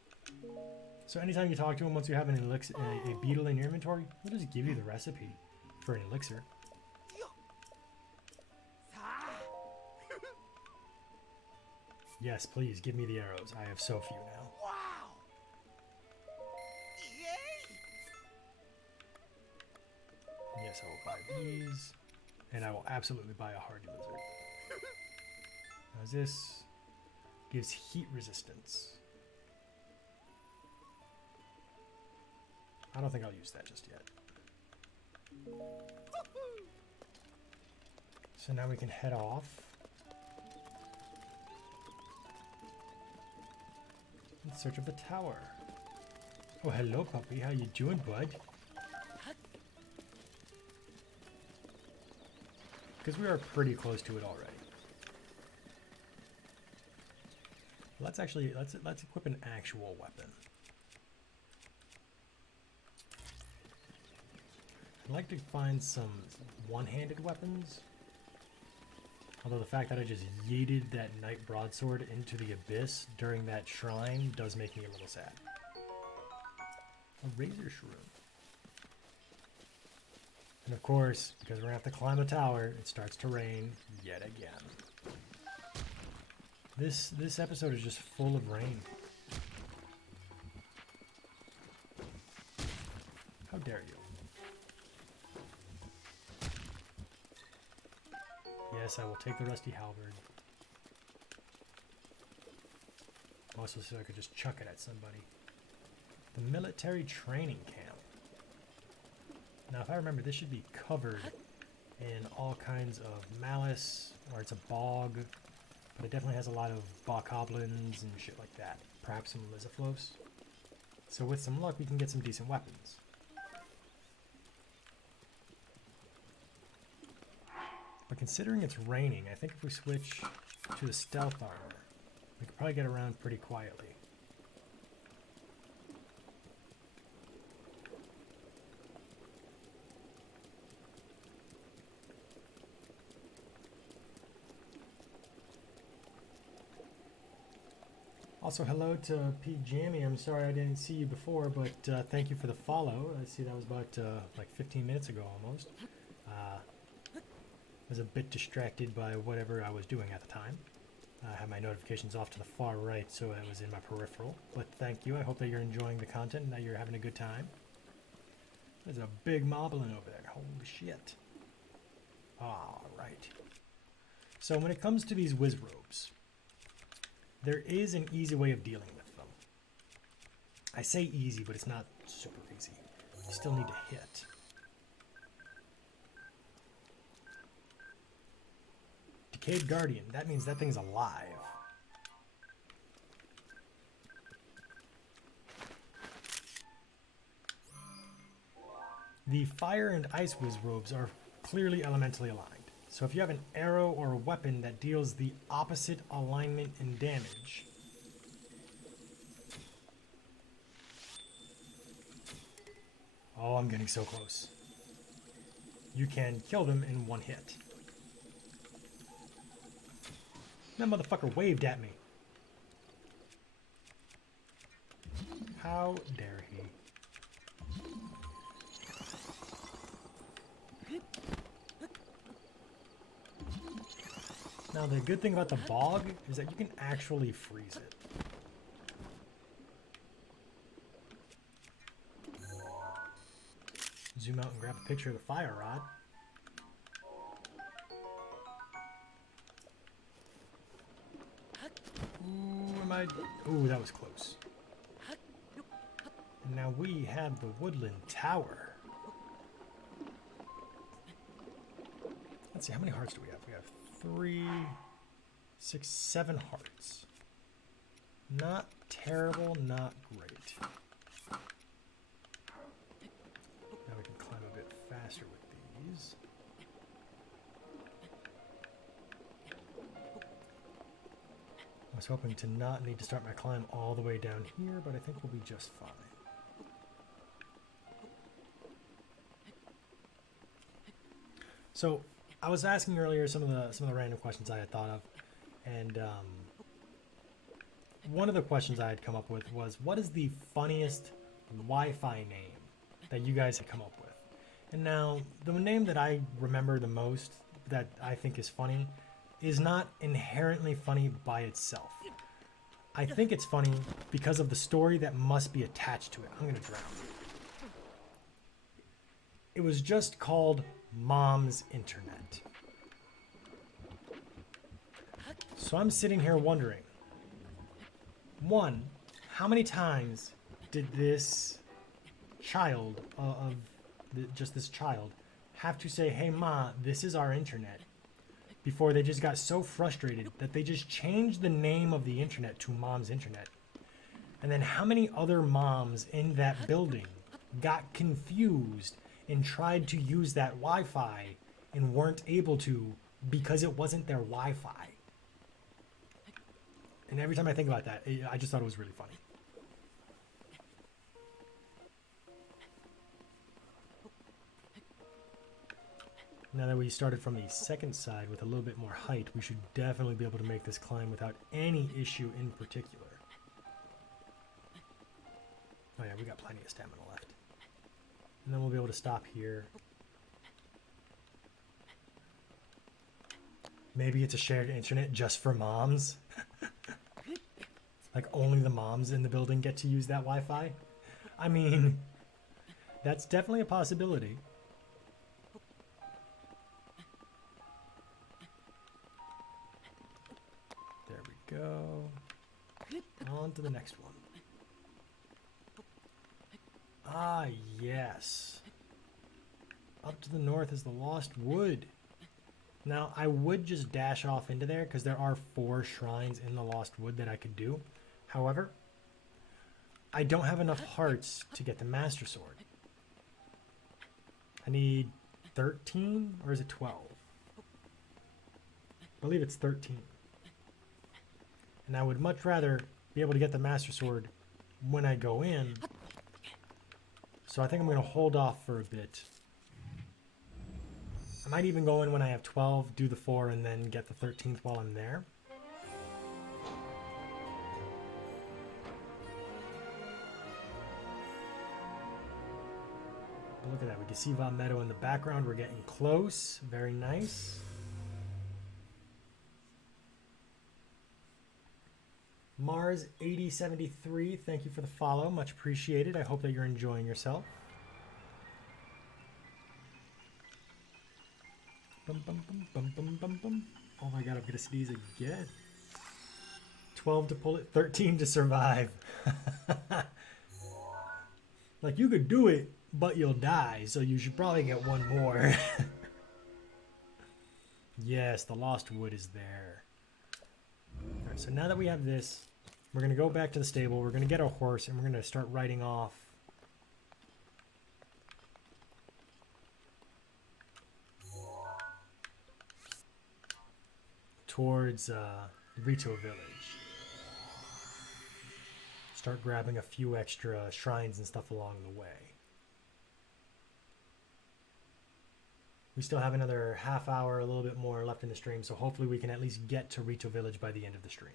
So anytime you talk to him, once you have an elixir, a beetle in your inventory, he'll just give you the recipe for an elixir. Yes, please, give me the arrows. I have so few now. Wow! Yay! Yes, I will buy these. And I will absolutely buy a hardy lizard. How's this? Gives heat resistance. I don't think I'll use that just yet. So now we can head off. In search of a tower. Oh, hello, puppy. How you doing, bud? Because we are pretty close to it already. Let's actually let's equip an actual weapon. I'd like to find some one-handed weapons. Although the fact that I just yeeted that knight broadsword into the abyss during that shrine does make me a little sad. A razor shroom. And of course, because we're gonna have to climb a tower, it starts to rain yet again. This episode is just full of rain. How dare you? Yes, I will take the rusty halberd. Also, so I could just chuck it at somebody. The military training camp. Now, if I remember, this should be covered in all kinds of malice, or it's a bog, but it definitely has a lot of bokoblins and shit like that. Perhaps some lizaflos. So with some luck, we can get some decent weapons. But considering it's raining, I think if we switch to the stealth armor, we could probably get around pretty quietly. Also, hello to Pete Jammy. I'm sorry I didn't see you before, but thank you for the follow. I see that was about like 15 minutes ago almost. I was a bit distracted by whatever I was doing at the time. I had my notifications off to the far right, so it was in my peripheral. But thank you. I hope that you're enjoying the content and that you're having a good time. There's a big moblin over there. Holy shit. All right. So when it comes to these whiz robes, there is an easy way of dealing with them. I say easy, but it's not super easy. You still need to hit. Decayed Guardian, that means that thing's alive. The fire and ice whiz robes are clearly elementally aligned. So if you have an arrow or a weapon that deals the opposite alignment and damage, oh, I'm getting so close. You can kill them in one hit. That motherfucker waved at me. How dare he? Now, the good thing about the bog is that you can actually freeze it. Zoom out and grab a picture of the fire rod. Ooh, that was close. And now we have the Woodland Tower. Let's see, how many hearts do we have? We have 3, 6, 7 hearts. Not terrible, not great. Now we can climb a bit faster with these. I was hoping to not need to start my climb all the way down here, but I think we'll be just fine. So I was asking earlier some of the random questions I had thought of, and one of the questions I had come up with was, what is the funniest Wi-Fi name that you guys had come up with? And now, the name that I remember the most that I think is funny is not inherently funny by itself. I think it's funny because of the story that must be attached to it. I'm gonna drown. It was just called Mom's Internet. So I'm sitting here wondering, one, how many times did this child just this child have to say, hey Ma, this is our internet, before they just got so frustrated that they just changed the name of the internet to Mom's Internet? And then how many other moms in that building got confused and tried to use that Wi-Fi and weren't able to because it wasn't their Wi-Fi? And every time I think about that, I just thought it was really funny. Now that we started from the second side with a little bit more height, we should definitely be able to make this climb without any issue in particular. Oh yeah, we got plenty of stamina left. And then we'll be able to stop here. Maybe it's a shared internet just for moms. Like only the moms in the building get to use that Wi-Fi. I mean, That's definitely a possibility. There we go. On to the next one. Ah, yes. Up to the north is the Lost Wood. Now, I would just dash off into there because there are 4 shrines in the Lost Wood that I could do. However, I don't have enough hearts to get the Master Sword. I need 13, or is it 12? I believe it's 13. And I would much rather be able to get the Master Sword when I go in. So I think I'm going to hold off for a bit. I might even go in when I have 12, do the 4, and then get the 13th while I'm there. But look at that. We can see Von Meadow in the background. We're getting close. Very nice. Mars8073, thank you for the follow. Much appreciated. I hope that you're enjoying yourself. Bum, bum, bum, bum, bum, bum, bum. Oh my god, I'm gonna sneeze again. 12 to pull it, 13 to survive. Like, you could do it, but you'll die, so you should probably get one more. Yes, the Lost Wood is there. Alright, so now that we have this, we're gonna go back to the stable, we're gonna get a horse, and we're gonna start riding off towards Rito Village. Start grabbing a few extra shrines and stuff along the way. We still have another half hour, a little bit more left in the stream, so hopefully we can at least get to Rito Village by the end of the stream.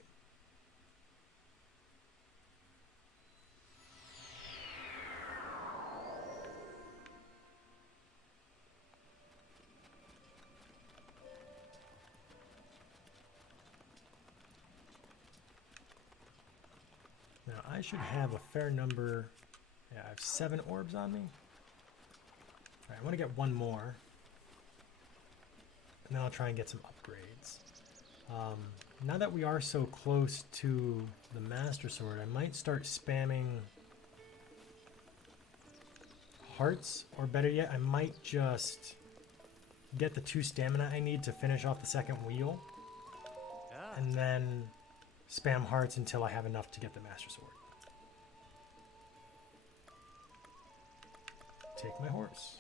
Now, I should have a fair number. Yeah, I have 7 orbs on me. Alright, I want to get one more. And then I'll try and get some upgrades. Now that we are so close to the Master Sword, I might start spamming hearts. Or better yet, I might just get the 2 stamina I need to finish off the second wheel. And then spam hearts until I have enough to get the Master Sword. Take my horse.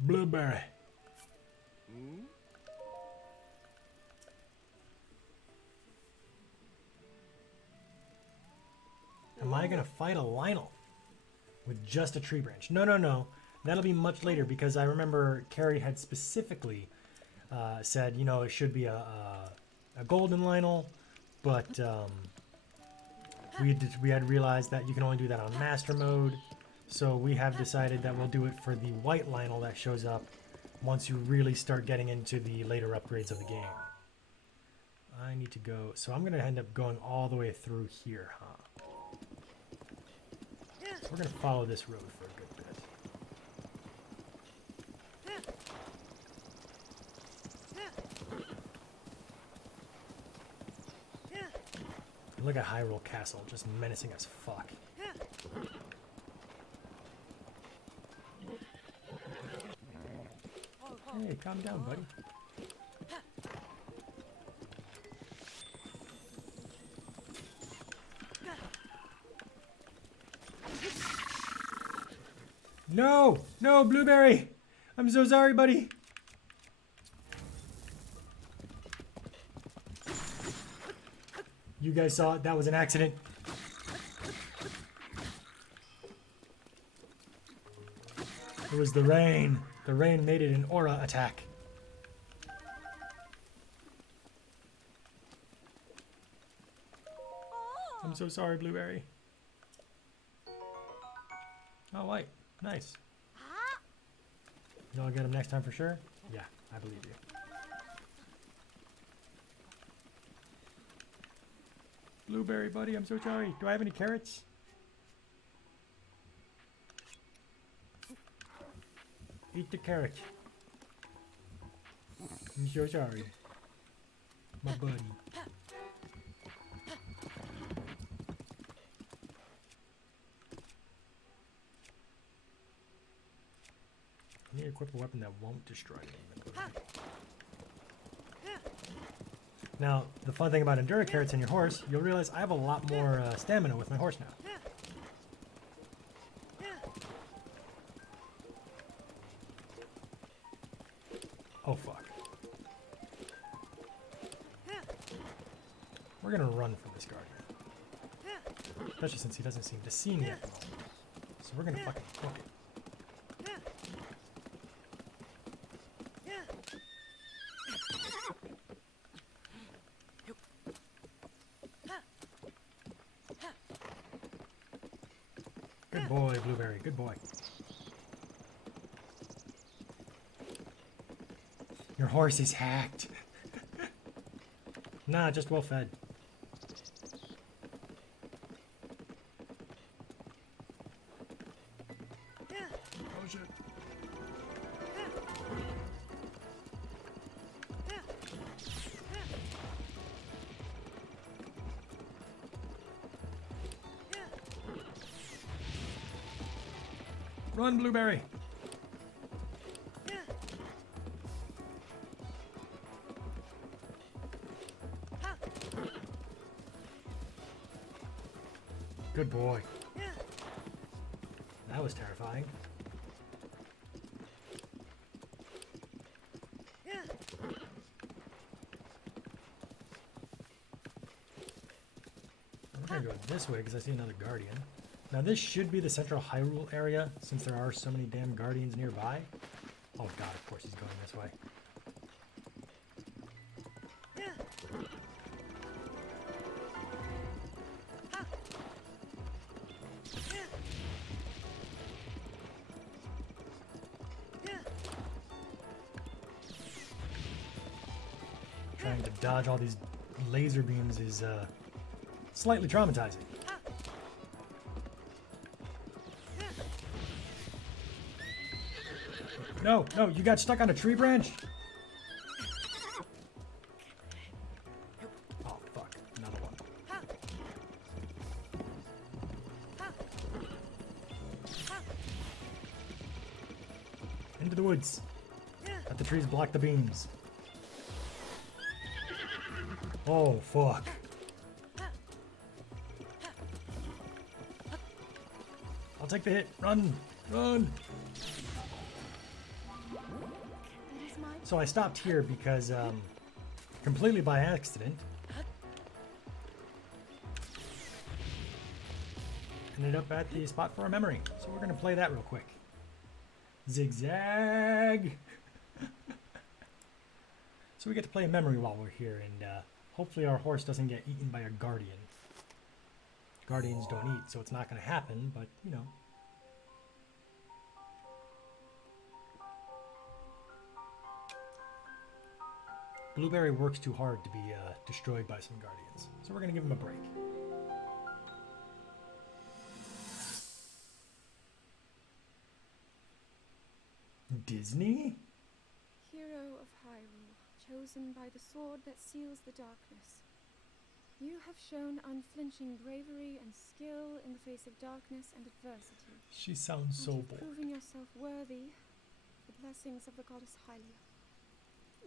Blueberry. Am I going to fight a Lionel with just a tree branch? No, no, no. That'll be much later because I remember Carrie had specifically said, you know, it should be a golden Lionel, but we had realized that you can only do that on master mode. So we have decided that we'll do it for the white Lionel that shows up once you really start getting into the later upgrades of the game. I need to go, so I'm going to end up going all the way through here, huh? So we're going to follow this road for a good bit. Look at Hyrule Castle, just menacing as fuck. Hey, calm down, buddy. No! No, Blueberry! I'm so sorry, buddy! You guys saw it, that was an accident. It was the rain. The rain made it an aura attack. I'm so sorry, Blueberry. Oh, white. Nice. You know I'll get him next time for sure? Yeah, I believe you. Blueberry, buddy, I'm so sorry. Do I have any carrots? Eat the carrot. I'm so sorry. My buddy. I need to equip a weapon that won't destroy me. Now, the fun thing about Endura carrots and your horse, you'll realize I have a lot more stamina with my horse now. Oh, fuck. We're gonna run from this guardian. Especially since he doesn't seem to see me at the moment. So we're gonna fucking book it. Good boy, Blueberry. Good boy. Your horse is hacked. Nah, just well fed. Oh shit. Run, Blueberry. Good boy. That was terrifying. I'm gonna go this way because I see another guardian. Now this should be the central Hyrule area since there are so many damn guardians nearby. Oh god, of course he's going this way. Trying to dodge all these laser beams is slightly traumatizing. No, no, you got stuck on a tree branch? Oh, fuck. Another one. Into the woods. Let the trees block the beams. Oh, fuck. I'll take the hit. Run! Run! So I stopped here because, completely by accident, ended up at the spot for a memory. So we're going to play that real quick. Zigzag! So we get to play a memory while we're here, and hopefully our horse doesn't get eaten by a guardian. Guardians don't eat, so it's not going to happen, but, you know. Blueberry works too hard to be destroyed by some guardians, so we're going to give him a break. Disney? Hero of Hyrule, chosen by the sword that seals the darkness. You have shown unflinching bravery and skill in the face of darkness and adversity. She sounds so you've bold. proven yourself worthy of the blessings of the goddess Hylia.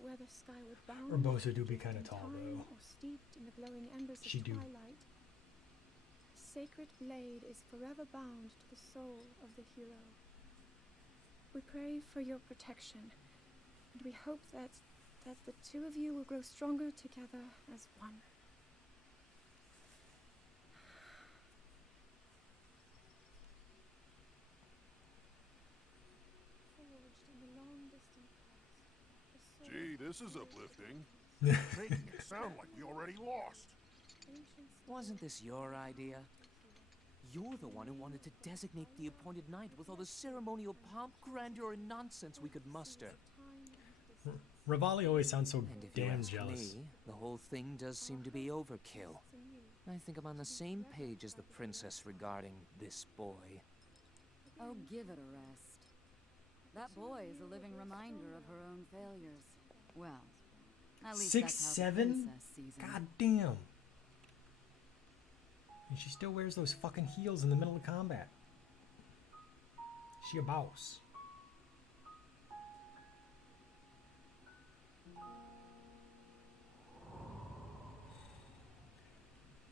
Whether skyward bound, Urbosa do be kind of tall, time, though. or steeped in the glowing embers She of do. twilight, a sacred blade is forever bound to the soul of the hero. We pray for your protection, and we hope that the two of you will grow stronger together as one. Forged in the long distant past, the soul Gee, of this is the uplifting. hero Making it sound like we already lost. ancient Wasn't this your idea? You're the one who wanted to designate the appointed night with all the ceremonial pomp, grandeur, and nonsense we could muster. time and Rivali always sounds so And if you damn ask jealous. me, the whole thing does seem to be overkill. distance. I think I'm on the same page as the princess regarding this boy. Oh, give it a rest. That boy is a living reminder of her own failures. Well, at least 6'7"? that's how the princess sees him. God damn. And she still wears those fucking heels in the middle of combat. She a boss.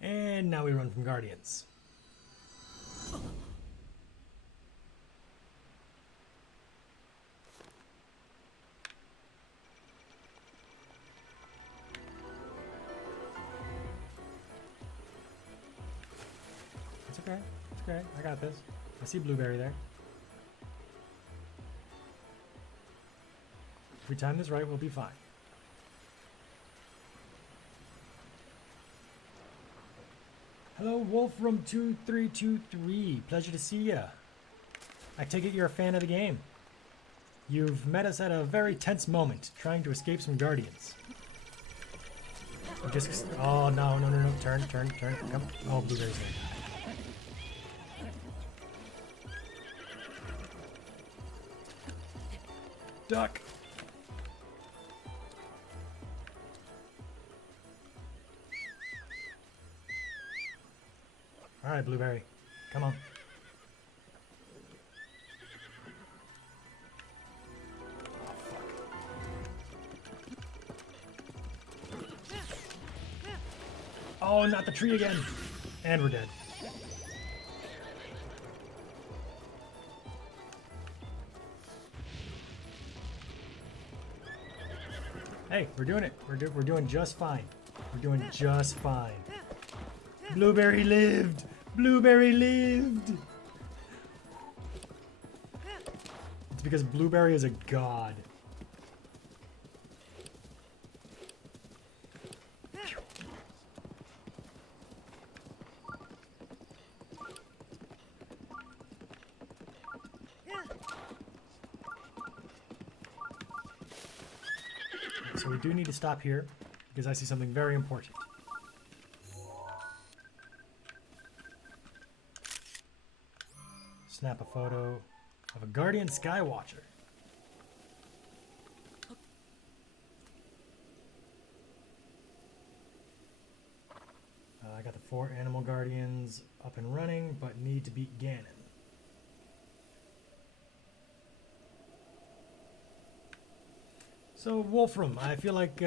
And now we run from Guardians. It's okay. It's okay. I got this. I see Blueberry there. If we time this right, we'll be fine. Hello, Wolfram2323. Pleasure to see ya. I take it you're a fan of the game. You've met us at a very tense moment, trying to escape some Guardians. Just, oh, no. Turn. Come. Oh, Blueberry's there. Duck. All right, Blueberry, come on. Oh, fuck. Oh, not the tree again. And we're dead. Hey, we're doing it. We're doing just fine. We're doing just fine. Blueberry lived. Blueberry lived. It's because Blueberry is a god. So we do need to stop here because I see something very important. Snap a photo of a Guardian Skywatcher. I got the 4 animal guardians up and running, but need to beat Ganon. So Wolfram, I feel like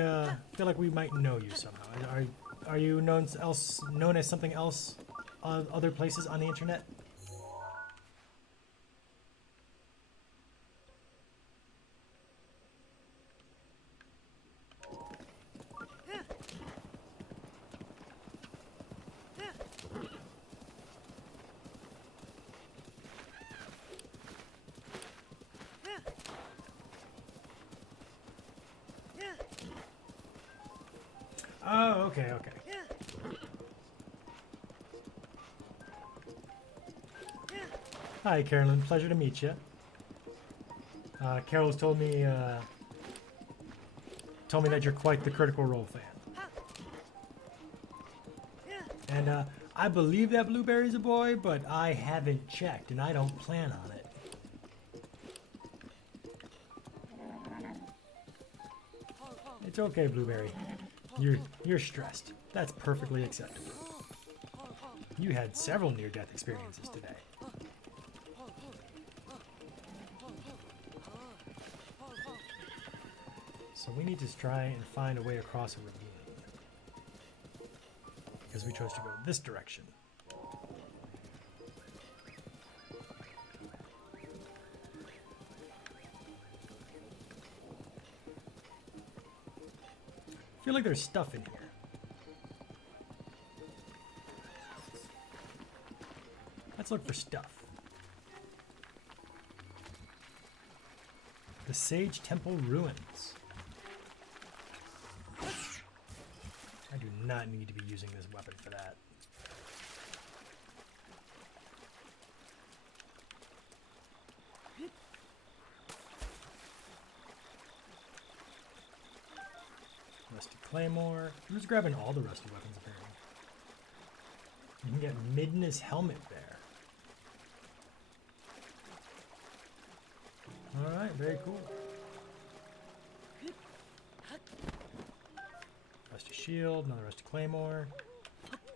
we might know you somehow. Are you known as something else other places on the internet? Oh, okay. Hi, Carolyn. Pleasure to meet you. Carol's told me that you're quite the Critical Role fan. And I believe that Blueberry's a boy, but I haven't checked, and I don't plan on it. It's okay, Blueberry. You're stressed. That's perfectly acceptable. You had several near-death experiences today. So we need to try and find a way across a ravine. Because we chose to go this direction. I feel like there's stuff in here. Let's look for stuff. The Sage Temple Ruins. I do not need to be using this weapon for that. Rusty Claymore. I'm just grabbing all the rusty weapons apparently. You can get Midna's helmet there. Alright. Alright, very cool. Rusty shield, another rusty claymore.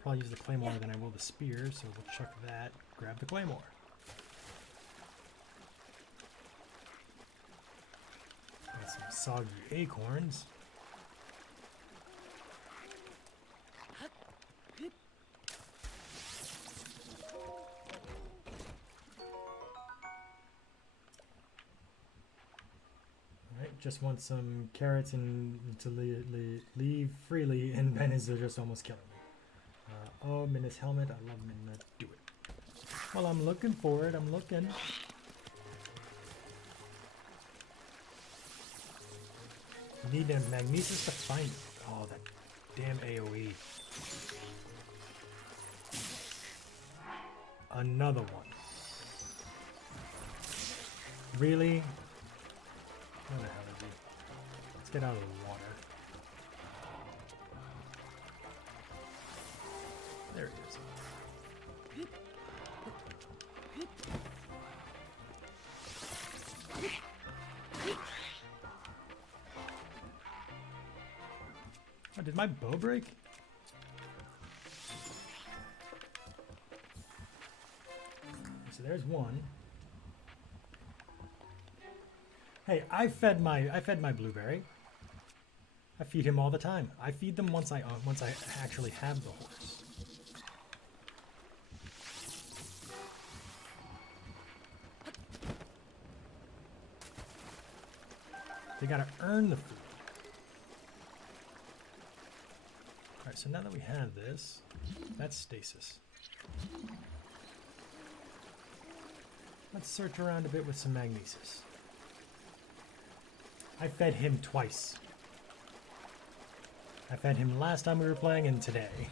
Probably use the claymore than I will the spear, so we'll chuck that, grab the claymore. Got some soggy acorns. Alright, just want some carrots and to leave freely, and Venice are just almost killing me. Oh, Minna's helmet. I love Minna. Do it. Well, I'm looking for it. I'm looking. Need a magnesis to find it. Oh, that damn AoE. Another one. Really? Where the hell is he? Let's get out of the water. There he is. Oh, did my bow break? So there's one. Hey, I fed my blueberry. I feed him all the time. I feed them once I actually have the horse. They gotta earn the food. Alright, so now that we have this, that's stasis. Let's search around a bit with some magnesis. I fed him twice. I fed him last time we were playing and today.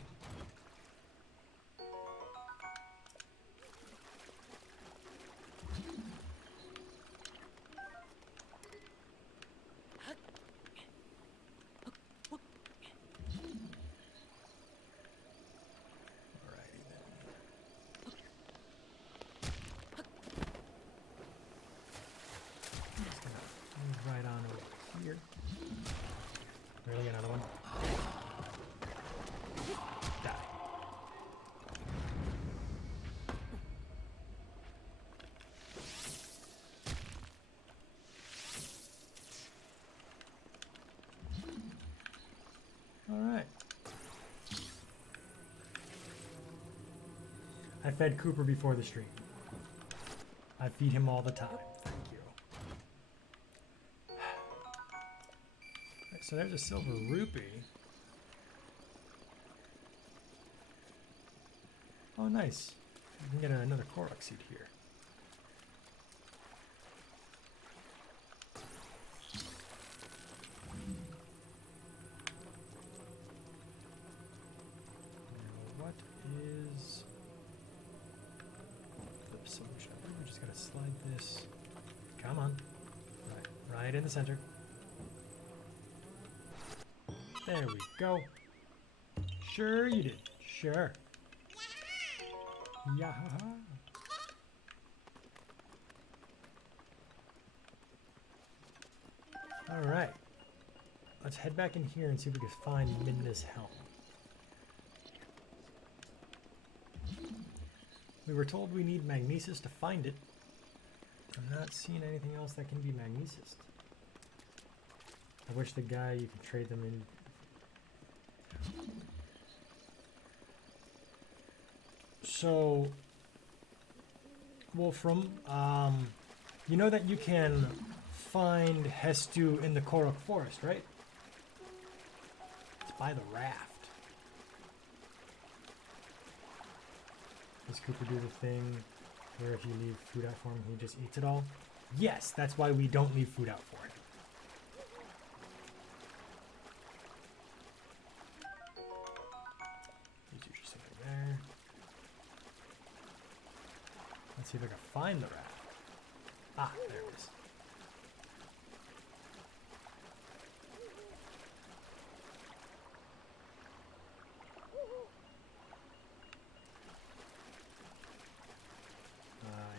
I fed Cooper before the stream. I feed him all the time. Thank you. Right, so there's a silver rupee. Oh, nice. We can get another Korok seed here. What is the solution? We're just gonna slide this. Come on. Right in the center. There we go. Sure you did. Sure. Yeah. All right. Let's head back in here and see if we can find Minna's helm. We were told we need magnesis to find it. I'm not seeing anything else that can be magnesis. I wish the guy you could trade them in. So, Wolfram, you know that you can find Hestu in the Korok Forest, right? It's by the raft. Does Cooper do the thing where if you leave food out for him, he just eats it all? Yes, that's why we don't leave food out for him. There's usually something there. Let's see if I can find the raft. Ah, there it is.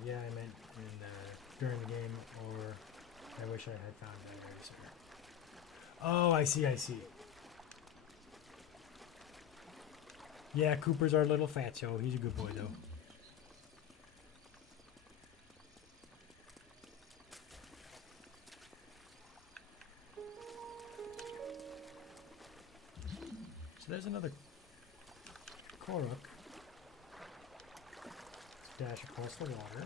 Yeah, I meant in during the game or I wish I had found that eraser. Oh, I see, I see. Yeah, Cooper's our little fatso. He's a good boy, though. So there's another Korok. Let's dash across the water.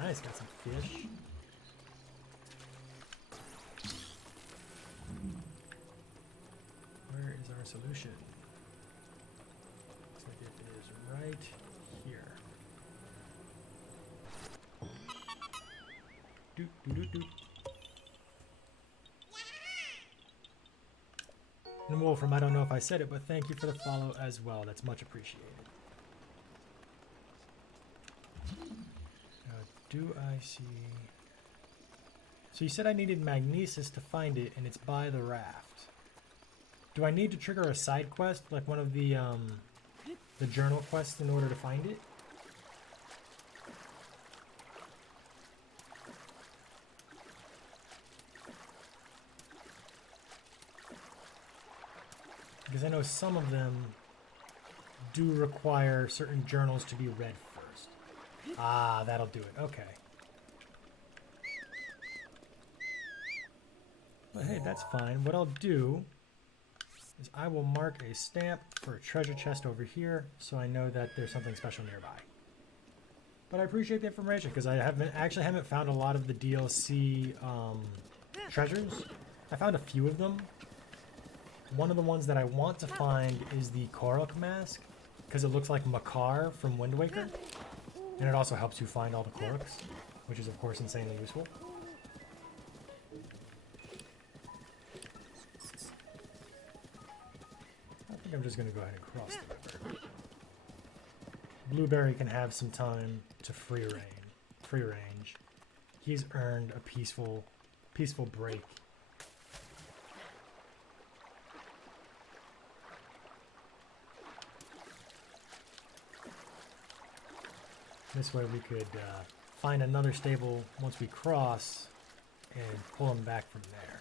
Nice, got some fish. Where is our solution? Looks like it is right here. Doot, doot, doot, doot. And Wolfram, I don't know if I said it, but thank you for the follow as well. That's much appreciated. Do I see... So you said I needed magnesis to find it, and it's by the raft. Do I need to trigger a side quest, like one of the journal quests, in order to find it? Because I know some of them do require certain journals to be read first. Ah, that'll do it. Okay. But hey, that's fine. What I'll do is I will mark a stamp for a treasure chest over here, so I know that there's something special nearby. But I appreciate the information, because I haven't found a lot of the DLC treasures. I found a few of them. One of the ones that I want to find is the Korok mask, because it looks like Makar from Wind Waker. And it also helps you find all the Koroks, which is of course insanely useful. I think I'm just going to go ahead and cross the river. Blueberry can have some time to free range. He's earned a peaceful break. This way we could find another stable once we cross and pull him back from there.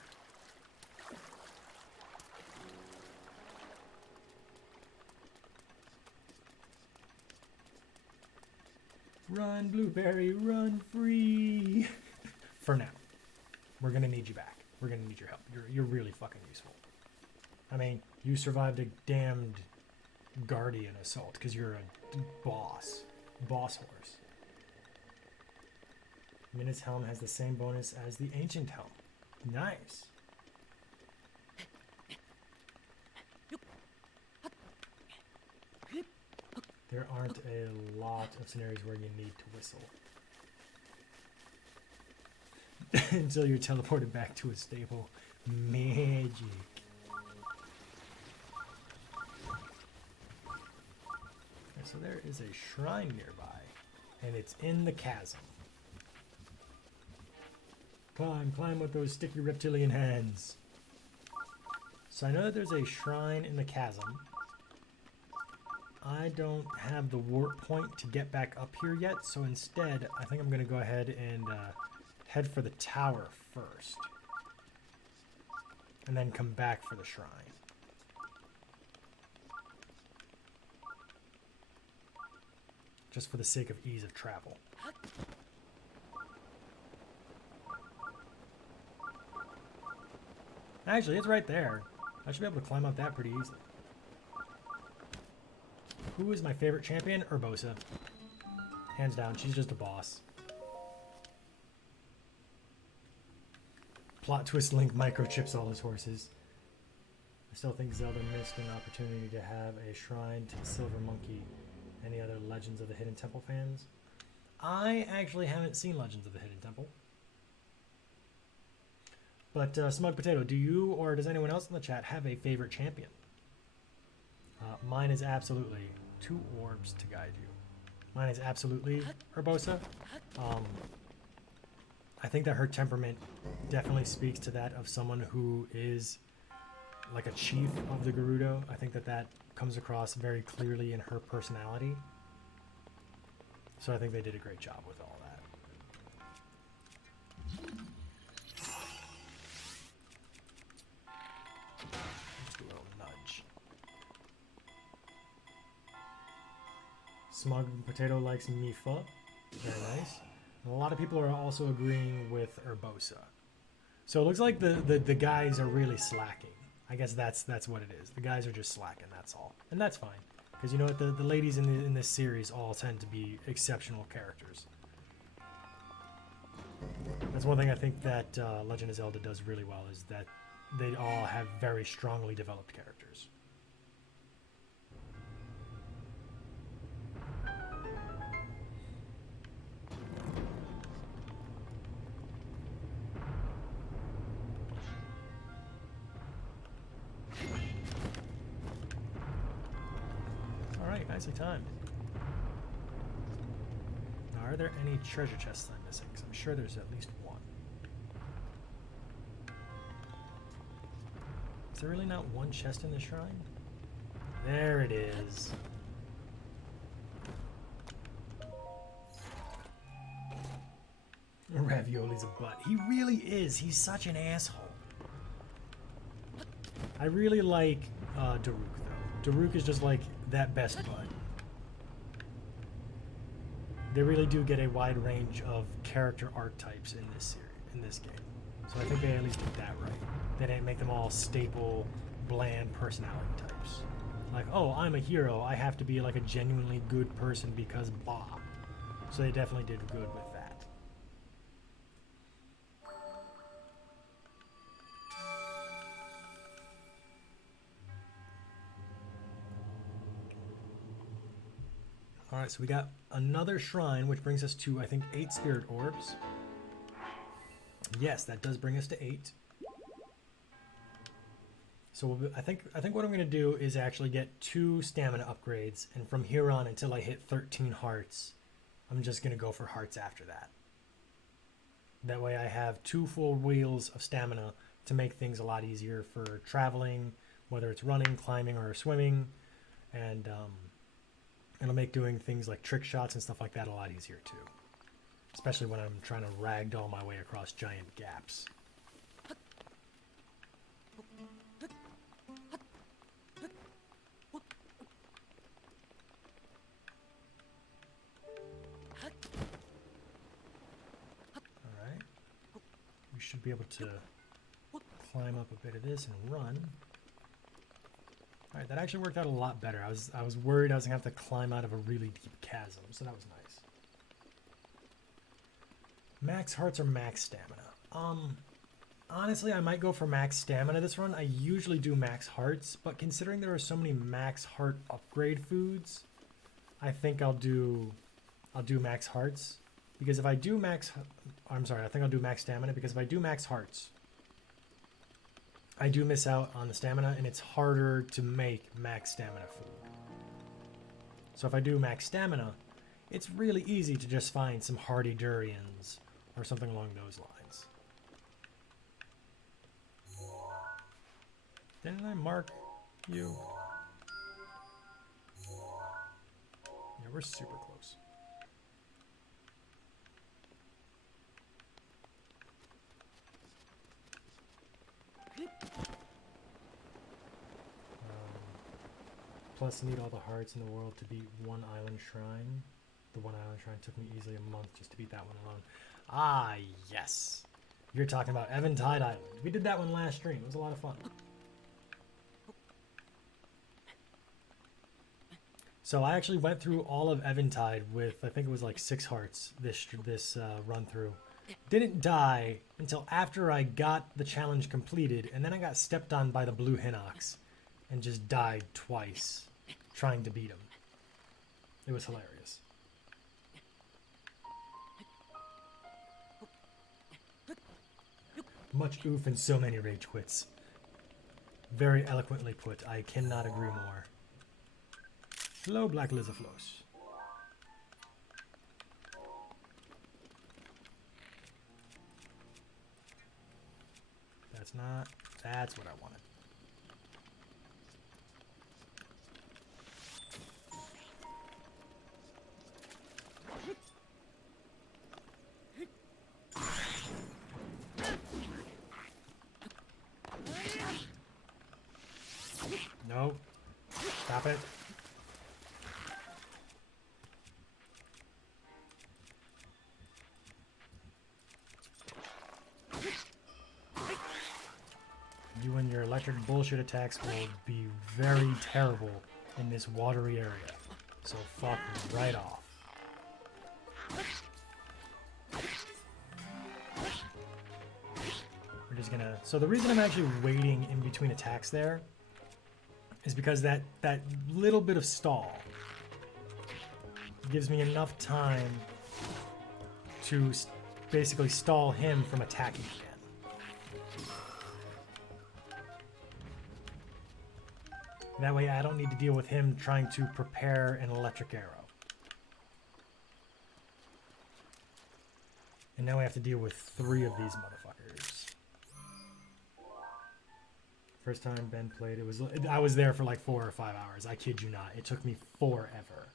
Run, Blueberry, run free! For now. We're gonna need you back. We're gonna need your help. You're really fucking useful. I mean, you survived a damned guardian assault because you're a boss horse. Minut's helm has the same bonus as the ancient helm. Nice. There aren't a lot of scenarios where you need to whistle. Until you're teleported back to a stable. Magic. So there is a shrine nearby, and it's in the chasm. Climb with those sticky reptilian hands. So I know that there's a shrine in the chasm. I don't have the warp point to get back up here yet, so instead I think I'm going to go ahead and head for the tower first. And then come back for the shrine. Just for the sake of ease of travel. Actually, it's right there. I should be able to climb up that pretty easily. Who is my favorite champion? Urbosa. Hands down, she's just a boss. Plot twist, Link microchips all his horses. I still think Zelda missed an opportunity to have a shrine to the Silver Monkey. Any other Legends of the Hidden Temple fans? I actually haven't seen Legends of the Hidden Temple. But Smug Potato, do you or does anyone else in the chat have a favorite champion? Mine is absolutely 2 orbs to guide you. Mine is absolutely Urbosa. I think that her temperament definitely speaks to that of someone who is like a chief of the Gerudo. I think that that comes across very clearly in her personality. So I think they did a great job with all that. Just a little nudge. Smug Potato likes Mifa. Very nice. And a lot of people are also agreeing with Urbosa. So it looks like the guys are really slacking. I guess that's what it is. The guys are just slacking, that's all. And that's fine. Because you know what? The ladies in this series all tend to be exceptional characters. That's one thing I think that Legend of Zelda does really well, is that they all have very strongly developed characters. Alright, nicely timed. Now, are there any treasure chests I'm missing? 'Cause I'm sure there's at least one. Is there really not one chest in the shrine? There it is. Ravioli's a butt. He really is. He's such an asshole. I really like Daruk, though. Daruk is just like that best bud. They really do get a wide range of character archetypes in this series, in this game. So I think they at least did that right. They didn't make them all staple, bland personality types. Like, oh, I'm a hero. I have to be like a genuinely good person because blah. So they definitely did good with that. Alright, so we got another shrine, which brings us to, I think, 8 spirit orbs. Yes, that does bring us to 8. So I think what I'm going to do is actually get 2 stamina upgrades, and from here on until I hit 13 hearts, I'm just going to go for hearts after that. That way I have 2 full wheels of stamina to make things a lot easier for traveling, whether it's running, climbing, or swimming, and it'll make doing things like trick shots and stuff like that a lot easier too. Especially when I'm trying to ragdoll my way across giant gaps. Alright. We should be able to climb up a bit of this and run. Alright, that actually worked out a lot better. I was worried I was going to have to climb out of a really deep chasm, so that was nice. Max hearts or max stamina? Honestly, I might go for max stamina this run. I usually do max hearts, but considering there are so many max heart upgrade foods, I think I'll do max hearts. Because if I do max... I'm sorry, I think I'll do max stamina, because if I do max hearts, I do miss out on the stamina, and it's harder to make max stamina food. So if I do max stamina, it's really easy to just find some hardy durians or something along those lines. Didn't I mark you? Yeah, we're super close. Plus, need all the hearts in the world to beat one island shrine. The one island shrine took me easily a month just to beat that one alone. Ah, yes. You're talking about Eventide Island. We did that one last stream. It was a lot of fun. So I actually went through all of Eventide with, I think it was like 6 hearts this run through. Didn't die until after I got the challenge completed, and then I got stepped on by the blue Hinox and just died twice trying to beat him. It was hilarious. Much oof and so many rage quits. Very eloquently put. I cannot agree more. Hello, Black Lizaflos. That's what I wanted. Stop it. You and your electric bullshit attacks will be very terrible in this watery area. So fuck right off. We're just gonna... So the reason I'm actually waiting in between attacks there is because that little bit of stall gives me enough time to basically stall him from attacking again. That way I don't need to deal with him trying to prepare an electric arrow. And now I have to deal with 3 of these motherfuckers. First time Ben played, I was there for like 4 or 5 hours. I kid you not. It took me forever.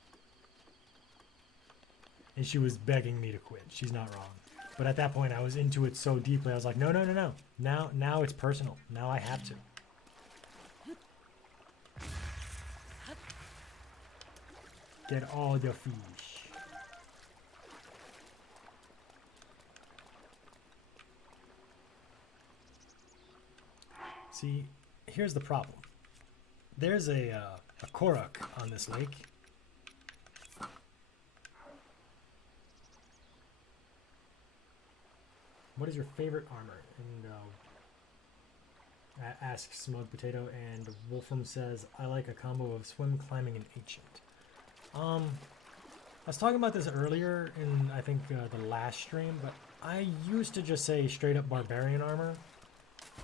And she was begging me to quit. She's not wrong. But at that point I was into it so deeply. I was like, no, no, no, no. Now it's personal. Now I have to. Get all your fish. See, here's the problem. There's a Korok on this lake. What is your favorite armor? And asks Smug Potato, and Wolfram says, I like a combo of swim, climbing, and ancient. I was talking about this earlier in, I think, the last stream, but I used to just say straight up barbarian armor,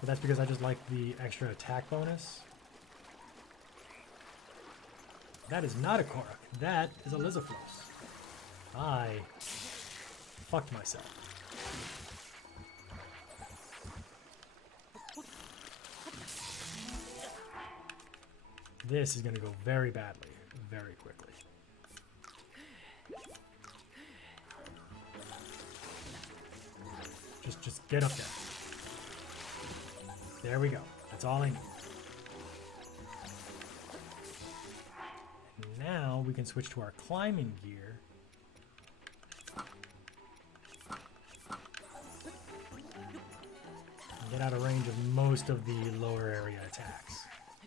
but that's because I just like the extra attack bonus. That is not a Korok. That is a Lizaflos. I fucked myself. This is going to go very badly, very quickly. Just get up there. There we go. That's all I need. And now we can switch to our climbing gear. And get out of range of most of the lower area attacks.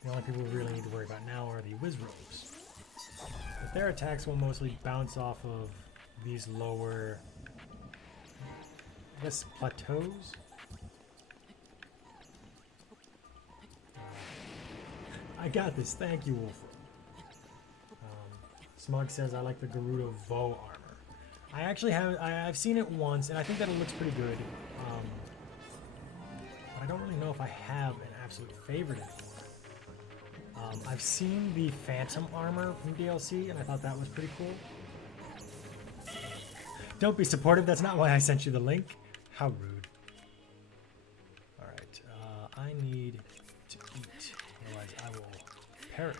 The only people we really need to worry about now are the Wizrobes. But their attacks will mostly bounce off of these lower, I guess, plateaus? I got this. Thank you, Wolfram. Smug says, I like the Gerudo Vo armor. I actually have, I've seen it once, and I think that it looks pretty good. But I don't really know if I have an absolute favorite anymore. I've seen the Phantom armor from DLC, and I thought that was pretty cool. Don't be supportive. That's not why I sent you the link. How rude. Alright, I need to eat, otherwise I will perish.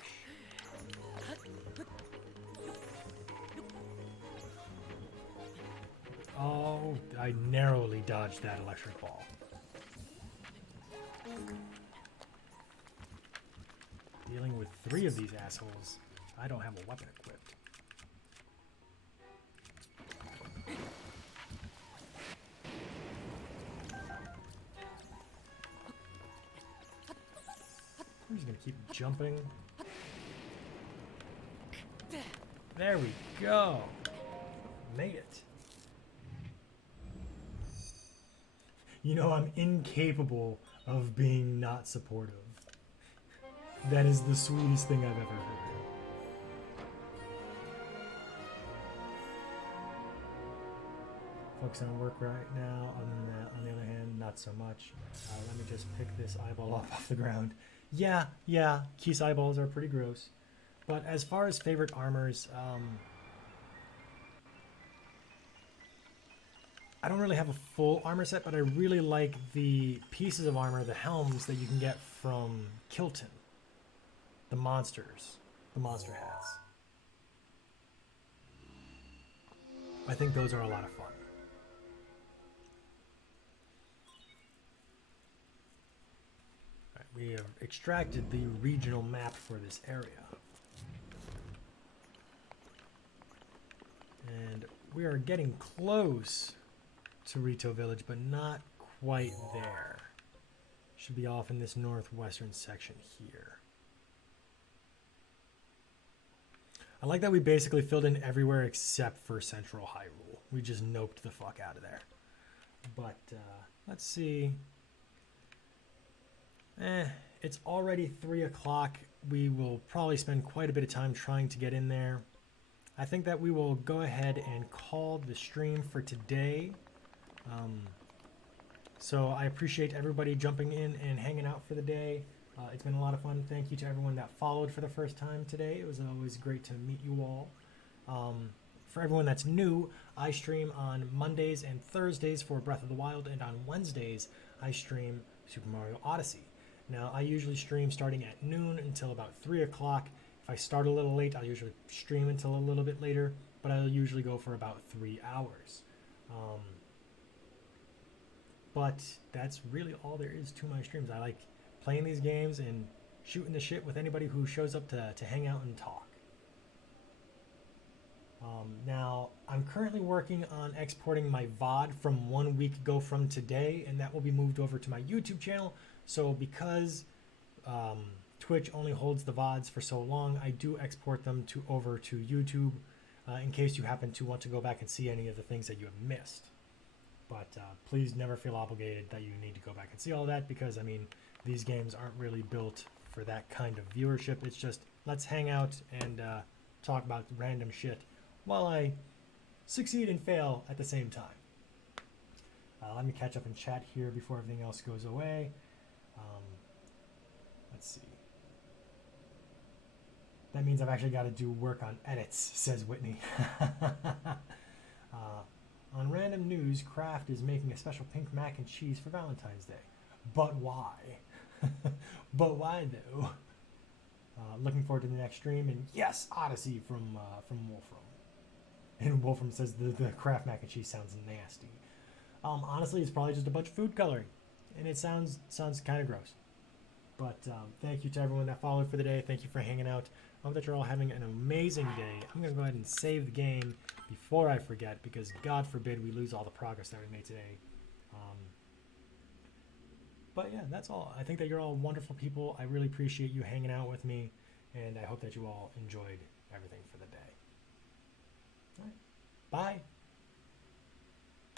Oh, I narrowly dodged that electric ball. Dealing with 3 of these assholes, I don't have a weapon equipped. I'm just gonna keep jumping. There we go. Made it. You know, I'm incapable of being not supportive. That is the sweetest thing I've ever heard. Focus on work right now. Other than that, on the other hand, not so much. Let me just pick this eyeball off the ground. Yeah, Keith's eyeballs are pretty gross. But as far as favorite armors, I don't really have a full armor set, but I really like the pieces of armor, the helms that you can get from Kilton. The monsters, the monster hats. I think those are a lot of fun. All right, we have extracted the regional map for this area. we are getting close to Rito Village, but not quite there. Should be off in this northwestern section here. I like that we basically filled in everywhere except for Central Hyrule. We just noped the fuck out of there. But let's see. It's already 3 o'clock. We will probably spend quite a bit of time trying to get in there. I think that we will go ahead and call the stream for today. So I appreciate everybody jumping in and hanging out for the day. It's been a lot of fun. Thank you to everyone that followed for the first time today. It was always great to meet you all. For everyone that's new, I stream on Mondays and Thursdays for Breath of the Wild, and on Wednesdays I stream Super Mario Odyssey. Now, I usually stream starting at noon until about 3 o'clock. If I start a little late, I'll usually stream until a little bit later, but I'll usually go for about 3 hours. But that's really all there is to my streams. I like playing these games and shooting the shit with anybody who shows up to hang out and talk. Now, I'm currently working on exporting my VOD from 1 week ago from today, and that will be moved over to my YouTube channel. So because Twitch only holds the VODs for so long, I do export them over to YouTube in case you happen to want to go back and see any of the things that you have missed. But please never feel obligated that you need to go back and see all that, because, I mean, these games aren't really built for that kind of viewership. It's just, let's hang out and talk about random shit while I succeed and fail at the same time. Let me catch up in chat here before everything else goes away. Let's see. That means I've actually got to do work on edits, says Whitney. On random news, Kraft is making a special pink mac and cheese for Valentine's Day. But why? But why, though? Looking forward to the next stream. And yes, Odyssey from Wolfram. And Wolfram says the Kraft mac and cheese sounds nasty. Honestly, it's probably just a bunch of food coloring. And it sounds kind of gross. But thank you to everyone that followed for the day. Thank you for hanging out. I hope that you're all having an amazing day. I'm going to go ahead and save the game before I forget, because God forbid we lose all the progress that we made today. But yeah, that's all. I think that you're all wonderful people. I really appreciate you hanging out with me, and I hope that you all enjoyed everything for the day. All right. Bye.